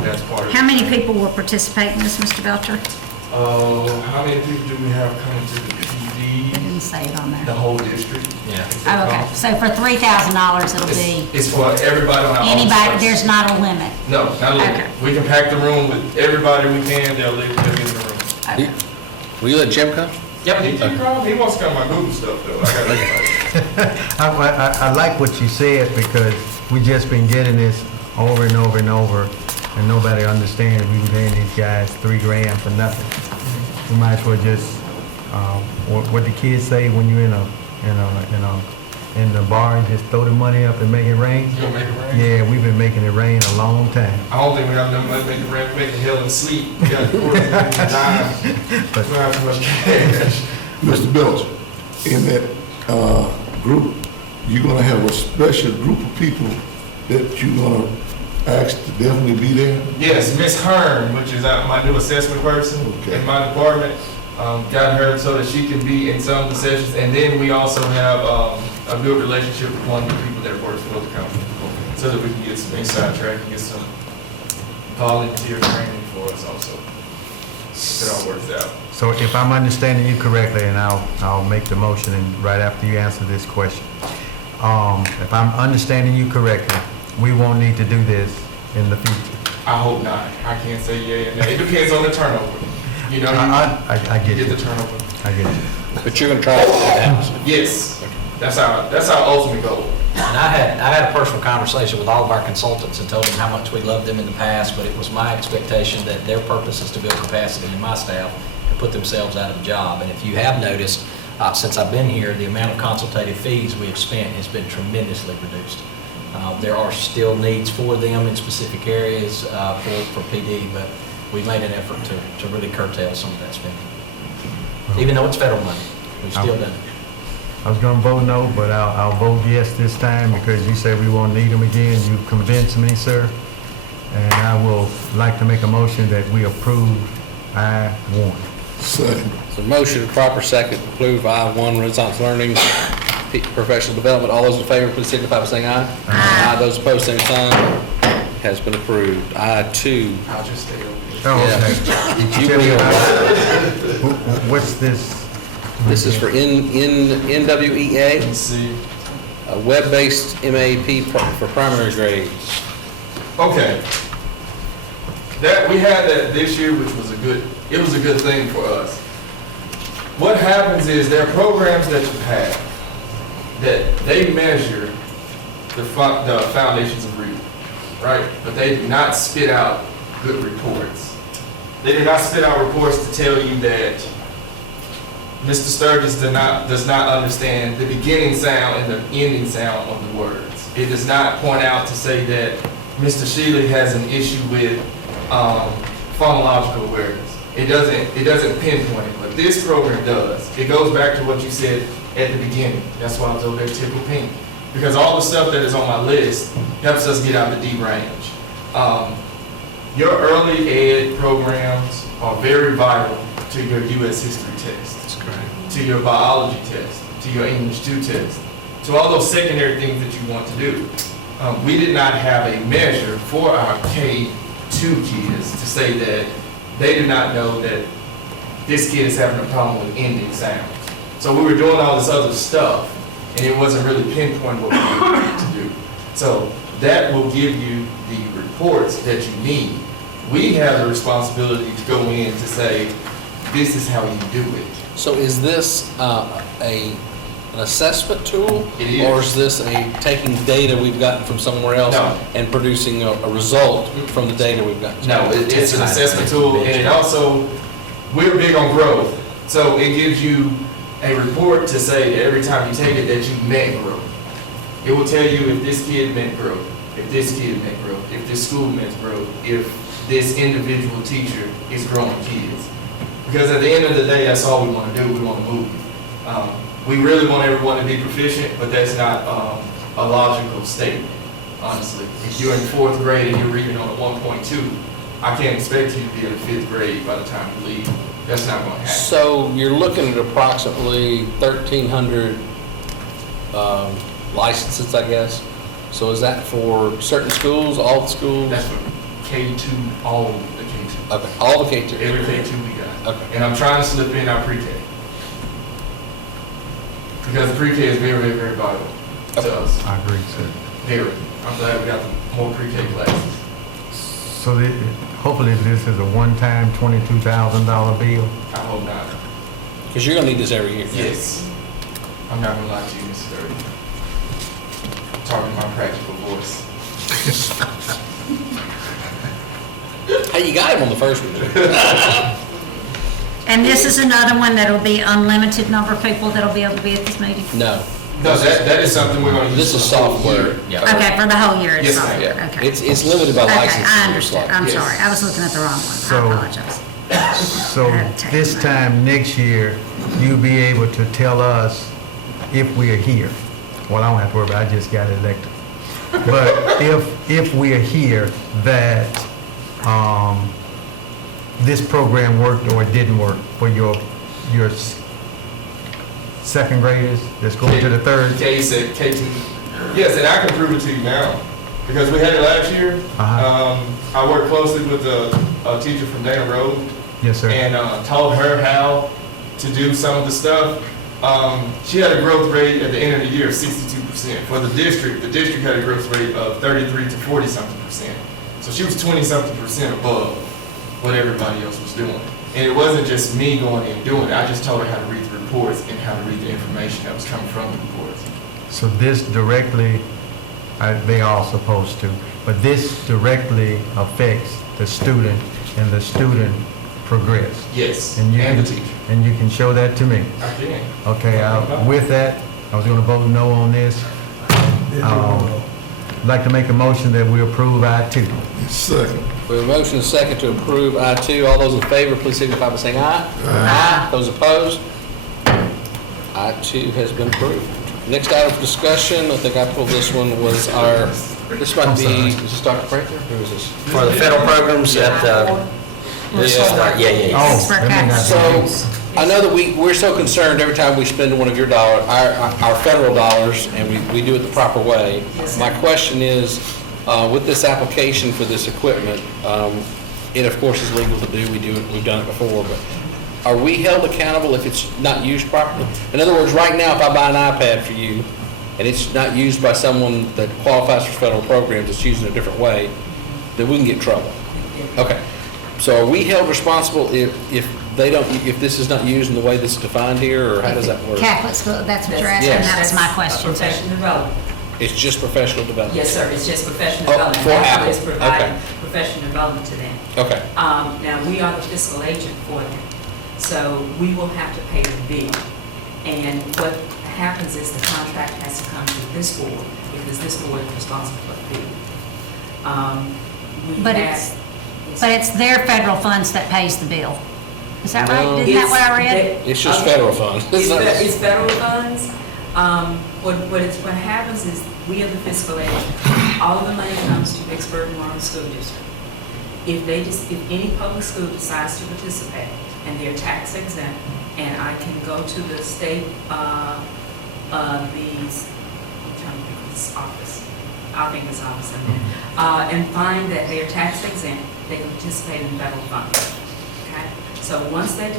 that's part of it. How many people will participate in this, Mr. Belcher? How many people do we have coming to the They PD? didn't say it on The there. whole district? Yeah. Oh, okay, so for $3,000, it'll be It's for everybody on our own anybody, space. there's not a limit. No, not a limit. Okay. We can pack the room with everybody we can, they'll get in the room. Okay. Will you let Jim come? Yep. He wants to come to my Google stuff though. I got everybody. I like what you said, because we just been getting this over and over and over, and nobody understands we paying these guys $3,000 for nothing. We might as well just, what the kids say when you're in the bar, you just throw the money up and make it rain. You gonna make it rain? Yeah, we've been making it rain a long time. I don't think we have enough money to make it rain, make it hell and sleep. We got courts and time. We don't have too much cash. Mr. Belcher, in that group, you're gonna have a special group of people that you're gonna ask to definitely be there? Yes, Miss Hearn, which is my new assessment person Okay. in my department, got her so that she can be in some of the sessions. And then we also have a good relationship with one of the people that works for the company, so that we can get some inside track and get some volunteer training for us also. If it all works out. So if I'm understanding you correctly, and I'll make the motion and right after you answer this question. If I'm understanding you correctly, we won't need to do this in the future. I hope not. I can't say yeah and nay. It depends on the turnover. You know, I get get you. the turnover. I get you. But you're gonna try to get that house. Yes, that's our ultimate goal. And I had a personal conversation with all of our consultants and told them how much we loved them in the past, but it was my expectation that their purpose is to build capacity in my staff and put themselves out of a job. And if you have noticed, since I've been here, the amount of consultative fees we have spent has been tremendously reduced. There are still needs for them in specific areas for PD, but we made an effort to really curtail some of that spending. Even though it's federal money, we've still done it. I was gonna vote no, but I'll vote yes this time because you said we won't need them again. You've convinced me, sir. And I will like to make a motion that we approve I-1. Second. So motion, proper second, to approve I-1 Renaissance Learning, Professional Development. All those in favor, please signify by saying aye. Aye. Those opposed, same sign. Has been approved. I-2. I'll just stay over here. Oh, okay. You Tell me will. what's this? This is for NWEA, Let's see. a web-based MAP for primary grades. Okay. We had that this year, which was a good thing for us. What happens is there are programs that you have that they measure the foundations of reading, right? But they do not spit out good reports. They do not spit out reports to tell you that Mr. Sturgis does not understand the beginning sound and the ending sound of the words. It does not point out to say that Mr. Shealy has an issue with phonological awareness. It doesn't pinpoint it, but this program does. It goes back to what you said at the beginning. That's why I was over there tickle pink. Because all the stuff that is on my list helps us get out of the D range. Your early ed programs are very vital to your U.S. history test. That's correct. To your biology test, to your English 2 test, to all those secondary things that you want to do. We did not have a measure for our K-2 kids to say that they do not know that this kid is having a problem with ending sounds. So we were doing all this other stuff, and it wasn't really pinpointing what we needed to do. So that will give you the reports that you need. We have the responsibility to go in to say, this is how you do it. So is this an assessment tool? It is. Or is this taking data we've gotten from somewhere else No. and producing a result from the data we've gotten? No, it's an assessment tool, and it also, we're big on growth. So it gives you a report to say that every time you take it that you met growth. It will tell you if this kid met growth, if this kid met growth, if this school met growth, if this individual teacher is growing kids. Because at the end of the day, that's all we want to do, we want to move. We really want everyone to be proficient, but that's not a logical statement, honestly. If you're in 4th grade and you're reading on a 1.2, I can't expect you to be in 5th grade by the time you leave. That's not going to happen. So you're looking at approximately 1,300 licenses, I guess. So is that for certain schools, all the schools? That's for K2, all the K2. Okay, all the K2. Every K2 we got. Okay. And I'm trying to slip in our pre-K. Because pre-K is very, very, very vital to us. I agree, sir. Very. I'm glad we got more pre-K classes. So hopefully this is a one-time $22,000 bill. I hope not. Because you're going to need this every year. Yes. I'm not going to lie to you, Mr. Dirty. Talking my practical voice. Hey, you got him on the first one. And this is another one that'll be unlimited number of people that'll be able to be at this meeting? No. No, that is something we're gonna use. This is for the whole software. year. Yeah. Okay, for the whole year it's Yes, ma'am. software, Yeah. okay. It's limited by Okay, license. I understood, I'm Yes. sorry, I was looking at the wrong one, I So- apologize. So this time next year, you'll be able to tell us if we are here. Well, I don't have to worry about it, I just got elected. But if we are here, that this program worked or it didn't work for your second graders that's going to the third? K said K2. Yes, and I can prove it to you now, because we had it last year. Uh-huh. I worked closely with a teacher from Dana Road, Yes, sir. and taught her how to do some of the stuff. She had a growth rate at the end of the year of 62%. For the district had a growth rate of 33 to 40-something%. So she was 20-something% above what everybody else was doing. And it wasn't just me going in and doing it. I just told her how to read the reports and how to read the information that was coming from the reports. So this directly, they are supposed to, but this directly affects the student and the student progress. Yes, And you and the can- teacher. And you can show that to me. I can. Okay, with that, I was gonna vote no on this. I'd like to make a motion that we approve I-2. Second. We have a motion and a second to approve I-2. All those in favor, please signify by saying aye. Aye. Those opposed? I-2 has been approved. Next item for discussion, I think I pulled this one, was this might be, is this Dr. Prather? Who is this? For the federal programs at, this is, yeah. Oh, Vicksburg that may not be- So, I know that we're so concerned every time we spend one of your dollars, our federal dollars, and we do it the proper way. My question is, with this application for this equipment, it of course is legal to do, we've done it before, but are we held accountable if it's not used properly? In other words, right now, if I buy an iPad for you, and it's not used by someone that qualifies for federal programs, it's used in a different way, then we can get in trouble. Okay. So are we held responsible if this is not used in the way this is defined here, or how does that work? Catholic school, that's what you're asking, Yes. that was my question, sir. Professional development. It's just professional development? Yes, sir, it's just professional Oh, development. for Apple. Is providing Okay. professional development to them. Okay. Now, we are the fiscal agent for them, so we will have to pay the bill. And what happens is the contract has to come to this board, because this board is responsible for the bill. But it's their federal funds that pays the bill. Is that right? No. Isn't that what I read? It's just federal funds. It's federal funds. What happens is, we are the fiscal agent. All of the money comes to Vicksburg and Marvin School District. If any public school decides to participate, and they're tax exempt, and I can go to the state, I'm trying to think of this office, I'll think this office in there, and find that they're tax exempt, they can participate in federal funds. Okay? So once they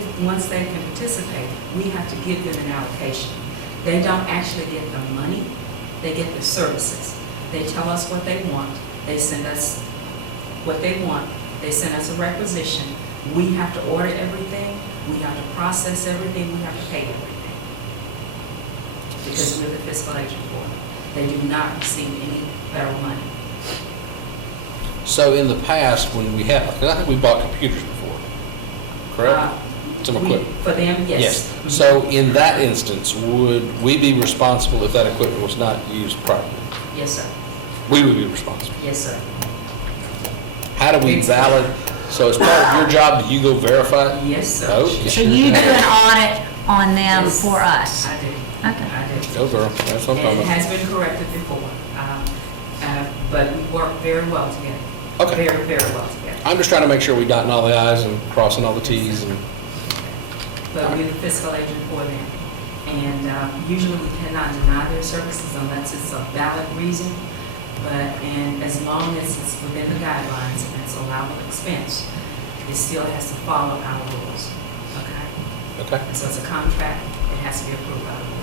can participate, we have to give them an allocation. They don't actually get the money, they get the services. They tell us what they want, they send us what they want, they send us a requisition. We have to order everything, we have to process everything, we have to pay everything. Because we're the fiscal agent for them. They do not receive any federal money. So in the past, when we have, because I think we bought computers before, correct? Some equipment. For them, yes. So in that instance, would we be responsible if that equipment was not used properly? Yes, sir. We would be responsible. Yes, sir. How do we valid, so as part of your job, do you go verify it? Yes, sir. Okay. So you do an audit on them Yes, for us? I do. Okay. I do. Go girl, that's what I'm And talking it about. has been corrected before, but we work very well together. Okay. Very, very well together. I'm just trying to make sure we dotting all the i's and crossing all the t's and, But we're the fiscal agent for them. And usually we cannot deny their services unless it's a valid reason. And as long as it's within the guidelines and it's allowable expense, it still has to follow our rules. Okay? okay. And so it's a contract, it has to be approved by the board.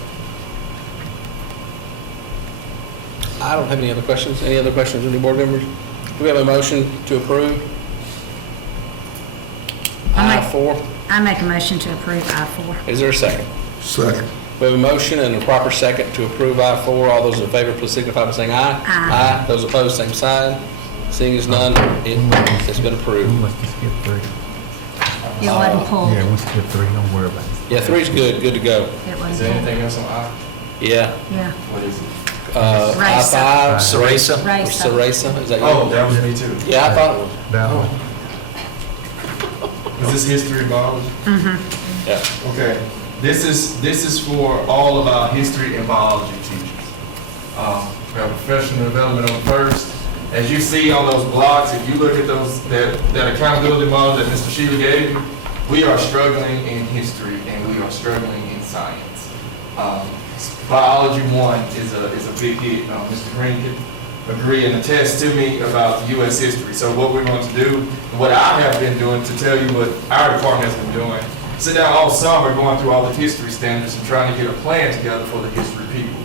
I don't have any other questions. Any other questions, any board members? Do we have a motion to approve? I make- I-4. I make a motion to approve I-4. Is there a second? Second. We have a motion and a proper second to approve I-4. All those in favor, please signify by saying aye. Aye. Those opposed, same sign. Seeing as none, it's been We approved. must have skipped 3. It wasn't pulled. Yeah, we skipped 3, don't worry about it. Yeah, 3's good to go. It Is wasn't there pulled. anything else on I? Yeah. Yeah. What is it? Raisa. I-5. Sarasa? Raisa. Sarasa, is that you? Oh, that was me too. Yeah, I thought it was. That one. Was this history and biology? Yeah. Okay, this is for all of our history and biology teachers. We have professional development on first. As you see on those blocks, if you look at those, that accountability model that Mr. Sheila gave you, we are struggling in history and we are struggling in science. Biology 1 is a big hit. Mr. Green can agree and attest to me about the U.S. history. So what we're going to do, and what I have been doing to tell you what our department has been doing, sit down all summer going through all the history standards and trying to get a plan together for the history people.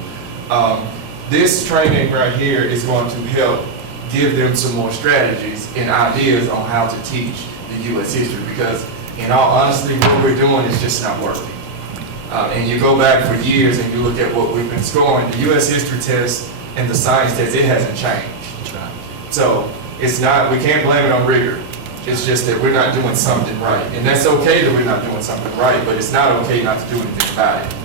This training right here is going to help give them some more strategies and ideas on how to teach the U.S. history, because in all honesty, what we're doing is just not working. And you go back for years and you look at what we've been scoring, the U.S. history test and the science test, it hasn't changed. That's right. So it's not, we can't blame it on rigor. It's just that we're not doing something right. And that's okay that we're not doing something right, but it's not okay not to do anything about it.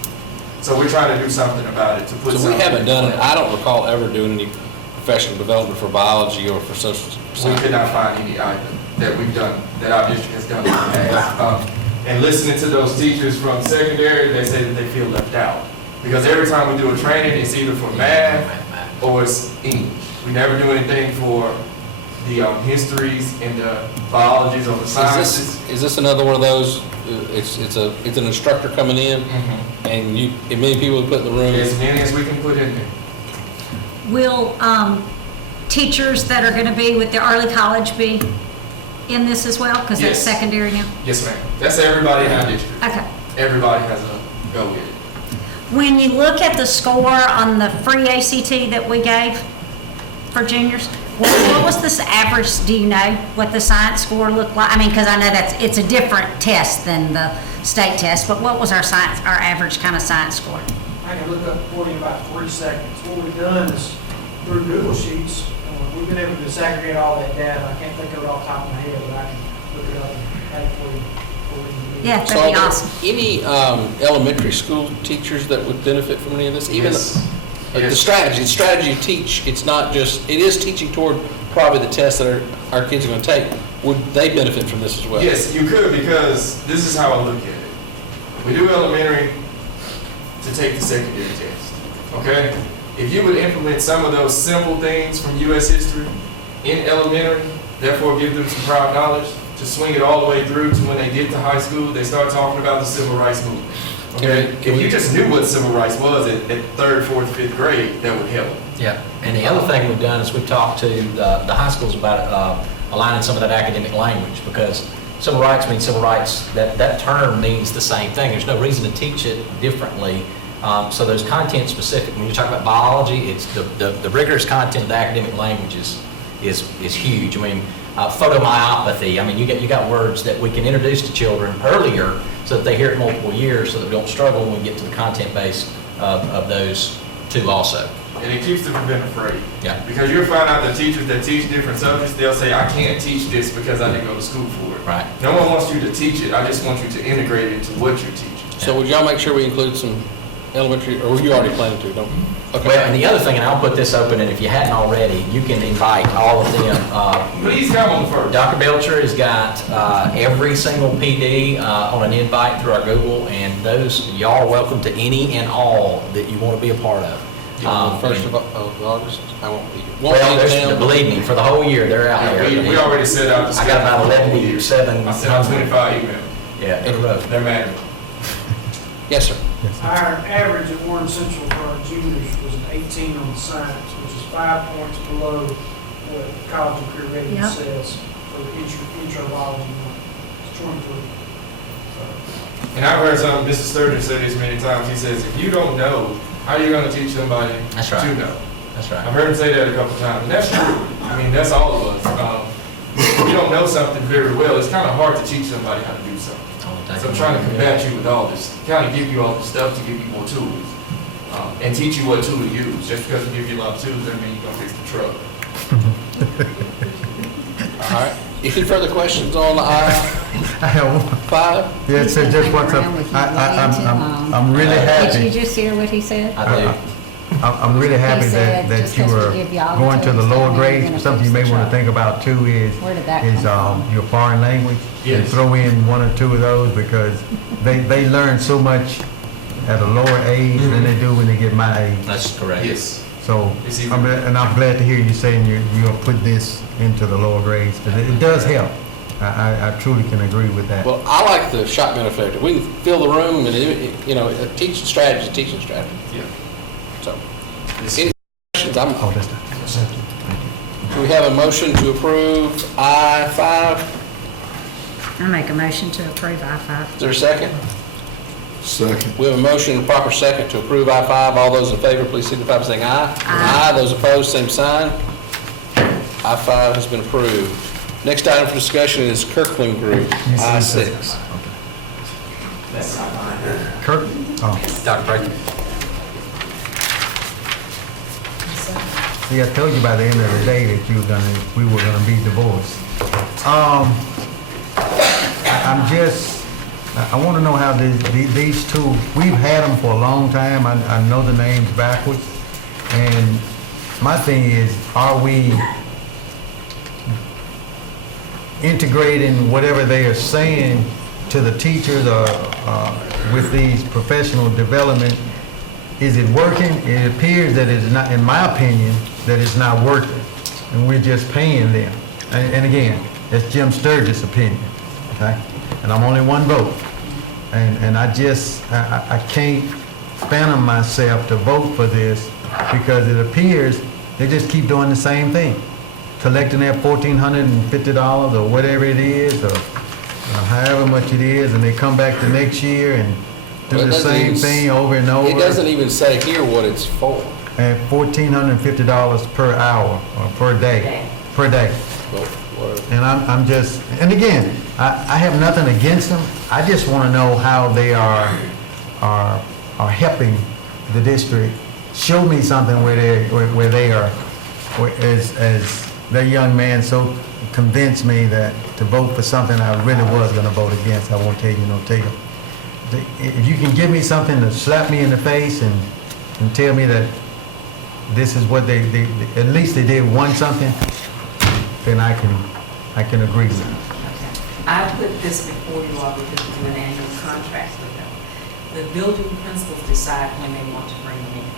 So we're trying to do something about it to put So we something haven't in done it, place. I don't recall ever doing any professional development for biology or for social We science. could not find any item that we've done, that our district has done in the past. And listening to those teachers from secondary, they say that they feel left out. Because every time we do a training, it's either for math or it's English. We never do anything for the histories and the biologies or the sciences. Is this another one of those, it's an instructor coming in and many people put in the room? As many as we can put in there. Will teachers that are going to be with the early college be in this as well? Because that's Yes. secondary now? Yes, ma'am. That's everybody in our district. Okay. Everybody has a go with it. When you look at the score on the free ACT that we gave for juniors, what was this average, do you know, what the science score looked like? I mean, because I know it's a different test than the state test, but what was our average kind of science score? I can look up for you in about 3 seconds. What we've done is through Google Sheets, we've been able to disaggregate all that data. I can't think of it off the top of my head, but I can look it up and have it for you. Yeah, So that'd be are there awesome. any elementary school teachers that would benefit from any of this? Even Yes. the Yes. strategy you teach, it's not just, it is teaching toward probably the tests that our kids are going to take. Would they benefit from this as well? Yes, you could, because this is how I look at it. We do elementary to take the secondary test, okay? If you would implement some of those simple things from U.S. history in elementary, therefore give them some prior knowledge, to swing it all the way through to when they get to high school, they start talking about the civil rights movement. Okay? If you just knew what civil rights was at 3rd, 4th, 5th grade, that would help. Yeah, and the other thing we've done is we've talked to the high schools about aligning some of that academic language, because civil rights means civil rights, that term means the same thing. There's no reason to teach it differently. So those content specific, when you talk about biology, it's the rigorous content of the academic language is huge. I mean, photomyopathy, I mean, you got words that we can introduce to children earlier so that they hear it multiple years, so that we don't struggle when we get to the content base of those two also. And it keeps them from being afraid. Yeah. Because you'll find out that teachers that teach different subjects, they'll say, I can't teach this because I didn't go to school for it. Right. No one wants you to teach it, I just want you to integrate it into what you're teaching. So would y'all make sure we include some elementary, or were you already planning to, don't you? Okay. Well, and the other thing, and I'll put this open, and if you hadn't already, you can invite all of them. Please come on the first. Dr. Belcher has got every single PD on an invite through our Google, and those, y'all are welcome to any and all that you want to be a part of. First of August, I won't be. Well, believe me, for the whole year, they're out there. We already set out the I got about schedule. 11, I sent out 25 emails. Yeah, in a row. They're mad. Yes, sir. Our average at Warren Central for our juniors was an 18 on science, which is 5 points below what college and career readiness says for the intro biology one. It's 23. And I've heard Mr. Sturgeon say this many times. He says, if you don't know, how are you going to teach somebody That's right. to know? That's right. I've heard him say that a couple times, and that's true. I mean, that's all of us. If you don't know something very well, it's kind of hard to teach somebody how to do something. So I'm trying to combat you with all this, kind of give you all the stuff to give you more tools, and teach you what tool to use. Just because we give you a lot of tools doesn't mean you're gonna fix the truck. All right. Any further questions on I-5? Yeah, so just what's up, I'm really Did you happy. just hear what he said? I do. I'm really happy He said that just you 'cause we are give you all the going to the tools, lower that means you're grades. gonna Something you fix may the want to truck. think about too Where did that is come your foreign language. And Yes. throw in one or two of those because they learn so much at a lower age than they do when they get my age. That's correct. Yes. So, It's even- I'm glad to hear you saying you'll put this into the lower grades, because it does help. I truly can agree with that. Well, I like the shotgun effect. If we can fill the room and, a teaching strategy, Yeah. So, This- any questions? Oh, that's not. Do we have a motion to approve I-5? I make a motion to approve I-5. Is there a second? Second. We have a motion and a proper second to approve I-5. All those in favor, please signify by saying aye. Aye. Those opposed, same sign. I-5 has been approved. Next item for discussion is Kirkland Group, I-6. Kirk, oh, Dr. Prater? see, I told you by the end of the day that we were gonna be divorced. I want to know how these two, we've had them for a long time. I know the names backwards. And my thing is, are we integrating whatever they are saying to the teachers or with these professional development? Is it working? It appears that it's not, in my opinion, that it's not working. And we're just paying them. And again, that's Jim Sturgis' opinion, okay? And I'm only one vote. And I can't fathom myself to vote for this because it appears they just keep doing the same thing. Collecting that $1,450 or whatever it is, or however much it is, and they come back the next year and do Well, it the doesn't same even thing over and over. It doesn't even say here what it's for. At $1,450 per hour or per day. Per day. But whatever. And I'm just, and again, I have nothing against them. I just want to know how they are helping the district. Show me something where they are, as that young man so convinced me that to vote for something I really was going to vote against. I won't tell you no tale. If you can give me something to slap me in the face and tell me that this is what they at least they did something, then I can agree with it. Okay. I put this before you all because we do an annual contract with them. The building principals decide when they want to bring them in.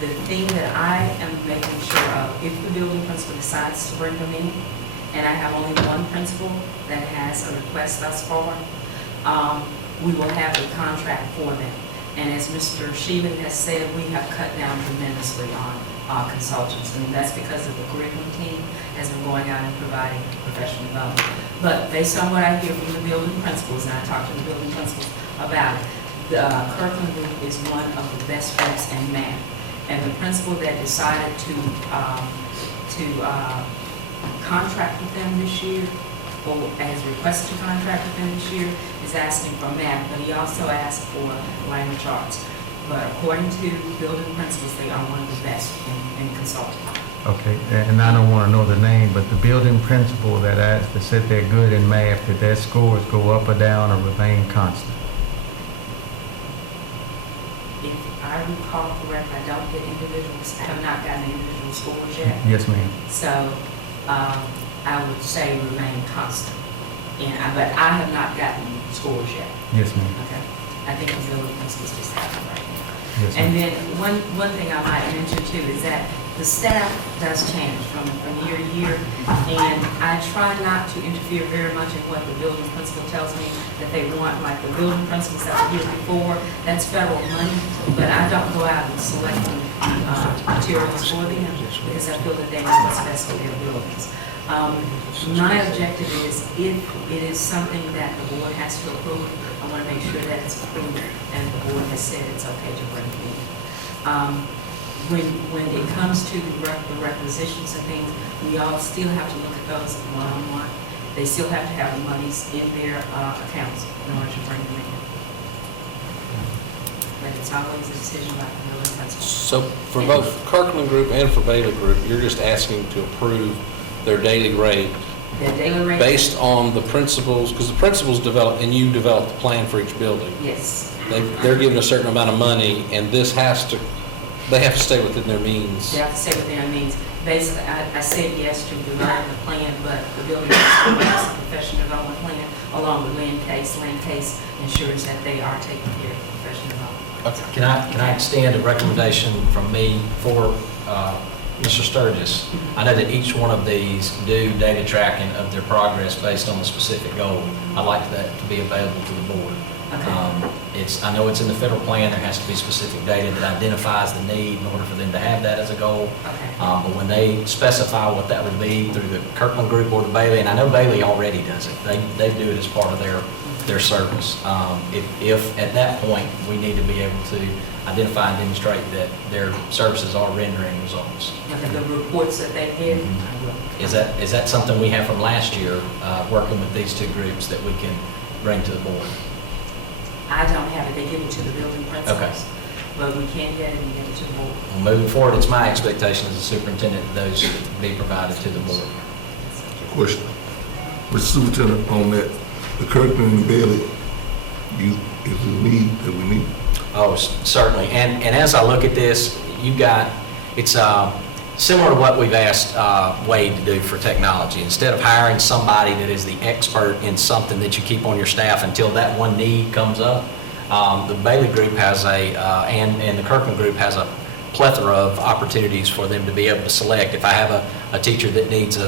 The thing that I am making sure of, if the building principal decides to bring them in, and I have only one principal that has a request thus far, we will have a contract for them. And as Mr. Sheehan has said, we have cut down tremendously on consultants, and that's because of the curriculum team has been going out and providing professional development. But based on what I hear from the building principals, and I talked to the building principals about it, the Kirkland Group is one of the best groups in math. And the principal that decided to contract with them this year, or has requested to contract with them this year, is asking for math, but he also asked for language arts. But according to building principals, they are one of the best in consulting. Okay, and I don't want to know the name, but the building principal that said they're good in math, did their scores go up or down or remain constant? If I recall correctly, I don't get individuals, I have not gotten individual scores yet. Yes, ma'am. So I would say remain constant. But I have not gotten scores yet. Yes, ma'am. Okay. I think the building principals just have it right now. Yes, And ma'am. then one thing I might mention too is that the staff does change from year to year, and I try not to interfere very much in what the building principal tells me that they want, like the building principals that were here before, that's federal money, but I don't go out and select materials for them because I feel that they know what's best for their buildings. My objective is if it is something that the board has to approve, I want to make sure that it's approved and the board has said it's okay to bring it in. When it comes to the requisitions and things, we all still have to look at those one-on-one they still have to have the monies in their accounts in order to bring them in. But it's always a decision by the building principal. So for both Kirkland Group and for Bailey Group, you're just asking to approve their daily rate Their daily rate. based on the principals, because the principals develop, and you develop the plan for each building. Yes. They're given a certain amount of money, and this has to, they have to stay within their means. They have to say what their means. Basically, I said yes to developing the plan, but the building principal has a professional development plan along with Lynn Case. Lynn Case ensures that they are taking care of professional development. Can I extend a recommendation from me for Mr. Sturgis? I know that each one of these do data tracking of their progress based on a specific goal. I'd like that to be available to the board. I know it's in the federal plan, there has to be specific data that identifies the need in order for them to have that as a goal. But when they specify what that would be through the Kirkland Group or the Bailey, and I know Bailey already does it, they do it as part of their service. If at that point, we need to be able to identify and demonstrate that their services are rendering results. The reports that they get, Is that something we have from last year, working with these two groups that we can bring to the board? I don't have it, they give it to the building principals. Okay. But we can get it and give it to the board. Well, moving forward, it's my expectation as a superintendent that those should be provided to the board. Question. Mr. Superintendent, on that, the Kirkland and Bailey, is the need that we need? Oh, certainly. And as I look at this, it's similar to what we've asked Wade to do for technology. Instead of hiring somebody that is the expert in something that you keep on your staff until that one need comes up, the Bailey Group has and the Kirkland Group has a plethora of opportunities for them to be able to select. If I have a teacher that needs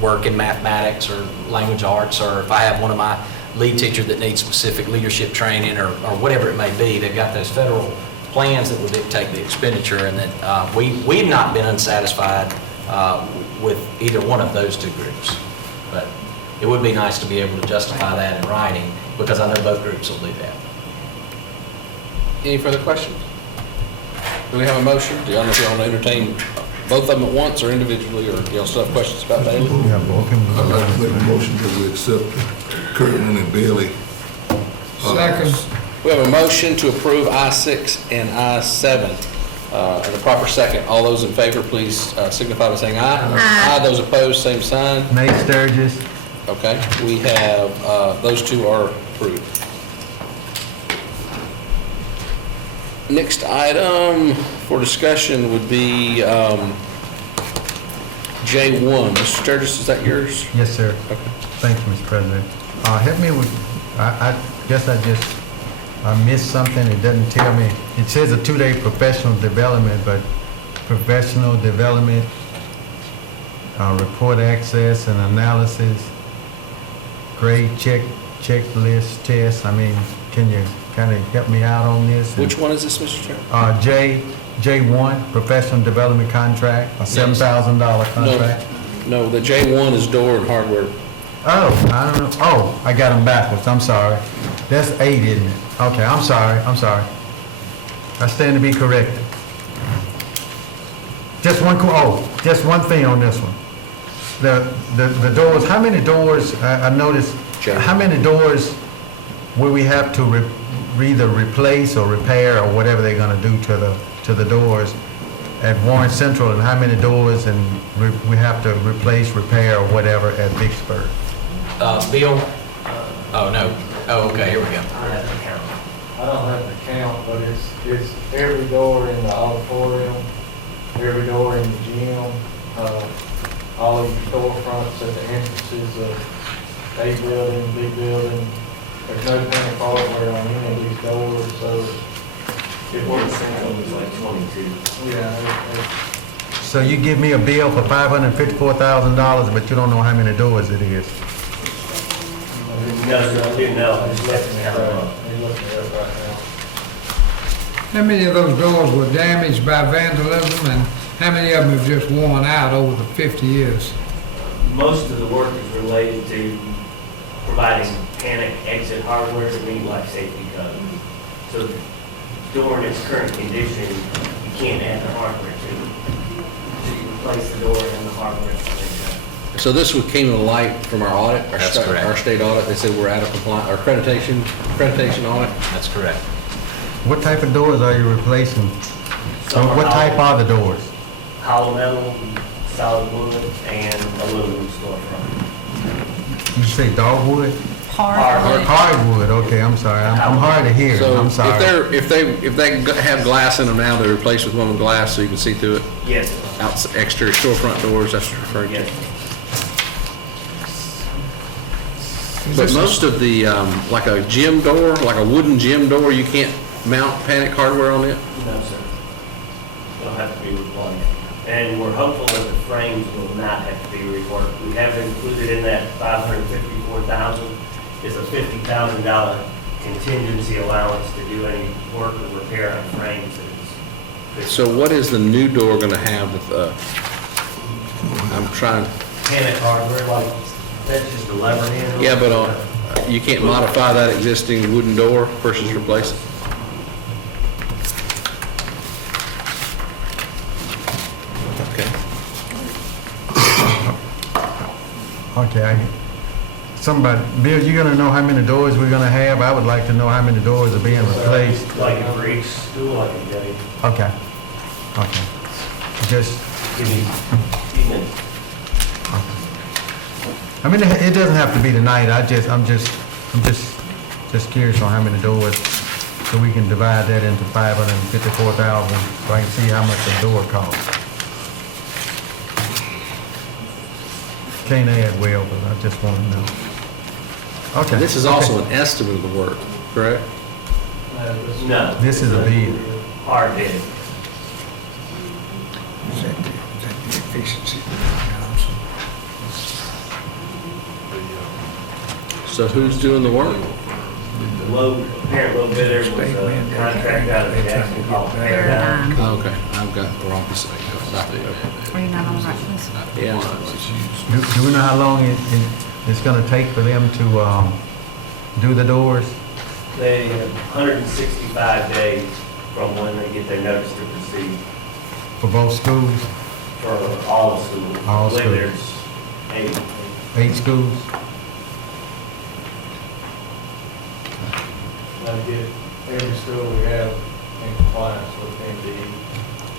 work in mathematics or language arts, or if I have one of my lead teachers that needs specific leadership training or whatever it may be, they've got those federal plans that will dictate the expenditure, and that we've not been unsatisfied with either one of those two groups. But it would be nice to be able to justify that in writing, because I know both groups will do that. Any further questions? Do we have a motion? Do y'all know if y'all want to entertain both of them at once or individually, or y'all still have questions about Bailey? I'd like to make a motion that we accept Kirkland and Bailey. Second. We have a motion to approve I-6 and I-7. In the proper second, all those in favor, please signify by saying aye. Aye. Those opposed, same sign. Nate Sturgis. Okay, we have, those two are approved. Next item for discussion would be J1. Mr. Sturgis, is that yours? Yes, sir. Okay. Thank you, Mr. President. Help me with, I guess I missed something. It doesn't tell me. It says a 2-day professional development, but professional development, report access and analysis, grade checklist test. I mean, can you kind of help me out on this? Which one is this, Mr. Chairman? J1, professional development contract, a $7,000 contract. No, the J1 is door and hardware. Oh, I don't know. Oh, I got them backwards. I'm sorry. That's 8, isn't it? Okay, I'm sorry. I stand to be corrected. Just one thing on this one. The doors, how many doors, I noticed, how many doors will we have to either replace or repair or whatever they're gonna do to the doors at Warren Central, and how many doors and we have to replace, repair, or whatever at Vicksburg? Bill? Oh, no. Oh, okay, here we go. I don't have the count, but it's every door in the auditorium, every door in the gym, all of the storefronts at the entrances of A building, B building. There's no panic hardware on any of these doors, so it works. Like 22. Yeah. So you give me a bill for $554,000, but you don't know how many doors it is? No, I didn't know. I just left it out. He's looking at it right now. How many of those doors were damaged by vandalism, and how many of them have just worn out over the 50 years? Most of the work is related to providing panic exit hardware to meet life safety code. So during its current condition, you can't add the hardware to it. So you replace the door and the hardware at the same time. So this came to light from our audit, That's correct. our state audit. They said we're out of compliance, our accreditation audit. That's correct. What type of doors are you replacing? Some are What type hollow- are the doors? Hollow metal, solid wood, and aluminum storefront. You say dogwood? Hardwood. Hardwood, okay, I'm sorry, I'm hard to hear, So I'm sorry. if they have glass in them now, they're replaced with one with glass so you can see through it. Yes, Exterior storefront doors, that's what you're referring yes. to. But most of the, like a gym door, like a wooden gym door, you can't mount panic hardware on it? No, sir. They'll have to be replaced. And we're hopeful that the frames will not have to be reworked. We have included in that $554,000 is a $50,000 contingency allowance to do any work or repair on frames. that is- So what is the new door gonna have with, I'm trying, Panic hardware, like, that's just a lever handle. yeah, but you can't modify that existing wooden door versus replace it? Okay. Okay, Bill, you gonna know how many doors we're gonna have? I would like to know how many doors are being replaced. Like a Greek stool, I can tell you. Okay, okay. Just, Give me a few minutes. I mean, it doesn't have to be tonight, I'm just curious on how many doors, so we can divide that into 554,000, so I can see how much a door costs. Can't add well, but I just want to know. Okay. This is also an estimate of the work, correct? No. This is a bid. Hard bid. Is that the efficiency? So who's doing the work? The apparent low bidder was a contract out of Jackson called Paradigm. Oh, okay, I've got the wrong piece of paper. Are you not on the right list? Yeah. Do we know how long it's gonna take for them to, do the doors? They have 165 days from when they get their notice to proceed For both schools, for all the schools. All I believe schools. there's 8 schools? Like get every school we have in compliance with MDE.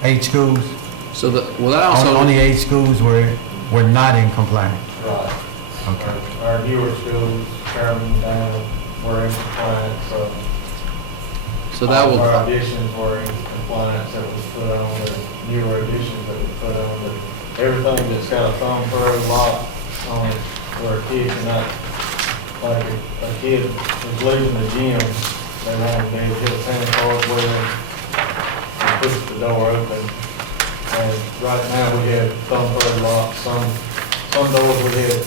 8 schools? So well, that also. Only 8 schools were not in compliance? Right. Okay. Our newer schools, Sherman down, were in compliance, So that all will. of our additions were in compliance that was put on, the newer additions that was put on, but everything that's got a thumb through lock on it, where a kid cannot, like a kid is leaving the gym, they want to be able to hit a tennis hardware and push the door open. And right now, we have thumb through locks, some doors we have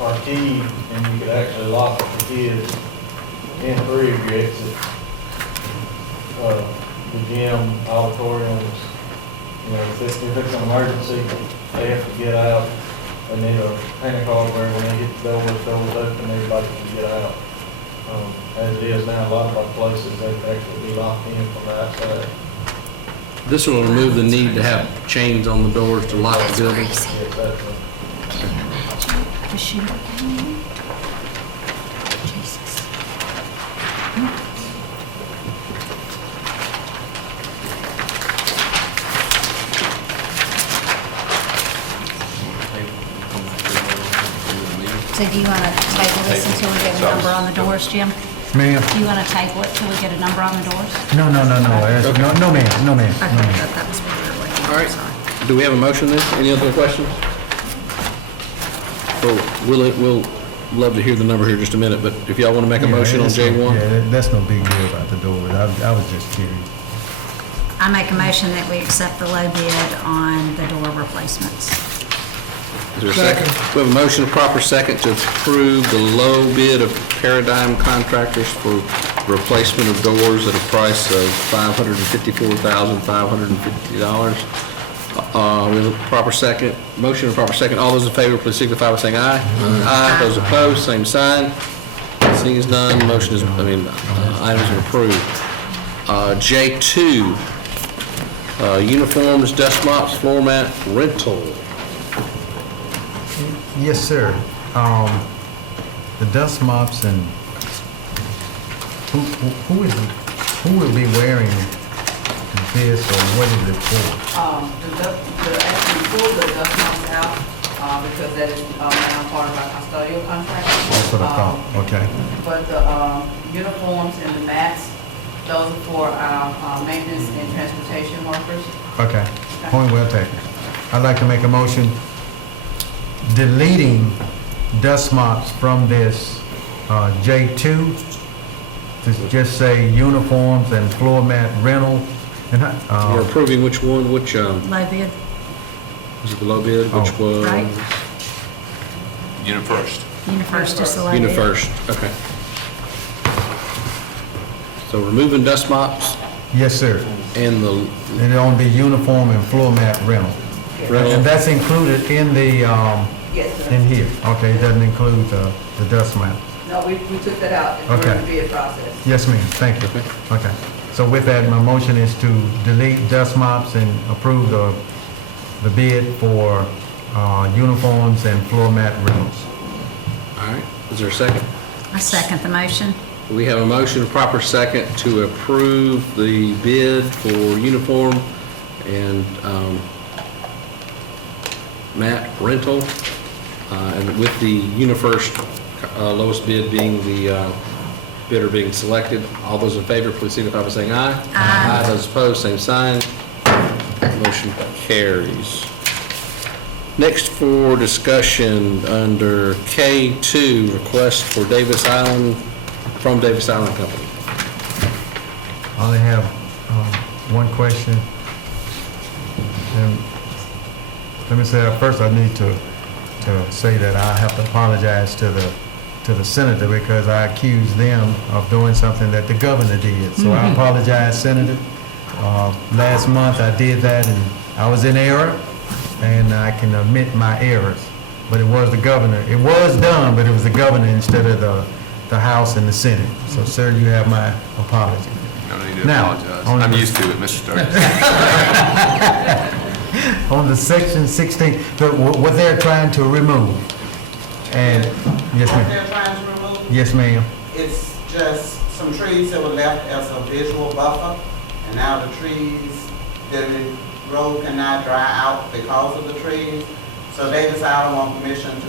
are keyed, and you could actually lock the kids in through if you exit. The gym, auditoriums, you know, if it's an emergency, they have to get out, they need a panic hardware, when they hit the doors open, everybody can get out. As it is now, a lot of our places, they actually be locked in from the outside. This will remove the need to have chains on the doors to lock the building. Yes, that's right. The shooter came in? Jesus. So do you want to table this until we get a number on the doors, Jim? Ma'am? Do you want to table it till we get a number on the doors? No, no, no, no, no, ma'am, no, ma'am, Okay, no, ma'am. that was what we were waiting All for, right. sorry. Do we have a motion then? Any other questions? We'll love to hear the number here in just a minute, but if y'all want to make a motion on J1? Yeah, that's no big deal about the doors, I was just curious. I make a motion that we accept the low bid on the door replacements. Is there a second? We have a motion, a proper second, to approve the low bid of Paradigm Contractors for replacement of doors at a price of $554,550. We have a proper second, motion and proper second. All those in favor, please signify by saying aye. Aye. Those opposed, same sign. Seeing is done, motion is, items are approved. J2, uniforms, dust mops, floor mat rental. Yes, sir. The dust mops and who will be wearing this, or what is it for? Actually pull the dust mops out, because that is, now part of our custodial contract. That's what I thought. Okay. But the, uniforms and the mats, those are for our, maintenance and transportation workers. Okay. Point well taken. I'd like to make a motion deleting dust mops from this J2 to just say uniforms and floor mat rental. And We're approving which one, which, Low bid. was it the low bid? Which was? Right. UniFirst. UniFirst is the low bid. UniFirst, okay. So removing dust mops yes, sir. and the And it'll be uniform and floor mat rental. rental. And that's included in the, Yes, sir. in here. Okay, it doesn't include the dust mat. No, we took that out during Okay. the bid process. Yes, ma'am. Thank you. Okay. So with that, my motion is to delete dust mops and approve the bid for uniforms and floor mat rentals. All right, is there a second? I second the motion. We have a motion, a proper second, to approve the bid for uniform and mat rental, and with the UniFirst lowest bid being the bidder being selected. All those in favor, please signify by saying aye. Aye. Those opposed, same sign. Motion carries. Next for discussion, under K2, request for Davis Island, from Davis Island Company. I only have one question. And let me say, first I need to say that I have to apologize to the senator because I accused them of doing something that the governor did. So I apologize, Senator. Last month I did that and I was in error, and I can admit my errors. But it was the governor. It was done, but it was the governor instead of the House and the Senate. So, sir, you have my apology. No need to Now, apologize. on I'm the- used to it, Mr. Sturgis. On the section 16, what they're trying to remove. And, yes, What ma'am. they're trying to remove, Yes, ma'am. it's just some trees that were left as a visual buffer, and now the trees, the road cannot dry out because of the trees. So they decided on permission to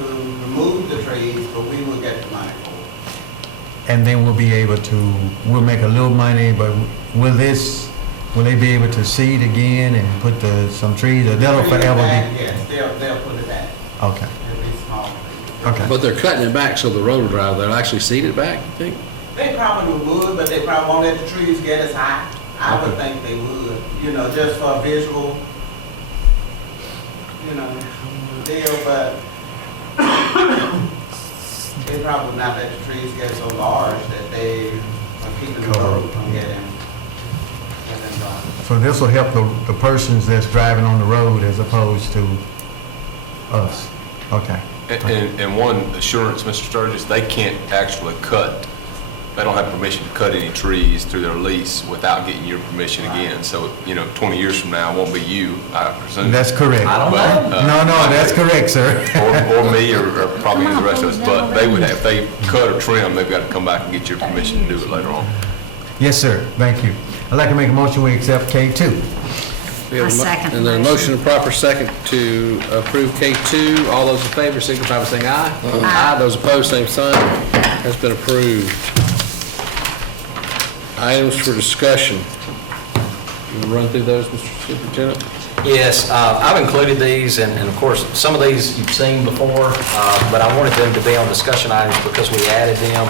remove the trees, but we will get the money for it. And then we'll be able to, we'll make a little money, but will they be able to seed again and put some trees, or that'll forever be? Yes, they'll put it back. Okay, It'll be small. okay. But they're cutting it back so the road will drive. They'll actually seed it back, you think? They probably would, but they probably won't let the trees get as high. I would think they would, just for a visual, deal, but they probably not let the trees get so large that they are keeping the road from getting dry. So this will help the persons that's driving on the road as opposed to us? Okay. And one assurance, Mr. Sturgis, they can't actually cut, they don't have permission to cut any trees through their lease without getting your permission again. So, 20 years from now, it won't be you, I presume. That's correct. I don't But, know. No, that's correct, sir. Or me, or probably the rest of us, but they would have, if they cut or trim, they've got to come back and get your permission to do it later on. Yes, sir. Thank you. I'd like to make a motion, we accept K2. We have I second the And then a motion. motion, a proper second, to approve K2. All those in favor, signify by saying aye. Aye. Those opposed, same sign. Has been approved. Items for discussion. You want to run through those, Mr. Superintendent? Yes, I've included these, and of course, some of these you've seen before, but I wanted them to be on discussion items because we added them.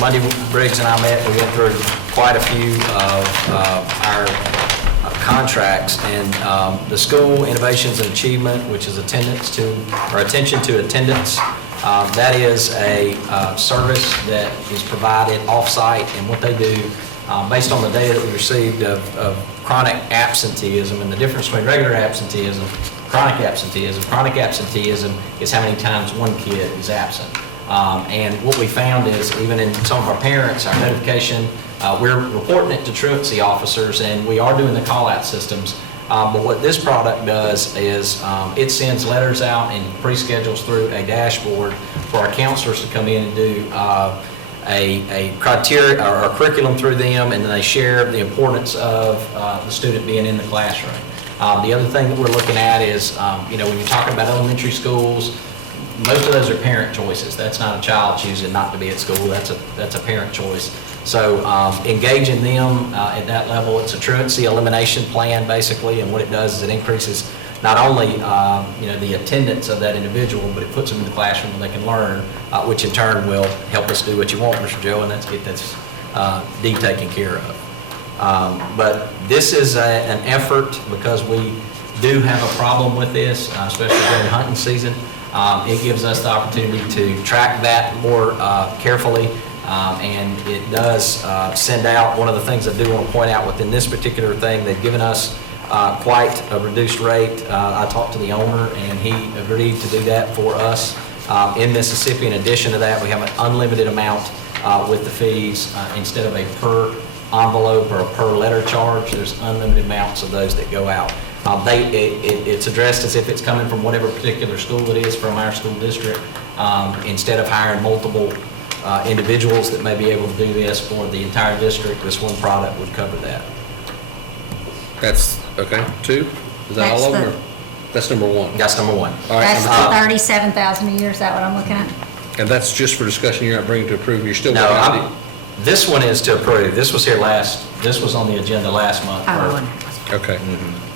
Monday, Briggs and I met, we went through quite a few of our contracts, and the School Innovations and Achievement, which is attention to attendance. That is a service that is provided off-site, and what they do, based on the data that we received of chronic absenteeism and the difference between regular absenteeism, chronic absenteeism. Chronic absenteeism is how many times one kid is absent. And what we found is, even in some of our parents, our notification, we're reporting it to truancy officers, and we are doing the call-out systems. But what this product does is it sends letters out and pre-schedules through a dashboard for our counselors to come in and do a criteria or a curriculum through them, and then they share the importance of the student being in the classroom. The other thing that we're looking at is, when you're talking about elementary schools, most of those are parent choices. That's not a child choosing not to be at school. That's a parent choice. So engaging them at that level, it's a truancy elimination plan basically, and what it does is it increases not only the attendance of that individual, but it puts them in the classroom where they can learn, which in turn will help us do what you want, Mr. Joe, and that's get this D taken care of. But this is an effort because we do have a problem with this, especially during hunting season. It gives us the opportunity to track that more carefully, and it does send out, one of the things I do want to point out within this particular thing, they've given us quite a reduced rate. I talked to the owner and he agreed to do that for us in Mississippi. In addition to that, we have an unlimited amount with the fees instead of a per envelope or a per letter charge. There's unlimited amounts of those that go out. It's addressed as if it's coming from whatever particular school it is from our school district. Instead of hiring multiple individuals that may be able to do this for the entire district, this one product would cover that. That's, okay, 2? Is that all of them? Or- That's number 1. That's number 1. All right, That's number the 37,000 a year, is that what I'm looking at? two. And that's just for discussion, you're not bringing to approve, you're still. No, working this one is to approve. This was this was on the agenda last month. Okay.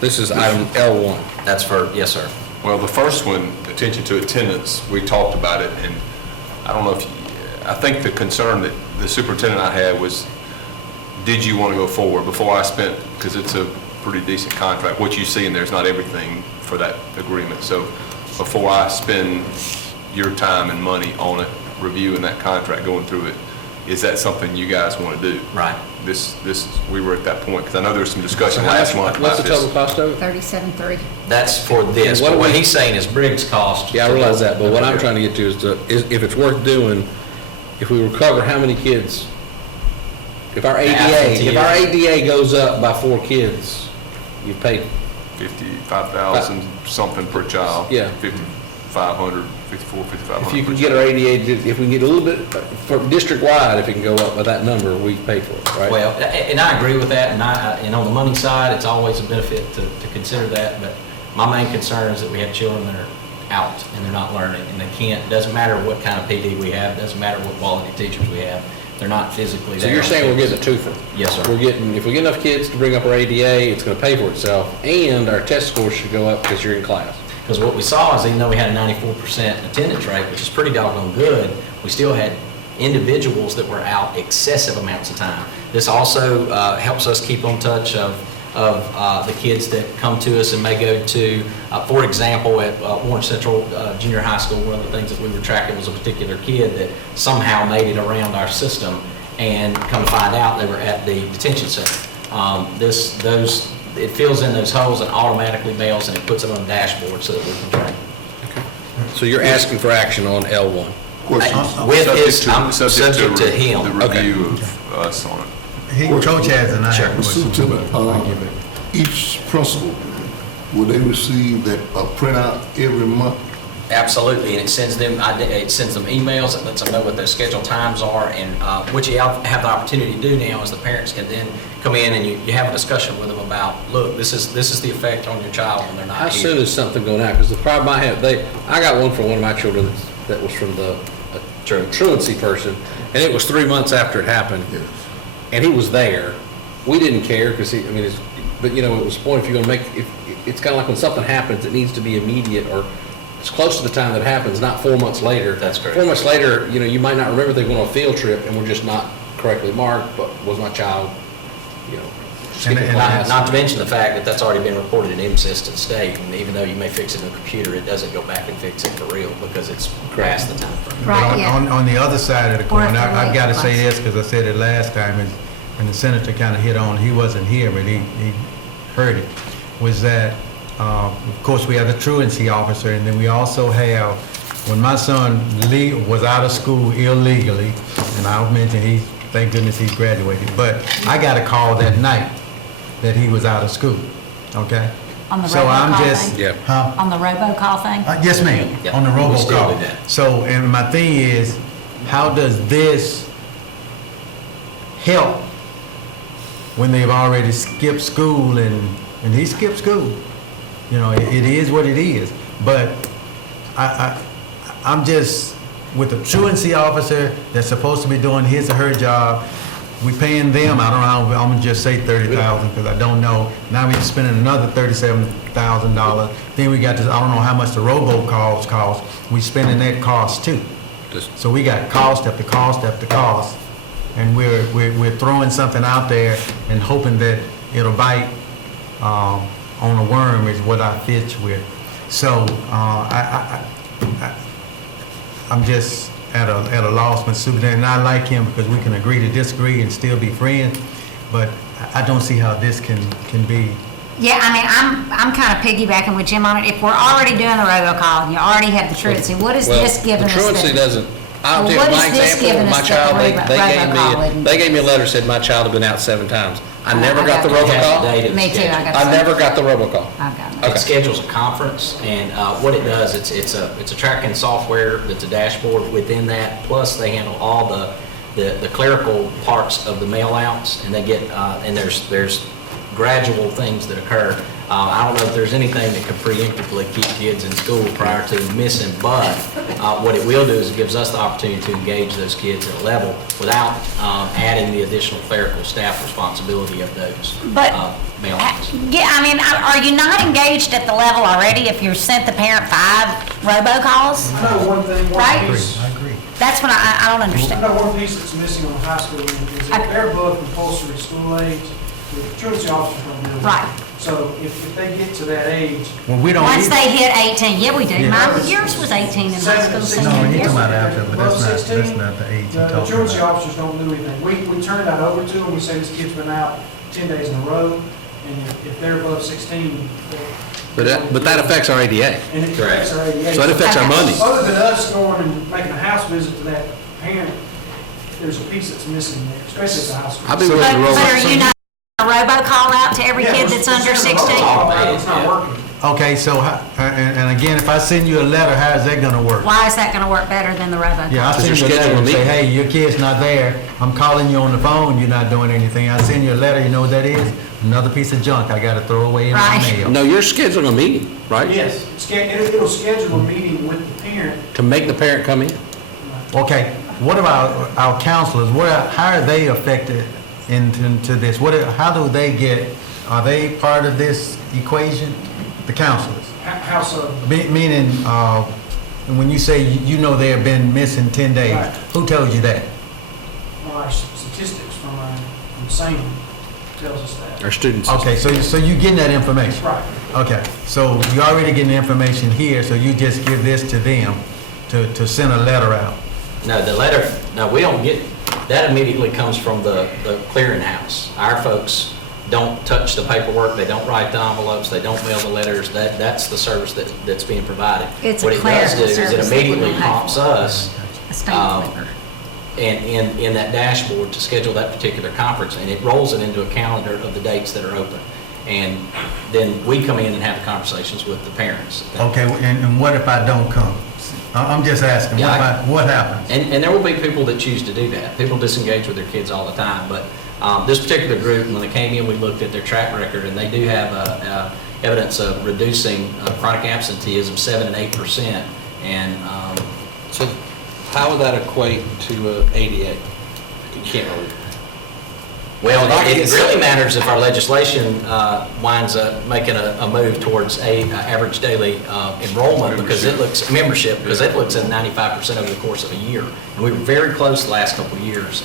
This is item L1. That's for, yes, sir. Well, the first one, attention to attendance, we talked about it, and I don't know if, I think the concern that the superintendent I had was, did you want to go forward? Before I spent, because it's a pretty decent contract, what you see in there is not everything for that agreement. So before I spend your time and money on it, reviewing that contract, going through it, is that something you guys want to do? Right. We were at that point, because I know there was some discussion last month What's about the total this. cost of it? 37.3. That's for this, And but what what we- he's saying is Briggs cost. Yeah, I realize that, but what I'm trying to get to is if it's worth doing, if we recover how many kids, if our ADA goes up by 4 kids, you've paid. 55,000 something per child. Yeah. 5,500, 5,500. If you can get our ADA, if we can get a little bit, for district-wide, if it can go up by that number, we pay for it, right? Well, and I agree with that, and on the money side, it's always a benefit to consider that, but my main concern is that we have children that are out and they're not learning, and they can't, doesn't matter what kind of PD we have, doesn't matter what quality teachers we have, they're not physically there. So you're saying we're getting a twofer? Yes, sir. If we get enough kids to bring up our ADA, it's gonna pay for itself, and our test scores should go up because you're in class. Because what we saw is even though we had a 94% attendance rate, which is pretty doggone good, we still had individuals that were out excessive amounts of time. This also helps us keep on touch of the kids that come to us and may go to, for example, at Orange Central Junior High School, one of the things that we were tracking was a particular kid that somehow made it around our system, and come to find out they were at the detention center. It fills in those holes and automatically mails, and it puts it on a dashboard so that we can track. So you're asking for action on L1? With his, I'm subject to him. The review of us on it. Coach has an item. Superintendent, each principal, will they receive that printout every month? Absolutely, and it sends them emails, it lets them know what their scheduled times are, and what you have the opportunity to do now is the parents can then come in and you have a discussion with them about, look, this is the effect on your child when they're not How here. soon is something going out? Because the problem I have, I got one for one of my children that was from the truancy person, and it was 3 months after it happened. Yes. And he was there. We didn't care because but it was the point if you're going to it's kind of like when something happens, it needs to be immediate or it's close to the time that it happens, not 4 months later. That's correct. 4 months later, you might not remember they went on a field trip and were just not correctly marked, but was my child, skipping class? Not to mention the fact that that's already been reported in MSIS to the state, and even though you may fix it in the computer, it doesn't go back and fix it for real because it's past the time frame. Right, yeah. On the other side of the Or coin, if they're I've late got to for say class. this because I said it last time, and the senator kind of hit on, he wasn't here, but he heard it, was that, of course, we have the truancy officer, and then we also have, when my son was out of school illegally, and I'll mention thank goodness he graduated, but I got a call that night that he was out of school, okay? On the So I'm robocall just, thing? Yeah. huh? On the robocall thing? Yes, ma'am, Yeah, on the we still do robocall. that. So, and my thing is, how does this help when they've already skipped school and he skipped school? You know, it is what it is. But I'm just, with the truancy officer that's supposed to be doing his or her job, we paying them, I don't know, I'm gonna just say 30,000, because I don't know. Now we're spending another $37,000. Then we got this, I don't know how much the robocalls cost. We spending that cost too. So we got cost after cost after cost. And we're throwing something out there and hoping that it'll bite on a worm is what I pitch with. So I'm just at a loss with Superintendent, and I like him because we can agree to disagree and still be friends, but I don't see how this can be. Yeah, I mean, I'm kind of piggybacking with Jim on it. If we're already doing the robocall and you already have the truancy, what is this giving us? The truancy doesn't, I'll Well, tell what you is my this example, giving my us that child, the robocall they gave me a letter, said my child had been out 7 times. I never I got the got that. robocall. Me too, I got I that. never got the robocall. I've got it. It schedules a conference, and what it does, it's a tracking software that's a dashboard within that, plus they handle all the clerical parts of the mail outs, and they get, and there's gradual things that occur. I don't know if there's anything that could preemptively keep kids in school prior to them missing, but what it will do is it gives us the opportunity to engage those kids at a level without adding the additional clerical staff responsibility of those But, mail outs. yeah, I mean, are you not engaged at the level already if you sent the parent 5 robocalls? I know one thing, Right? one piece, I agree. That's what I don't I understand. know one piece that's missing on the high school end is if they're above compulsory school age, the truancy officers don't know. Right. So if they get to that age, Well, we don't Once either. they hit 18, yeah, we do. Yeah. Yours was 18 in high school. No, senior No, year. he's talking about after, but above that's 16, not the age he's the talking truancy about. officers don't do anything. We turn that over to them, we say this kid's been out 10 days in a row, and if they're above 16. But that affects our ADA. And it affects our ADA. So it affects our money. Other than us going and making a house visit to that parent, there's a piece that's missing there, especially at the high school. I've been But willing to roll. but are you not a robocall out to every Yeah, kid we're- that's we're under sending a 16? robocall out, It's not working. Okay, so, and again, if I send you a letter, how is that gonna work? Why is that going to work better than the robocall? Yeah, I Because send you a you're letter and scheduling say, meetings. hey, your kid's not there. I'm calling you on the phone, you're not doing anything. I send you a letter, you know what that is? Another piece of junk I gotta throw away in my Right. mail. No, you're scheduling a meeting, right? Yes, it'll schedule a meeting with the parent. To make the parent come in. Okay, what about our counselors? How are they affected into this? How do they get, are they part of this equation? The counselors? How so? Meaning, when you say you know they have been missing 10 days, Right. who told you that? Well, our statistics from SAM tells us that. Our students. Okay, so you getting that information? Right. Okay, so you already getting the information here, so you just give this to them to send a letter out? No, the letter, no, we don't get, that immediately comes from the clearinghouse. Our folks don't touch the paperwork, they don't write the envelopes, they don't mail the letters, that's the service that's being provided. It's a What it does clerical do is service it that we immediately don't pay prompts for. us A stamp clipper. and in that dashboard to schedule that particular conference, and it rolls it into a calendar of the dates that are open. And then we come in and have conversations with the parents. Okay, and what if I don't come? I'm just asking, what happens? And there will be people that choose to do that. People disengage with their kids all the time, but this particular group, when they came in, we looked at their track record, and they do have evidence of reducing chronic absenteeism 7 and 8%. And So how would that equate to ADA? You can't really. well, it really matters if our legislation winds up making a move towards average daily enrollment, because it looks, membership, because it looks at 95% over the course of a year. And we were very close the last couple of years.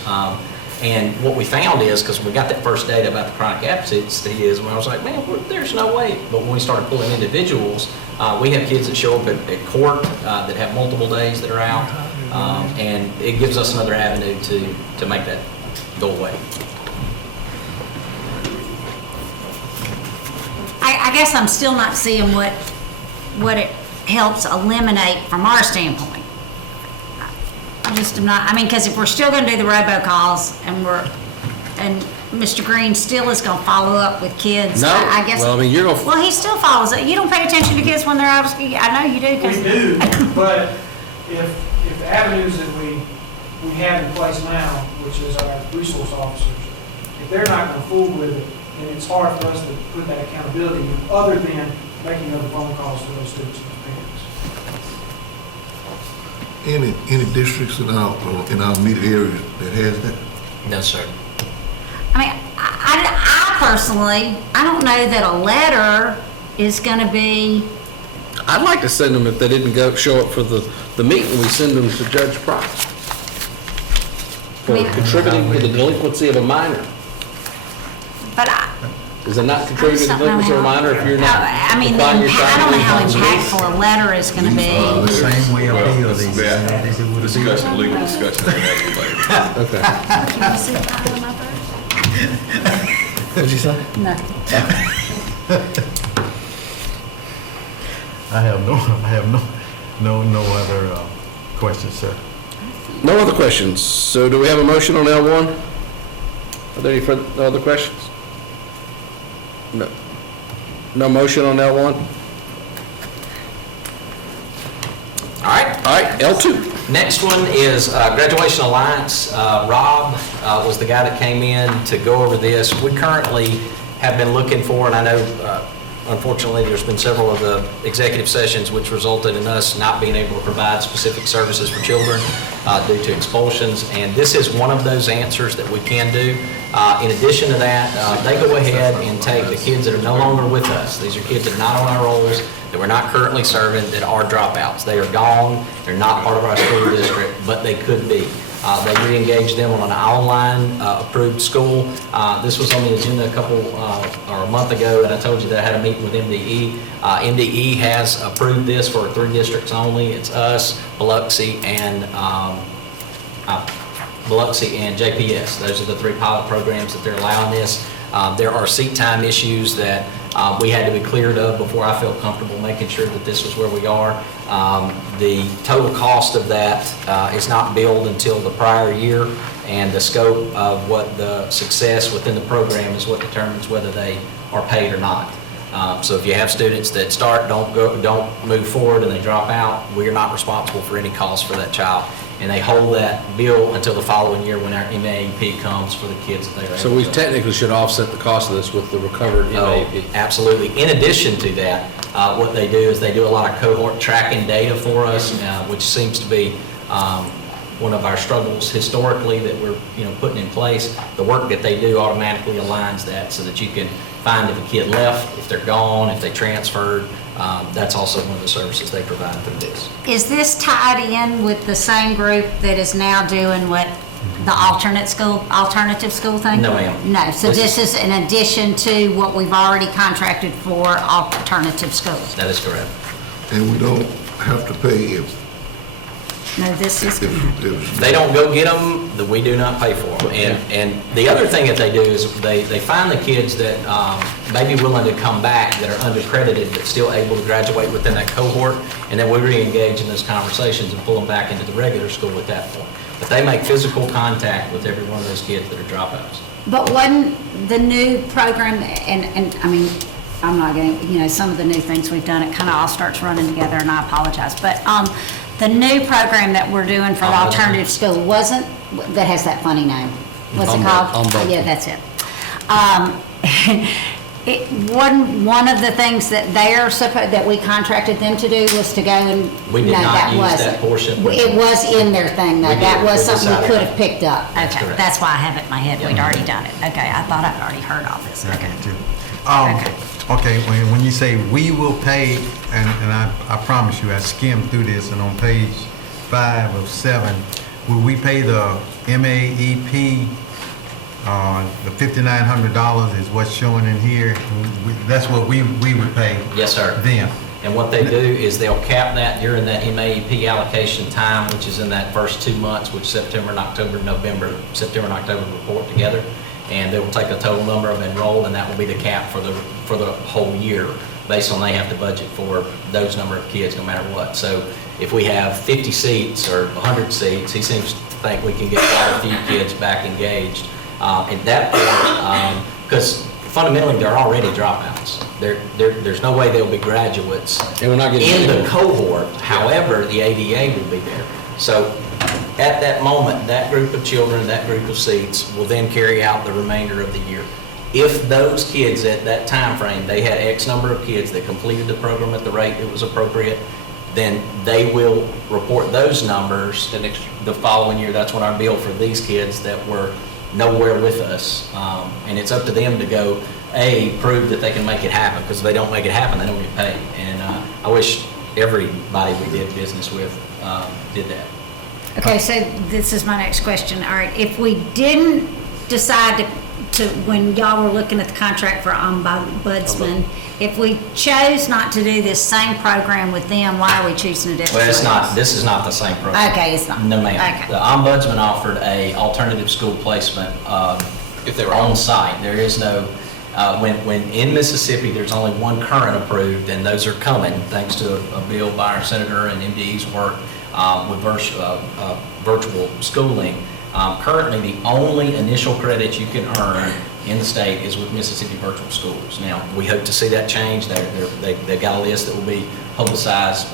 And what we found is, because we got that first data about the chronic absenteeism, I was like, man, there's no way. But when we started pulling individuals, we have kids that show up at court that have multiple days that are out. And it gives us another avenue to make that go away. I guess I'm still not seeing what it helps eliminate from our standpoint. I just am not, I mean, because if we're still going to do the robocalls and Mr. Green still is gonna follow up with kids. No, I guess. well, I mean, you're gonna- Well, he still follows it. You don't pay attention to kids when they're out of school. I know you do, We 'cause do, but if the avenues that we have in place now, which is our resource officers, if they're not going to fool with it, then it's hard for us to put that accountability in, other than making other phone calls to those students and parents. Any districts in our immediate areas that has that? No, sir. I mean, I personally, I don't know that a letter is gonna be, I'd like to send them, if they didn't show up for the meeting, we send them to Judge Price for contributing to the delinquency of a minor. but Is it not contributing to the delinquency of a minor if you're not? I mean, I applying your don't know how child to the impactful a letter is gonna be. Same way Well, of bill this is these. that discussion, legal discussion, we'll have later. Okay. Can you see that on my bird? What'd you say? No. I have no other questions, sir. No other questions. So do we have a motion on L1? Are there any no other questions? No. No motion on L1? All right. All right, L2. Next one is Graduation Alliance. Rob was the guy that came in to go over this. We currently have been looking for, and I know unfortunately there's been several of the executive sessions which resulted in us not being able to provide specific services for children due to expulsions, and this is one of those answers that we can do. In addition to that, they go ahead and take the kids that are no longer with us. These are kids that are not on our rolls, that we're not currently serving, that are dropouts. They are gone, they're not part of our school district, but they could be. They re-engage them on an online approved school. This was on the agenda a month ago, and I told you that I had a meeting with MDE. MDE has approved this for 3 districts only. It's us, Biloxi, and JPS. Those are the 3 pilot programs that they're allowing this. There are seat time issues that we had to be cleared of before I felt comfortable making sure that this was where we are. The total cost of that is not billed until the prior year, and the scope of what the success within the program is what determines whether they are paid or not. So if you have students that start, don't move forward, and they drop out, we are not responsible for any cost for that child. And they hold that bill until the following year when our MAEP comes for the kids that they are. So we technically should offset the cost of this with the recovered MAEP. Absolutely. In addition to that, what they do is they do a lot of cohort tracking data for us, which seems to be one of our struggles historically that we're putting in place. The work that they do automatically aligns that so that you can find if a kid left, if they're gone, if they transferred. That's also one of the services they provide through this. Is this tied in with the same group that is now doing what the alternative school thing? No, ma'am. No, so this is in addition to what we've already contracted for alternative schools? That is correct. And we don't have to pay if No, this is, They don't go get them, we do not pay for them. And the other thing that they do is they find the kids that may be willing to come back that are undercredited but still able to graduate within that cohort, and then we re-engage in those conversations and pull them back into the regular school at that point. But they make physical contact with every one of those kids that are dropouts. but wasn't the new program, and I mean, I'm not going some of the new things we've done, it kind of all starts running together, and I apologize, but the new program that we're doing for the alternative school that has that funny name. What's it called? Yeah, that's it. One of the things that that we contracted them to do was to go and. We did not use that portion. It was in their thing, though. That was something we could have picked up. That's Okay, correct. that's why I have it in my head. We'd already done it. Okay, I thought I'd already heard all this. Okay. Okay, when you say we will pay, and I promise you, I skimmed through this, and on page 5 of 7, will we pay the MAEP, the $5,900 is what's showing in here? That's what we would pay? Yes, sir. Then? And what they do is they'll cap that during that MAEP allocation time, which is in that first 2 months, which September and October, report together. And they will take a total number of enrolled, and that will be the cap for the whole year, based on they have to budget for those number of kids no matter what. So if we have 50 seats or 100 seats, he seems to think we can get quite a few kids back engaged At that point, because fundamentally, they're already dropouts. There's no way they'll be graduates And we're not getting in the any more. cohort. However, the ADA will be there. So at that moment, that group of children, that group of seats will then carry out the remainder of the year. If those kids at that time frame, they had X number of kids that completed the program at the rate that was appropriate, then they will report those numbers the following year. That's when our bill for these kids that were nowhere with us. And it's up to them to go, prove that they can make it happen, because if they don't make it happen, they don't get paid. And I wish everybody we did business with did that. Okay, so this is my next question. All right, if we didn't decide to when y'all were looking at the contract for ombudsman, if we chose not to do this same program with them, why are we choosing a different Well, it's not, place? this is not the same program. Okay, it's not. No, ma'am. Okay. The ombudsman offered a alternative school placement if they were on site. There is no, when in Mississippi, there's only one current approved, and those are coming, thanks to a bill by our senator and MDE's work with virtual schooling. Currently, the only initial credit you can earn in the state is with Mississippi Virtual Schools. Now, we hope to see that change. They've got a list that will be publicized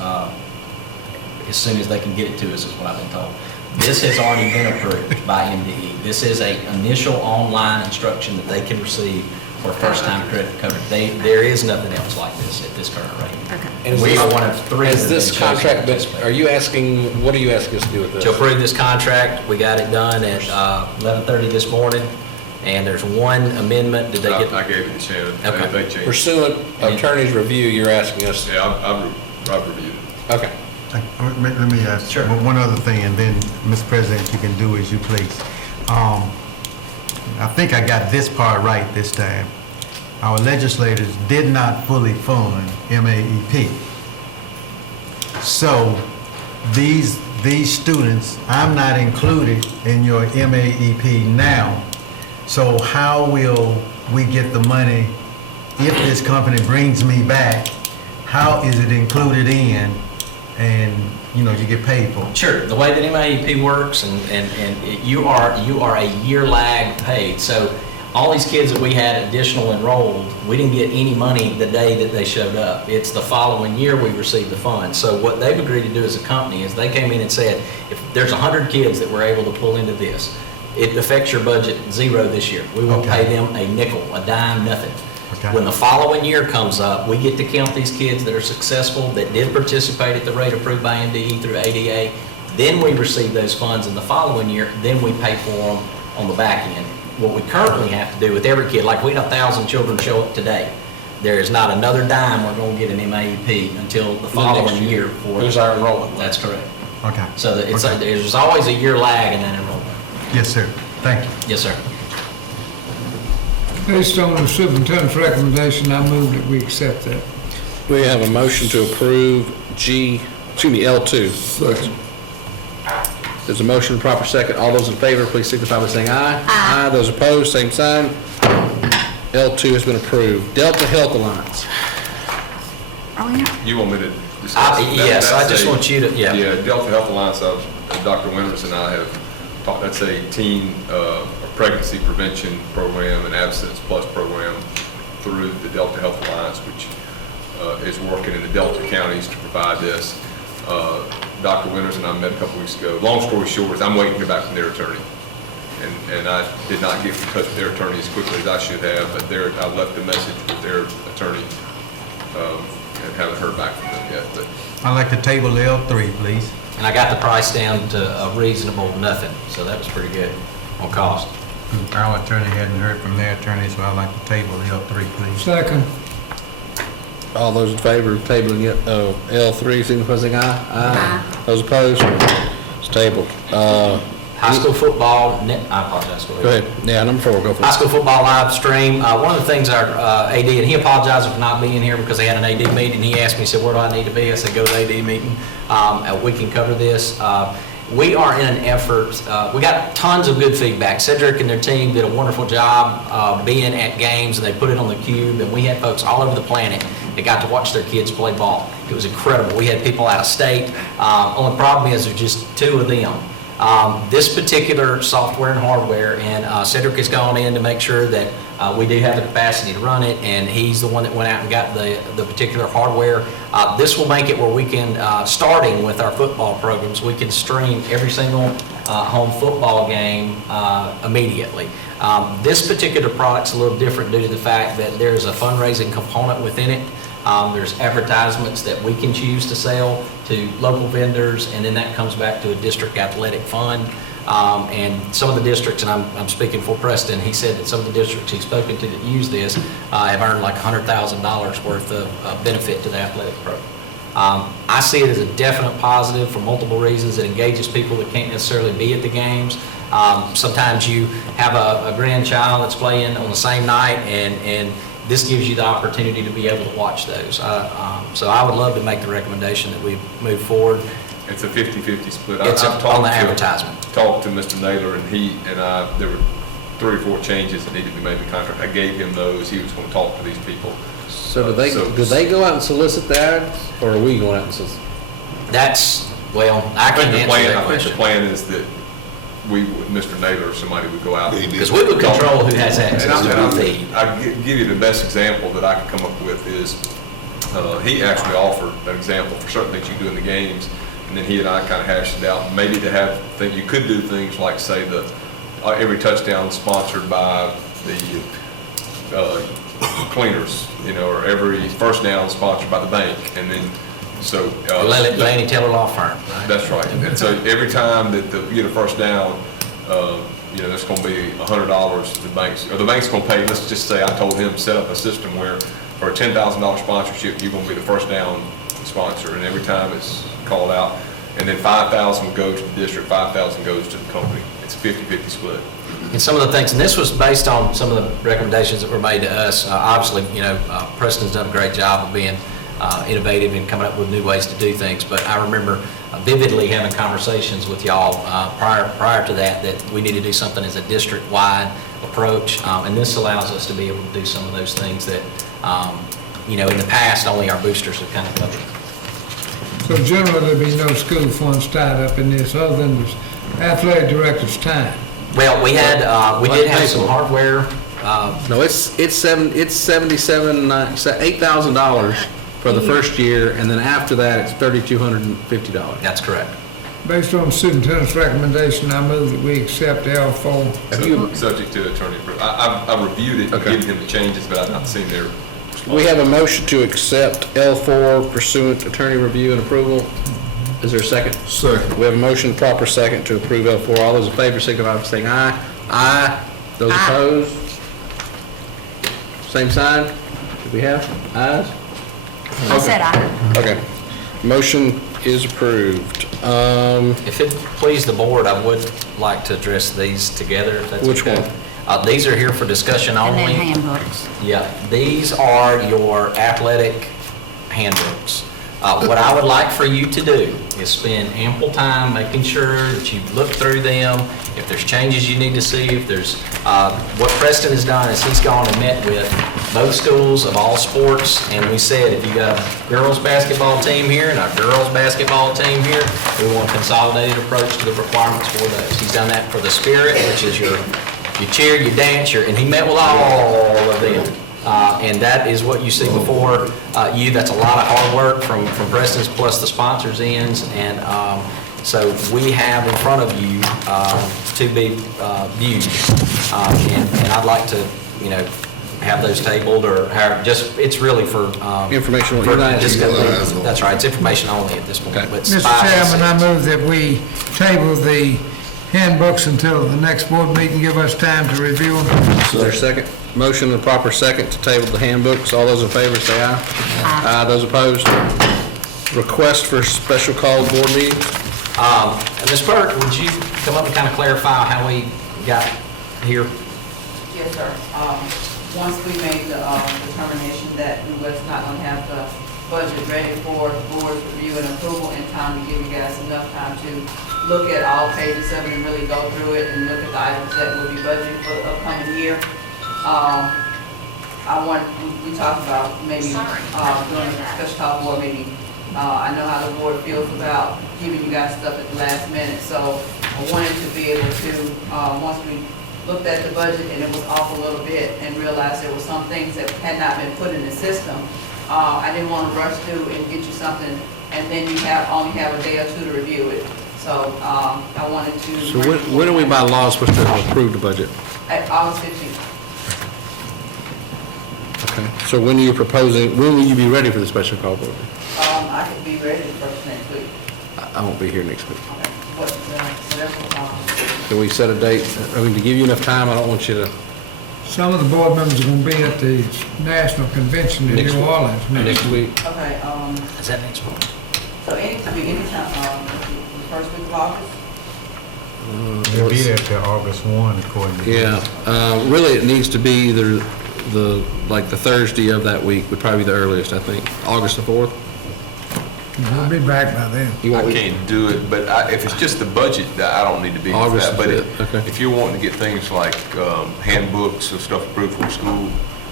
as soon as they can get it to us, is what I've been told. This has already been approved by MDE. This is an initial online instruction that they can receive for first-time credit coverage. There is nothing else like this at this current rate. Okay. And we are one of three. Has that have this been chosen to contract, participate. are you asking, what are you asking us to do with this? To approve this contract, we got it done at 11:30 this morning, and there's one amendment. Did they get? I gave it to Shannon. Okay. They changed. Pursuant attorney's review, you're asking us. Yeah, I've reviewed it. Okay. Let me ask Sure. one other thing, and then, Mr. President, you can do as you please. I think I got this part right this time. Our legislators did not fully fund MAEP. So these students, I'm not included in your MAEP now. So how will we get the money if this company brings me back? How is it included in, and you get paid for it? Sure. The way that MAEP works, you are a year lag paid. So all these kids that we had additional enrolled, we didn't get any money the day that they showed up. It's the following year we received the funds. So what they've agreed to do as a company is they came in and said, if there's 100 kids that we're able to pull into this, it affects your budget zero this year. We won't pay them a nickel, a dime, nothing. Okay. When the following year comes up, we get to count these kids that are successful, that did participate at the rate approved by MDE through ADA. Then we receive those funds in the following year, then we pay for them on the back end. What we currently have to do with every kid, like we had 1,000 children show up today, there is not another dime we're going to get an MAEP until the following year. Here's our enrollment. That's correct. Okay. So that Okay. there's always a year lag in that enrollment. Yes, sir. Thank you. Yes, sir. Based on the superintendent's recommendation, I move that we accept that. We have a motion to approve L2. There's a motion, proper second. All those in favor, please signify by saying aye. Aye. Those opposed, same sign. L2 has been approved. Delta Health Alliance. Are we not? You want me to discuss? Yes, I just want you to, Yeah, Delta Health Alliance, Dr. Winters and I have talked, that's a teen pregnancy prevention program and abstinence plus program through the Delta Health Alliance, which is working in the Delta counties to provide this. Dr. Winters and I met a couple weeks ago. Long story short is I'm waiting to hear back from their attorney. And I did not get in touch with their attorney as quickly as I should have, but I left a message with their attorney and haven't heard back from them yet. But I'd like to table L3, please. And I got the price down to a reasonable nothing, so that was pretty good on cost. Our attorney hadn't heard from their attorney, so I'd like to table L3, please. Second. All those in favor of tabling L3, signify by saying aye. Aye. Those opposed? It's tabled. High school football, I apologize. Go ahead. Yeah, number 4, go for High it. school football live stream. One of the things our AD, and he apologized for not being here because they had an AD meeting. He asked me, he said, where do I need to be? I said, go to the AD meeting. We can cover this. We are in an effort, we got tons of good feedback. Cedric and their team did a wonderful job being at games, and they put it on the cube, and we had folks all over the planet that got to watch their kids play ball. It was incredible. We had people out of state. Only problem is there's just 2 of them. This particular software and hardware, and Cedric has gone in to make sure that we do have the capacity to run it, and he's the one that went out and got the particular hardware. This will make it where we can, starting with our football programs, we can stream every single home football game immediately. This particular product's a little different due to the fact that there's a fundraising component within it. There's advertisements that we can choose to sell to local vendors, and then that comes back to a district athletic fund. And some of the districts, and I'm speaking for Preston, he said that some of the districts he's spoken to that use this have earned like $100,000 worth of benefit to the athletic program. I see it as a definite positive for multiple reasons. It engages people that can't necessarily be at the games. Sometimes you have a grandchild that's playing on the same night, and this gives you the opportunity to be able to watch those. So I would love to make the recommendation that we move forward. It's a 50-50 split. It's I've on the advertisement. Talked to Mr. Naylor, and he and I, there were 3 or 4 changes that needed to be made in the contract. I gave him those. He was going to talk to these people. So do they go out and solicit the ads, or are we going out and solicit? That's, well, I can answer that I think question. the plan is that we, Mr. Naylor or somebody would go out. Because we would control who has access to the feed. I'll give you the best example that I could come up with is, he actually offered an example for certain things you do in the games, and then he and I kind of hashed it out. Maybe to have, you could do things like, say, every touchdown sponsored by the cleaners, or every first down sponsored by the bank, and then so. Laney Taylor Law Firm. Right? That's right. And so every time that you get a first down, there's going to be $100 the bank's going to pay. Let's just say I told him set up a system where for a $10,000 sponsorship, you're going to be the first down sponsor, and every time it's called out, and then $5,000 will go to the district, $5,000 goes to the company. It's a 50-50 split. And some of the things, and this was based on some of the recommendations that were made to us. Obviously, Preston's done a great job of being innovative and coming up with new ways to do things. But I remember vividly having conversations with y'all prior to that we need to do something as a district-wide approach. And this allows us to be able to do some of those things that, in the past, only our boosters have kind of covered. So generally, there'd be no school funds tied up in this other than the athletic director's time. Well, we did have some hardware. No, it's $8,000 for the first year, and then after that, it's $3,250. That's correct. Based on the superintendent's recommendation, I move that we accept L4. Subject to attorney approval. I reviewed it, and given him the changes, but I've not seen their. We have a motion to accept L4 pursuant to attorney review and approval. Is there a second? Second. We have a motion, proper second, to approve L4. All those in favor signify by saying aye. Aye. Those opposed? Same sign? Do we have ayes? I said aye. Okay. Motion is approved. If it please the board, I would like to address these together, if that's Which okay. one? These are here for discussion And only. then handbooks. Yeah, these are your athletic handbooks. What I would like for you to do is spend ample time making sure that you look through them. If there's changes you need to see, if there's, what Preston has done is he's gone and met with both schools of all sports, and we said, if you got a girls' basketball team here and a girls' basketball team here, we want a consolidated approach to the requirements for those. He's done that for the Spirit, which is your cheer, your dance, and he met with all of them. And that is what you see before you. That's a lot of hard work from Preston's plus the sponsors' ends. And so we have in front of you to be viewed. And I'd like to, have those tabled or it's really for Informational. That's right. It's information only at this point. Okay. But Mr. 5 and Chairman, I 6. move that we table the handbooks until the next board meeting, give us time to review them. Is there a second? Motion and proper second to table the handbooks. All those in favor say aye. Aye. Those opposed? Request for special called board meeting? Ms. Burke, would you come up and kind of clarify how we got here? Yes, sir. Once we made the determination that we was not going to have the budget ready for the board's review and approval in time to give you guys enough time to look at all pages of it and really go through it and look at the items that will be budgeted for the upcoming year. We talked about maybe doing a special call board meeting. I know how the board feels about giving you guys stuff at the last minute, so I wanted to be able to, once we looked at the budget and it was off a little bit and realized there were some things that had not been put in the system, I didn't want to rush through and get you something and then you only have a day or two to review it. So I wanted to. So when are we by law supposed to approve the budget? At August 15th. Okay. So when are you proposing, when will you be ready for the special call board? I could be ready first next week. I won't be here next week. Okay. Whatever. Can we set a date? I mean, to give you enough time, I don't want you to. Some of the board members are gonna be at the National Convention in Next New week. Orleans Next week. Okay, Is that next month? so anytime, the first week of August? They'll be there till August 1, according to. Yeah, really, it needs to be either like the Thursday of that week would probably be the earliest, I think. August the 4th? We'll be back by then. I can't do it, but if it's just the budget, I don't need to be with August that. But the 5th, okay. if you're wanting to get things like handbooks and stuff approved from school,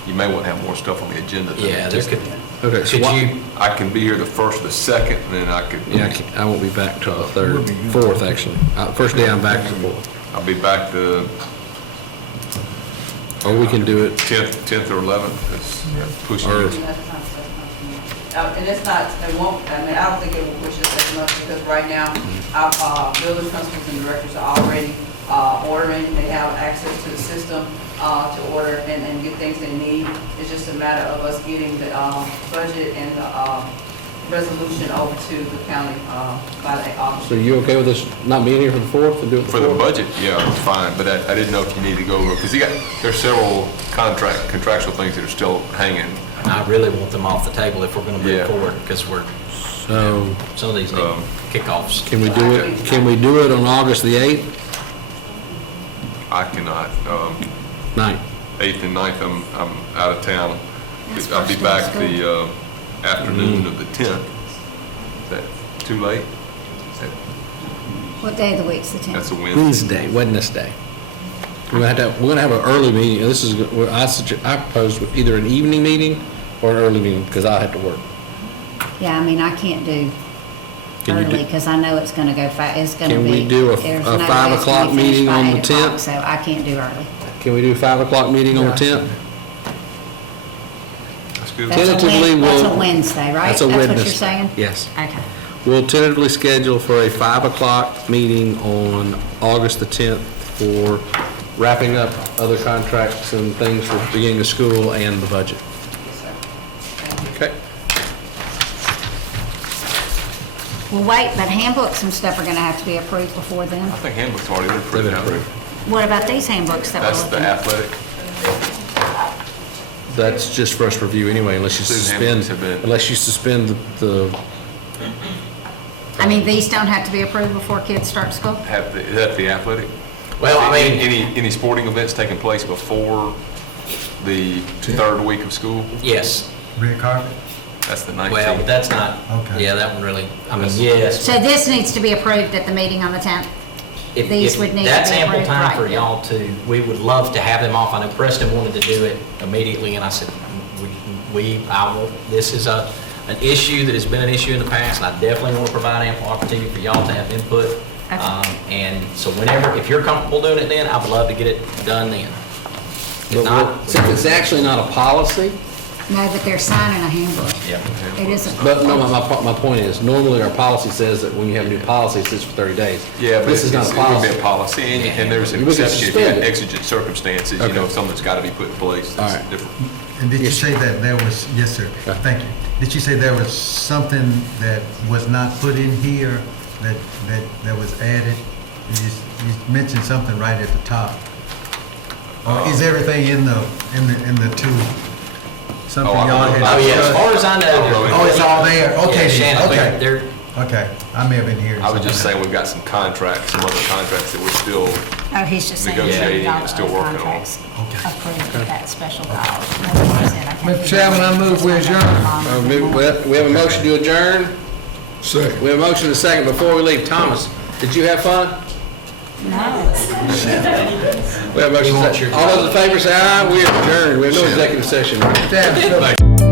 you may want to have more stuff on the agenda. than Yeah, there just- could, Okay, so could you, I can be here the 1st or the 2nd, and then I could. Yeah, I won't be back till the 3rd, 4th, actually. First day I'm back is the 4th. I'll be back the Or we can do it, 10th or 11th. It's pushing. Or- And it's not, it won't, I mean, I don't think it will push us as much because right now, our building principals and directors are already ordering. They have access to the system to order and get things they need. It's just a matter of us getting the budget and the resolution over to the county by the August. so you okay with us not being here for the 4th and do it the For the 4th? budget, yeah, it's fine, but I didn't know if you need to go over, because there's several contractual things that are still hanging. I really want them off the table if we're gonna move Yeah. forward, because So, some of these need kickoffs. can we do it on August the 8th? I cannot. 9th? 8th and 9th, I'm out of town. That's I'll be first day of back the afternoon of the 10th. Is that too late? What day of the week's the 10th? That's a Wednesday. Wednesday. We're gonna have an early meeting, and this is, I propose either an evening meeting or an early meeting, because I have to work. Yeah, I mean, I can't do Can you do- early because I know it's gonna go it's gonna be. Can we do a there's 5 no way it's gonna o'clock be finished meeting by on the 8 o'clock, 10th? So I can't do early. Can we do 5 o'clock meeting on the 10th? That's good. That's a Tentatively, That's a we'll- Wednesday, right? That's a what Wednesday. you're saying? Yes. Okay. We'll tentatively schedule for a 5 o'clock meeting on August the 10th for wrapping up other contracts and things for beginning of school and the budget. Okay. Well, wait, but handbooks and stuff are gonna have to be approved before then. I think handbook's already been approved. They've been approved. What about these handbooks that we're That's the looking at? athletic. That's just for us to review anyway, unless you Student suspend, handbooks have been- unless you suspend the, I mean, these don't have to be approved before kids start school? Is that the athletic? Well, I mean, Any sporting events taking place before the 3rd week of school? yes. Red carpet? That's the 19th. Well, but that's not, Okay. yeah, that one really, I mean, yes. So this needs to be approved at the meeting on the 10th? If- These if would need to That's be ample approved, time right. for y'all to, we would love to have them off. I know Preston wanted to do it immediately, and I said, this is an issue that has been an issue in the past, and I definitely want to provide ample opportunity for y'all to have input. Okay. And so whenever, if you're comfortable doing it then, I would love to get it done then. If not, since it's actually not a policy, No, but they're signing a handbook. yeah. It isn't. but no, my point is, normally our policy says that when you have a new policy, it sits for 30 days. Yeah, but This is not a it would policy. be a policy, and there's an You would exception if you suspend have it. exigent circumstances, Okay. something's got to be put in place. All That's right. different. And did you say that there was, yes, sir, Okay. thank you. Did you say there was something that was not put in here that was added? You mentioned something right at the top. Or is everything in the two? Something Oh, y'all had? Oh, yeah, as far as I know. Oh, it's all there? Okay, Yeah, Shannon, okay. they're, Okay, I may have been hearing I was something. just saying, we've got some contracts, some other contracts that we're still, Oh, he's just saying. Negotiating y'all and still have working on. contracts Okay. Approved with that special call. That's what he said. I can't Mr. Chairman, I move we adjourn. We have a motion to adjourn. Second. We have a motion to second. Before we leave, Thomas, did you have fun? No. We have a motion to second. All those in favor say aye. We are adjourned. We have no executive session. Damn, so-